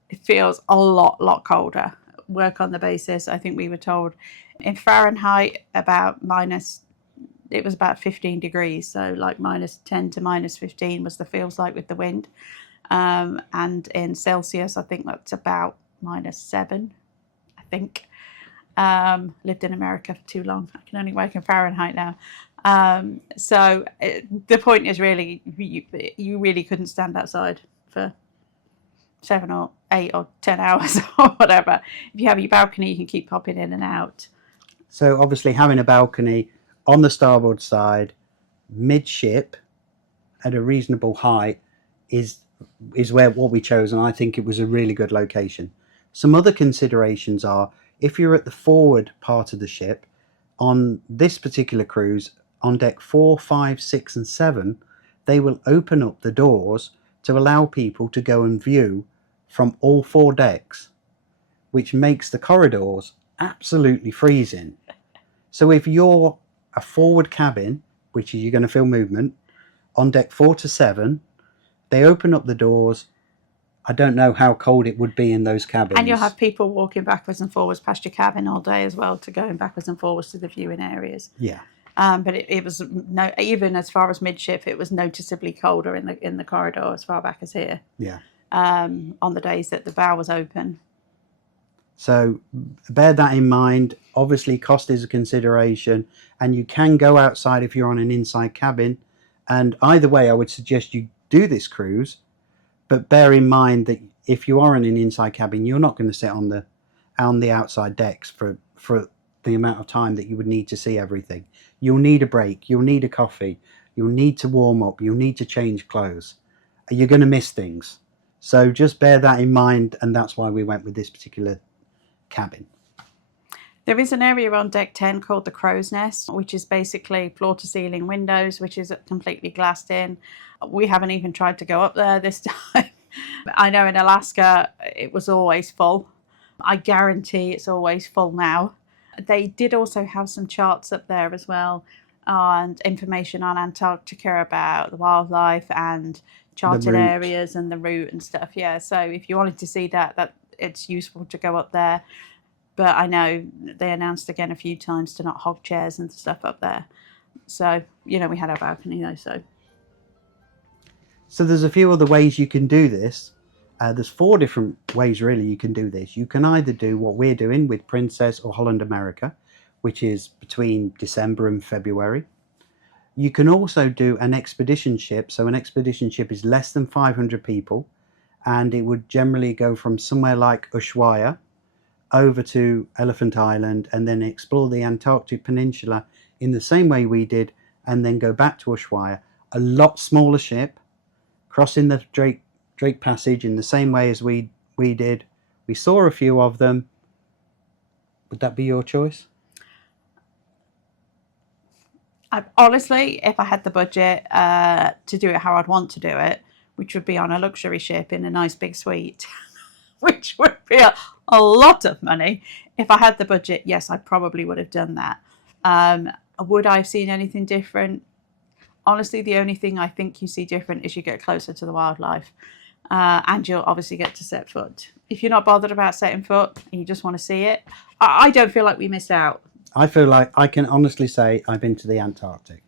it feels a lot colder. Work on the basis, I think we were told in Fahrenheit it was about 15 degrees. So like -10 to -15 was the feels like with the wind. And in Celsius, I think that's about -7. I think. Lived in America for too long. I can only work in Fahrenheit now. So the point is really, you really couldn't stand outside for 7 or 8 or 10 hours or whatever. If you have your balcony, you can keep popping in and out. So obviously having a balcony on the starboard side, midship, at a reasonable height, is what we chose, and I think it was a really good location. Some other considerations are, if you're at the forward part of the ship, on this particular cruise, on deck 4, 5, 6 and 7, they will open up the doors to allow people to go and view from all 4 decks, which makes the corridors absolutely freezing. So if you're a forward cabin, which is you're going to feel movement, on deck 4 to 7, they open up the doors. I don't know how cold it would be in those cabins. And you'll have people walking backwards and forwards past your cabin all day as well, to going backwards and forwards to the viewing areas. Yeah. But it was even as far as midship, it was noticeably colder in the corridor as far back as here. Yeah. On the days that the bow was open. So bear that in mind. Obviously, cost is a consideration, and you can go outside if you're on an inside cabin. And either way, I would suggest you do this cruise. But bear in mind that if you are in an inside cabin, you're not going to sit on the outside decks for the amount of time that you would need to see everything. You'll need a break. You'll need a coffee. You'll need to warm up. You'll need to change clothes. You're going to miss things. So just bear that in mind, and that's why we went with this particular cabin. There is an area on deck 10 called the Crow's Nest, which is basically floor-to-ceiling windows, which is completely glassed in. We haven't even tried to go up there this time. I know in Alaska it was always full. I guarantee it's always full now. They did also have some charts up there as well, and information on Antarctica about the wildlife and charted route. areas and the route and stuff. Yeah, so if you wanted to see that it's useful to go up there. But I know they announced again a few times to not hog chairs and stuff up there. So, we had our balcony though, So there's a few other ways you can do this. There's 4 different ways really you can do this. You can either do what we're doing with Princess or Holland America, which is between December and February. You can also do an expedition ship. So an expedition ship is less than 500 people, and it would generally go from somewhere like Ushuaia over to Elephant Island and then explore the Antarctic Peninsula in the same way we did, and then go back to Ushuaia. A lot smaller ship, crossing the Drake Passage in the same way as we did. We saw a few of them. Would that be your choice? Honestly, if I had the budget to do it how I'd want to do it, which would be on a luxury ship in a nice big suite, which would be a lot of money. If I had the budget, yes, I probably would have done that. Would I have seen anything different? Honestly, the only thing I think you see different is you get closer to the wildlife. And you'll obviously get to set foot. If you're not bothered about setting foot and you just want to see it, I don't feel like we missed out. I feel like I can honestly say I've been to the Antarctic,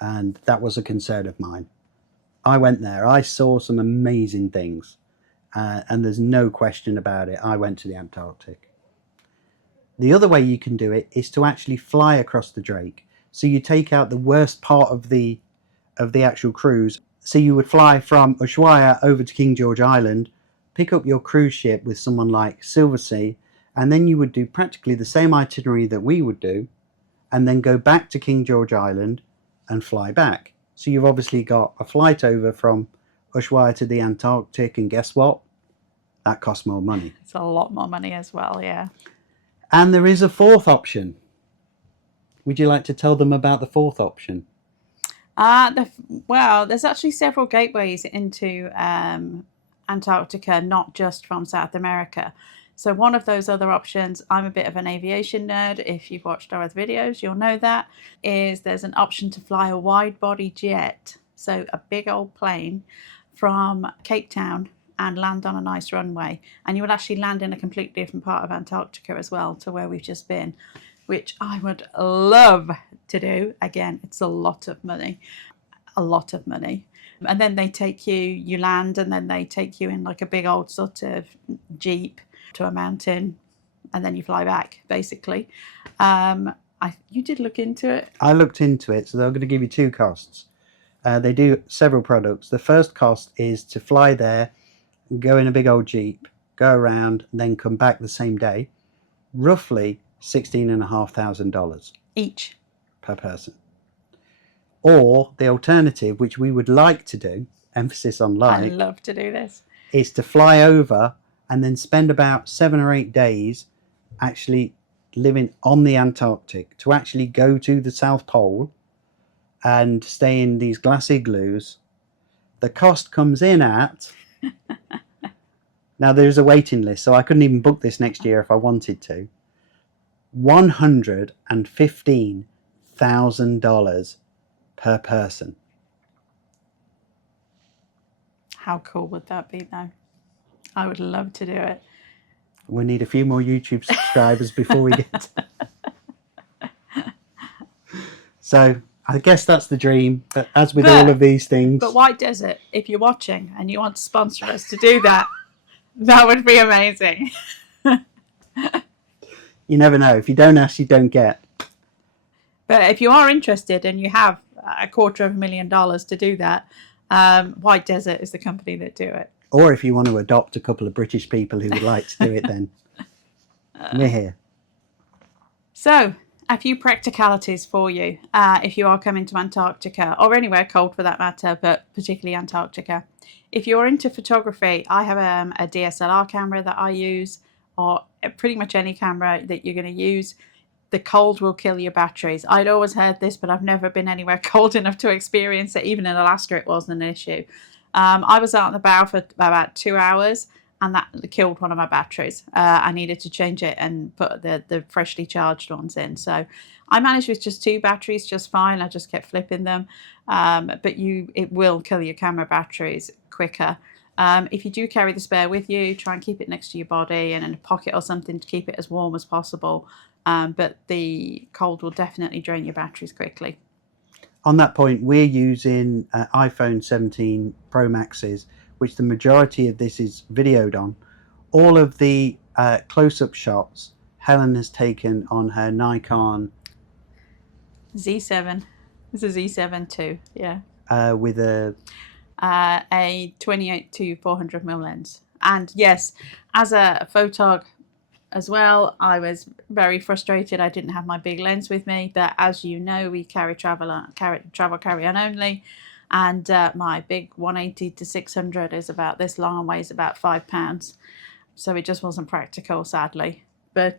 and that was a concern of mine. I went there, I saw some amazing things, and there's no question about it. I went to the Antarctic. The other way you can do it is to actually fly across the Drake. So you take out the worst part of the actual cruise. So you would fly from Ushuaia over to King George Island, pick up your cruise ship with someone like Silversea, and then you would do practically the same itinerary that we would do, and then go back to King George Island and fly back. So you've obviously got a flight over from Ushuaia to the Antarctic, and guess what? That costs more money. It's a lot more money as well, yeah. And there is a 4th option. Would you like to tell them about the 4th option? Well, there's actually several gateways into Antarctica, not just from South America. So one of those other options, I'm a bit of an aviation nerd. If you've watched our other videos, you'll know that, is there's an option to fly a wide-body jet, so a big old plane, from Cape Town and land on a nice runway. And you will actually land in a completely different part of Antarctica as well to where we've just been, which I would love to do. Again, it's a lot of money. And then they take you land, and then they take you in like a big old sort of jeep to a mountain, and then you fly back, basically. You did look into it? I looked into it, so they're going to give you 2 costs. They do several products. The first cost is to fly there, go in a big old jeep, go around, then come back the same day. Roughly $16,500 each per person. Or the alternative, which we would like to do, emphasis on like, I love to do this, is to fly over and then spend about 7 or 8 days actually living on the Antarctic, to actually go to the South Pole and stay in these glass igloos. The cost comes in at now there's a waiting list, so I couldn't even book this next year if I wanted to. $115,000 per person. How cool would that be though? I would love to do it. We need a few more YouTube subscribers before we get So I guess that's the dream, but as with all of these things. But White Desert, if you're watching and you want to sponsor us to do that, that would be amazing. You never know. If you don't ask, you don't get. But if you are interested and you have $250,000 to do that, White Desert is the company that do it. Or if you want to adopt a couple of British people who would like to do it, then we're here. So, a few practicalities for you if you are coming to Antarctica, or anywhere cold for that matter, but particularly Antarctica. If you're into photography, I have a DSLR camera that I use, or pretty much any camera that you're going to use. The cold will kill your batteries. I'd always heard this, but I've never been anywhere cold enough to experience it. Even in Alaska, it wasn't an issue. I was out on the bow for about 2 hours, and that killed one of my batteries. I needed to change it and put the freshly charged ones in. So I managed with just 2 batteries just fine. I just kept flipping them. But it will kill your camera batteries quicker. If you do carry the spare with you, try and keep it next to your body and in a pocket or something to keep it as warm as possible. But the cold will definitely drain your batteries quickly. On that point, we're using iPhone 17 Pro Maxes, which the majority of this is videoed on. All of the close-up shots Helen has taken on her Nikon Z7. This is Z7 too, yeah. With a 28 to 400mm lens. And yes, as a photog as well, I was very frustrated I didn't have my big lens with me, but as you know, we travel carry-on only, and my big 180 to 600 is about this long and weighs about 5 pounds, so it just wasn't practical, sadly. But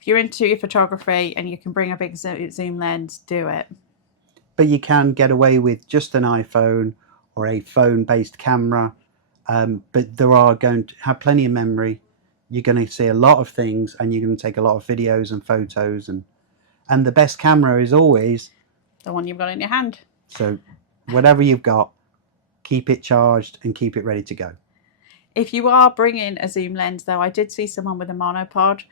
if you're into your photography and you can bring a big zoom lens, do it. But you can get away with just an iPhone or a phone-based camera, but there are going to have plenty of memory. You're going to see a lot of things, and you're going to take a lot of videos and photos, and the best camera is always the one you've got in your hand. So whatever you've got, keep it charged and keep it ready to go. If you are bringing a zoom lens, though, I did see someone with a monopod,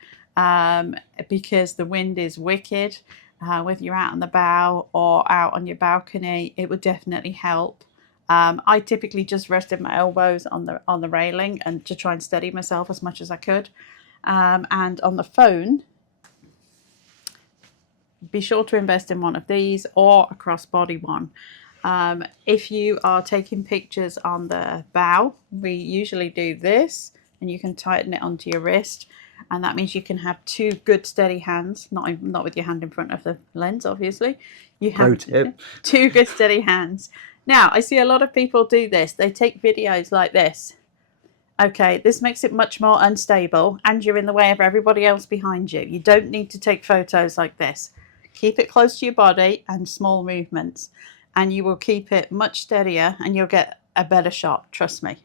because the wind is wicked. Whether you're out on the bow or out on your balcony, it would definitely help. I typically just rested my elbows on the railing and to try and steady myself as much as I could. And on the phone, be sure to invest in one of these or a crossbody one. If you are taking pictures on the bow, we usually do this, and you can tighten it onto your wrist, and that means you can have 2 good steady hands, not with your hand in front of the lens, obviously. You have 2 good steady hands. Now, I see a lot of people do this. They take videos like this. Okay, this makes it much more unstable, and you're in the way of everybody else behind you. You don't need to take photos like this. Keep it close to your body and small movements, and you will keep it much steadier, and you'll get a better shot. Trust me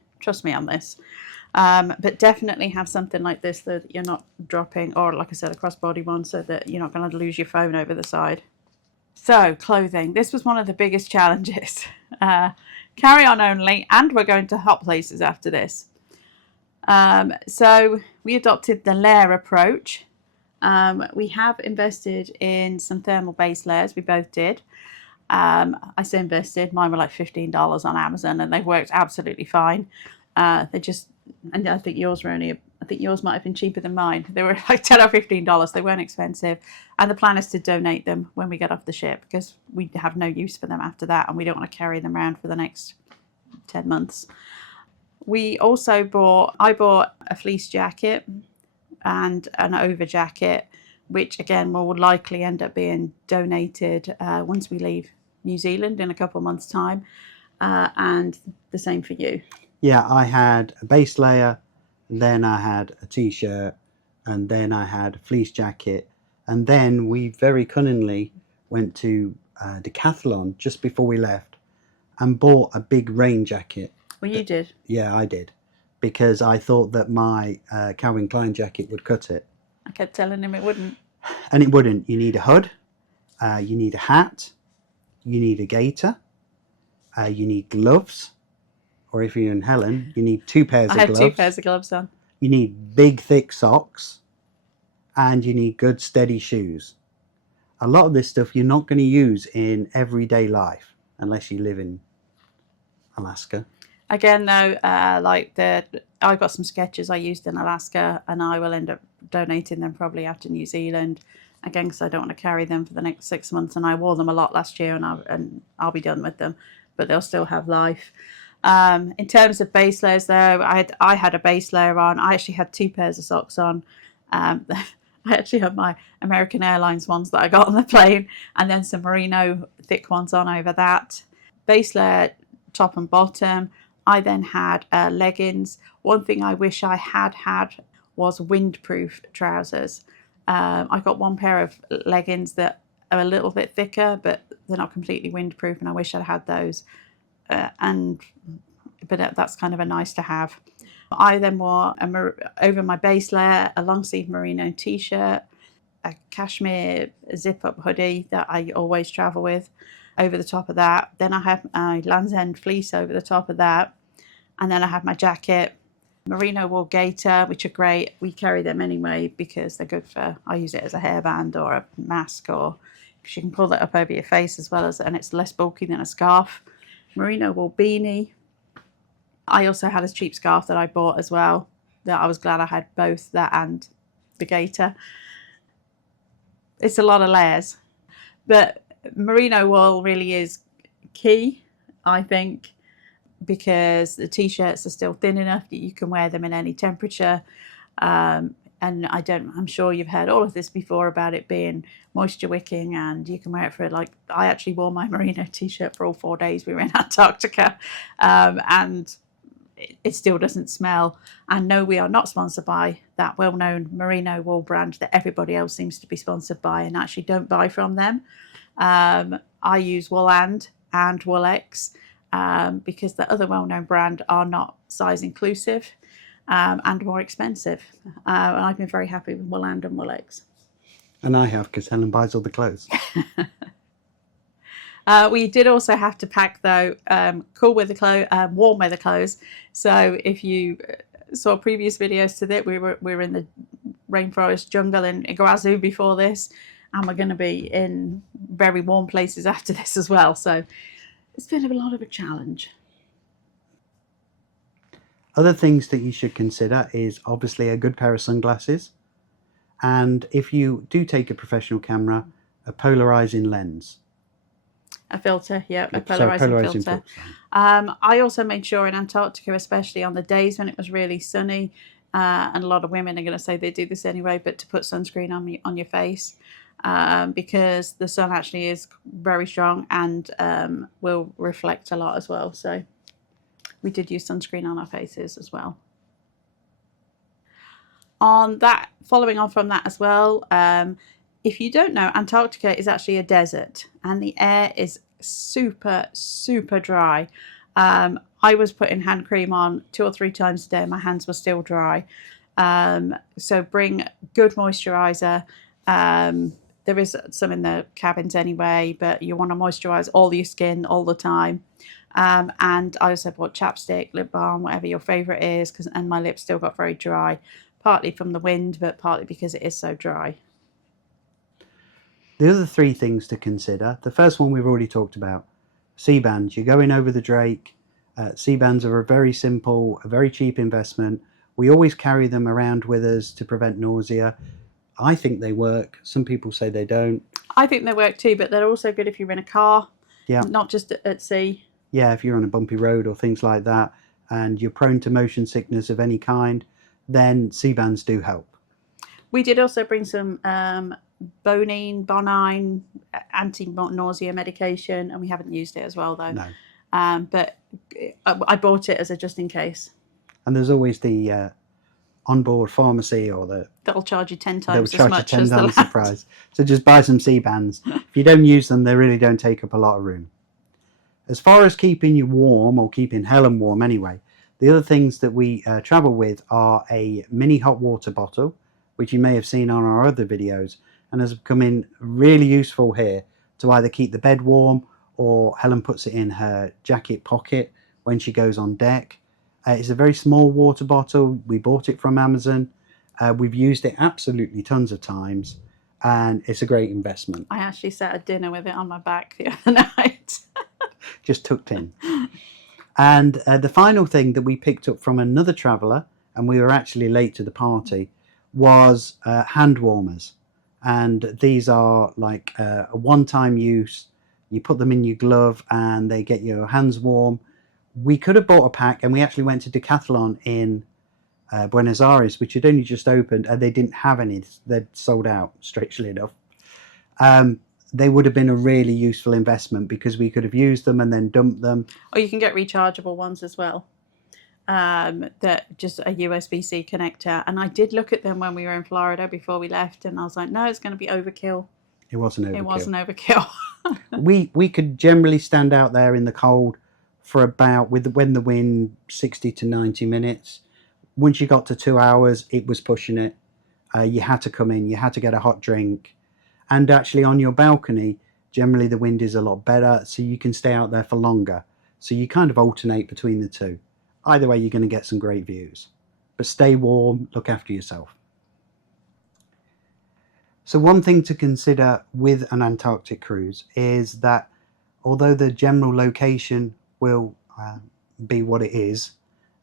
on this. But definitely have something like this so that you're not dropping, or like I said, a crossbody one, so that you're not going to lose your phone over the side. So, clothing. This was one of the biggest challenges. Carry on only, and we're going to hot places after this. So we adopted the layer approach. We have invested in some thermal base layers. We both did. I say invested. Mine were like $15 on Amazon, and they worked absolutely fine. And I think yours might have been cheaper than mine. They were like $10 or $15. They weren't expensive. And the plan is to donate them when we get off the ship, because we have no use for them after that, and we don't want to carry them around for the next 10 months. I bought a fleece jacket and an over jacket, which again will likely end up being donated once we leave New Zealand in a couple of months' time. And the same for you. Yeah, I had a base layer, then I had a t-shirt, and then I had a fleece jacket, and then we very cunningly went to Decathlon just before we left and bought a big rain jacket. Well, you did. Yeah, I did, because I thought that my Calvin Klein jacket would cut it. I kept telling him it wouldn't. And it wouldn't. You need a hood, you need a hat, you need a gaiter, you need gloves. Or if you're in Helen, you need 2 pairs of gloves. I had 2 pairs of gloves on. You need big, thick socks. And you need good, steady shoes. A lot of this stuff you're not going to use in everyday life, unless you live in Alaska. Again, though, I've got some sketches I used in Alaska, and I will end up donating them probably after New Zealand. Again, because I don't want to carry them for the next 6 months. And I wore them a lot last year, and I'll be done with them. But they'll still have life. In terms of base layers, though, I had a base layer on. I actually had 2 pairs of socks on. I actually had my American Airlines ones that I got on the plane, and then some merino thick ones on over that. Base layer, top and bottom. I then had leggings. One thing I wish I had was windproof trousers. I got 1 pair of leggings that are a little bit thicker, but they're not completely windproof, and I wish I'd had those. But that's kind of a nice to have. I then wore over my base layer a long sleeve merino t-shirt, a cashmere zip-up hoodie that I always travel with over the top of that. Then I have my Land's End fleece over the top of that. And then I have my jacket, merino wool gaiter, which are great. We carry them anyway because they're good for, I use it as a hairband or a mask, or because you can pull that up over your face as well as, and it's less bulky than a scarf. Merino wool beanie. I also had a cheap scarf that I bought as well, that I was glad I had both that and the gaiter. It's a lot of layers, but merino wool really is key, I think, because the t-shirts are still thin enough that you can wear them in any temperature. And I'm sure you've heard all of this before about it being moisture wicking, and you can wear it for, like, I actually wore my merino t-shirt for all 4 days we were in Antarctica, and it still doesn't smell. And no, we are not sponsored by that well-known merino wool brand that everybody else seems to be sponsored by, and actually don't buy from them. I use Holland and Wolex because the other well-known brand are not size inclusive and more expensive. And I've been very happy with Holland and Wolex. And I have, because Helen buys all the clothes. We did also have to pack, though, cool weather clothes, warm weather clothes. So if you saw previous videos to that, we were in the rainforest jungle in Iguazu before this, and we're going to be in very warm places after this as well. So it's been a lot of a challenge. Other things that you should consider is obviously a good pair of sunglasses, and if you do take a professional camera, a polarizing lens. A filter, yeah, a polarizing filter. I also made sure in Antarctica, especially on the days when it was really sunny, and a lot of women are going to say they do this anyway, but to put sunscreen on your face, because the sun actually is very strong and will reflect a lot as well. So we did use sunscreen on our faces as well. On that, following on from that as well, if you don't know, Antarctica is actually a desert, and the air is super, super dry. I was putting hand cream on 2 or 3 times a day, and my hands were still dry. So bring good moisturizer. There is some in the cabins anyway, but you want to moisturize all your skin all the time. And I also bought chapstick, lip balm, whatever your favorite is, and my lips still got very dry, partly from the wind, but partly because it is so dry. The other 3 things to consider, the first one we've already talked about, C-bands. You're going over the Drake. C-bands are a very simple, a very cheap investment. We always carry them around with us to prevent nausea. I think they work. Some people say they don't. I think they work too, but they're also good if you're in a car, not just at sea. Yeah, if you're on a bumpy road or things like that, and you're prone to motion sickness of any kind, then C-bands do help. We did also bring some Bonine, anti-nausea medication, and we haven't used it as well, though. No. But I bought it as a just in case. And there's always the onboard pharmacy, or They'll charge you 10 they'll times as charge much you 10 as the times land. the price. So just buy some C-bands. If you don't use them, they really don't take up a lot of room. As far as keeping you warm, or keeping Helen warm anyway, the other things that we travel with are a mini hot water bottle, which you may have seen on our other videos, and has come in really useful here to either keep the bed warm, or Helen puts it in her jacket pocket when she goes on deck. It's a very small water bottle. We bought it from Amazon. We've used it absolutely tons of times, and it's a great investment. I actually sat at dinner with it on my back the other night. Just tucked in. And the final thing that we picked up from another traveller, and we were actually late to the party, was hand warmers. And these are like a one-time use. You put them in your glove and they get your hands warm. We could have bought a pack, and we actually went to Decathlon in Buenos Aires, which had only just opened, and they didn't have any. They'd sold out, strangely enough. They would have been a really useful investment, because we could have used them and then dumped them. Or you can get rechargeable ones as well. That just a USB-C connector. And I did look at them when we were in Florida before we left, and I was like, no, it's going to be overkill. It wasn't overkill. It wasn't overkill. we could generally stand out there in the cold for about, when the wind 60 to 90 minutes. once you got to 2 hours, it was pushing it. You had to come in, you had to get a hot drink. And actually on your balcony, generally the wind is a lot better, so you can stay out there for longer. So you kind of alternate between the two. Either way, you're going to get some great views. But stay warm, look after yourself. So one thing to consider with an Antarctic cruise is that although the general location will be what it is,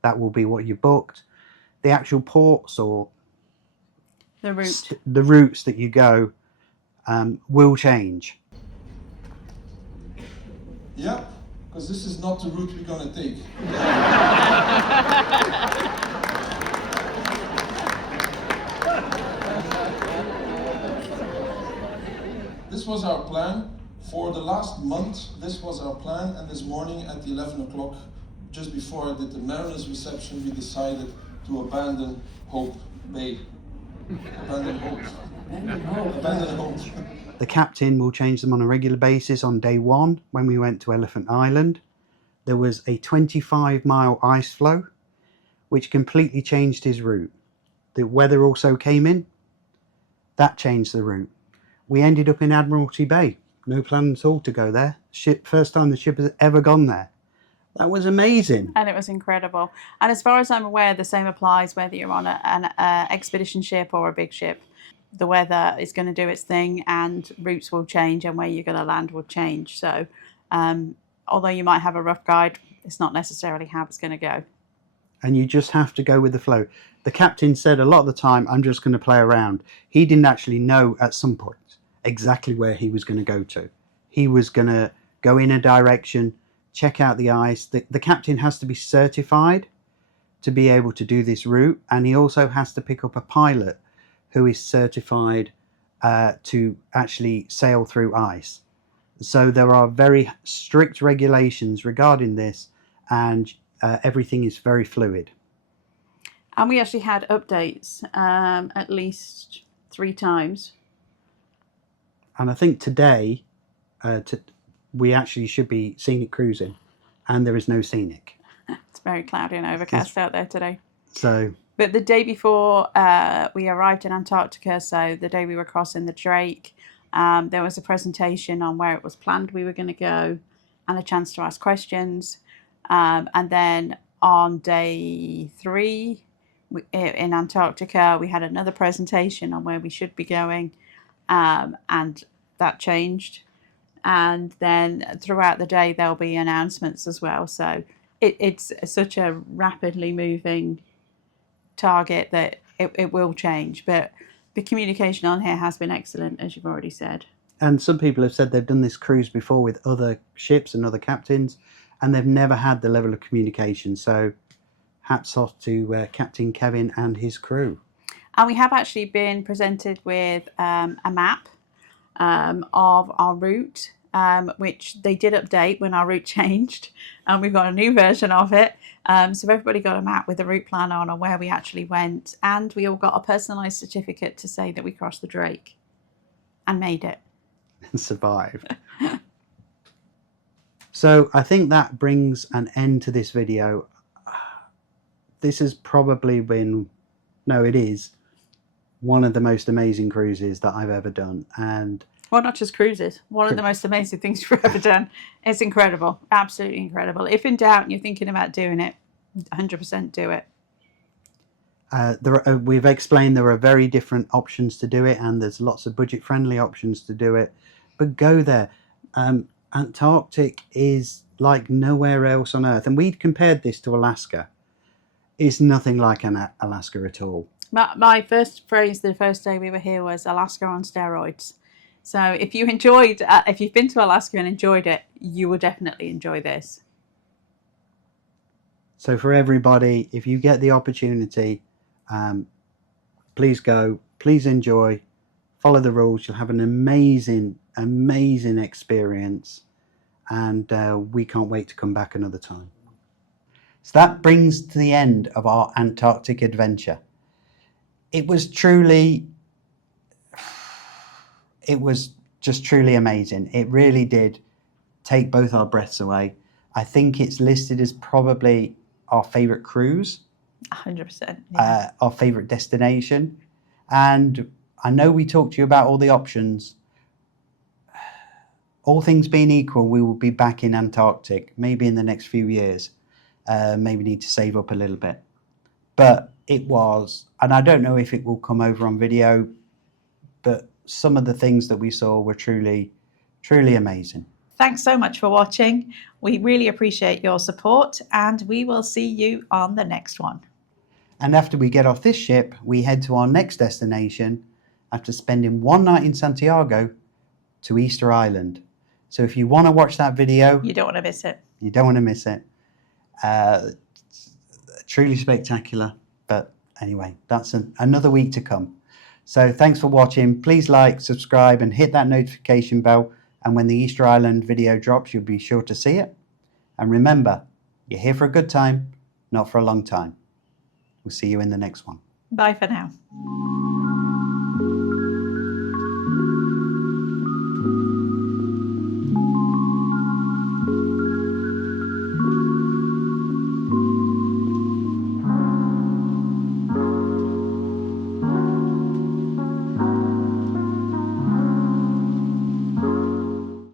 that will be what you booked, the actual ports or The route. the routes that you go will change. Yeah, because this is not the route we're gonna take. This was our plan for the last month. This was our plan, and this morning at 11 o'clock, just before I did the mariners reception, we decided to abandon Hope Bay. Abandon Hope. Abandon Hope. The captain will change them on a regular basis. On day one, when we went to Elephant Island, there was a 25-mile ice floe, which completely changed his route. The weather also came in. That changed the route. We ended up in Admiralty Bay. No plan at all to go there. First time the ship has ever gone there. That was amazing. And it was incredible. And as far as I'm aware, the same applies whether you're on an expedition ship or a big ship. The weather is going to do its thing and routes will change and where you're going to land will change. So although you might have a rough guide, it's not necessarily how it's going to go. And you just have to go with the flow. The captain said a lot of the time, I'm just going to play around. He didn't actually know at some point exactly where he was going to go to. He was going to go in a direction, check out the ice. The captain has to be certified to be able to do this route, and he also has to pick up a pilot who is certified to actually sail through ice. So there are very strict regulations regarding this, and everything is very fluid. And we actually had updates at least 3 times. And I think today we actually should be scenic cruising, and there is no scenic. It's very cloudy and overcast out there today. So, but the day before we arrived in Antarctica, so the day we were crossing the Drake, there was a presentation on where it was planned we were going to go and a chance to ask questions. And then on day 3 in Antarctica, we had another presentation on where we should be going, and that changed. And then throughout the day, there'll be announcements as well. So it's such a rapidly moving target that it will change. But the communication on here has been excellent, as you've already said. And some people have said they've done this cruise before with other ships and other captains, and they've never had the level of communication. So hats off to Captain Kevin and his crew. And we have actually been presented with a map of our route, which they did update when our route changed, and we've got a new version of it. So everybody got a map with a route plan on where we actually went, and we all got a personalised certificate to say that we crossed the Drake and made it. And survived. So I think that brings an end to this video. This has probably been, no, it is one of the most amazing cruises that I've ever done. And well, not just cruises, one of the most amazing things we've ever done. It's incredible, absolutely incredible. If in doubt and you're thinking about doing it, 100% do it. We've explained there are very different options to do it, and there's lots of budget-friendly options to do it. But go there. Antarctic is like nowhere else on Earth, and we'd compared this to Alaska. It's nothing like Alaska at all. My first phrase the first day we were here was Alaska on steroids. So if you enjoyed, if you've been to Alaska and enjoyed it, you will definitely enjoy this. So for everybody, if you get the opportunity, please go, please enjoy, follow the rules. You'll have an amazing experience, and we can't wait to come back another time. So that brings to the end of our Antarctic adventure. It was just truly amazing. It really did take both our breaths away. I think it's listed as probably our favourite cruise 100%. Our favourite destination. And I know we talked to you about all the options. All things being equal, we will be back in Antarctic, maybe in the next few years. Maybe need to save up a little bit. But it was, and I don't know if it will come over on video, but some of the things that we saw were truly, truly amazing. Thanks so much for watching. We really appreciate your support, and we will see you on the next one. And after we get off this ship, we head to our next destination after spending one night in Santiago to Easter Island. So if you want to watch that video, You don't want to miss it. you don't want to miss it. Truly spectacular. But anyway, that's another week to come. So thanks for watching. Please like, subscribe, and hit that notification bell. And when the Easter Island video drops, you'll be sure to see it. And remember, you're here for a good time, not for a long time. We'll see you in the next one. Bye for now.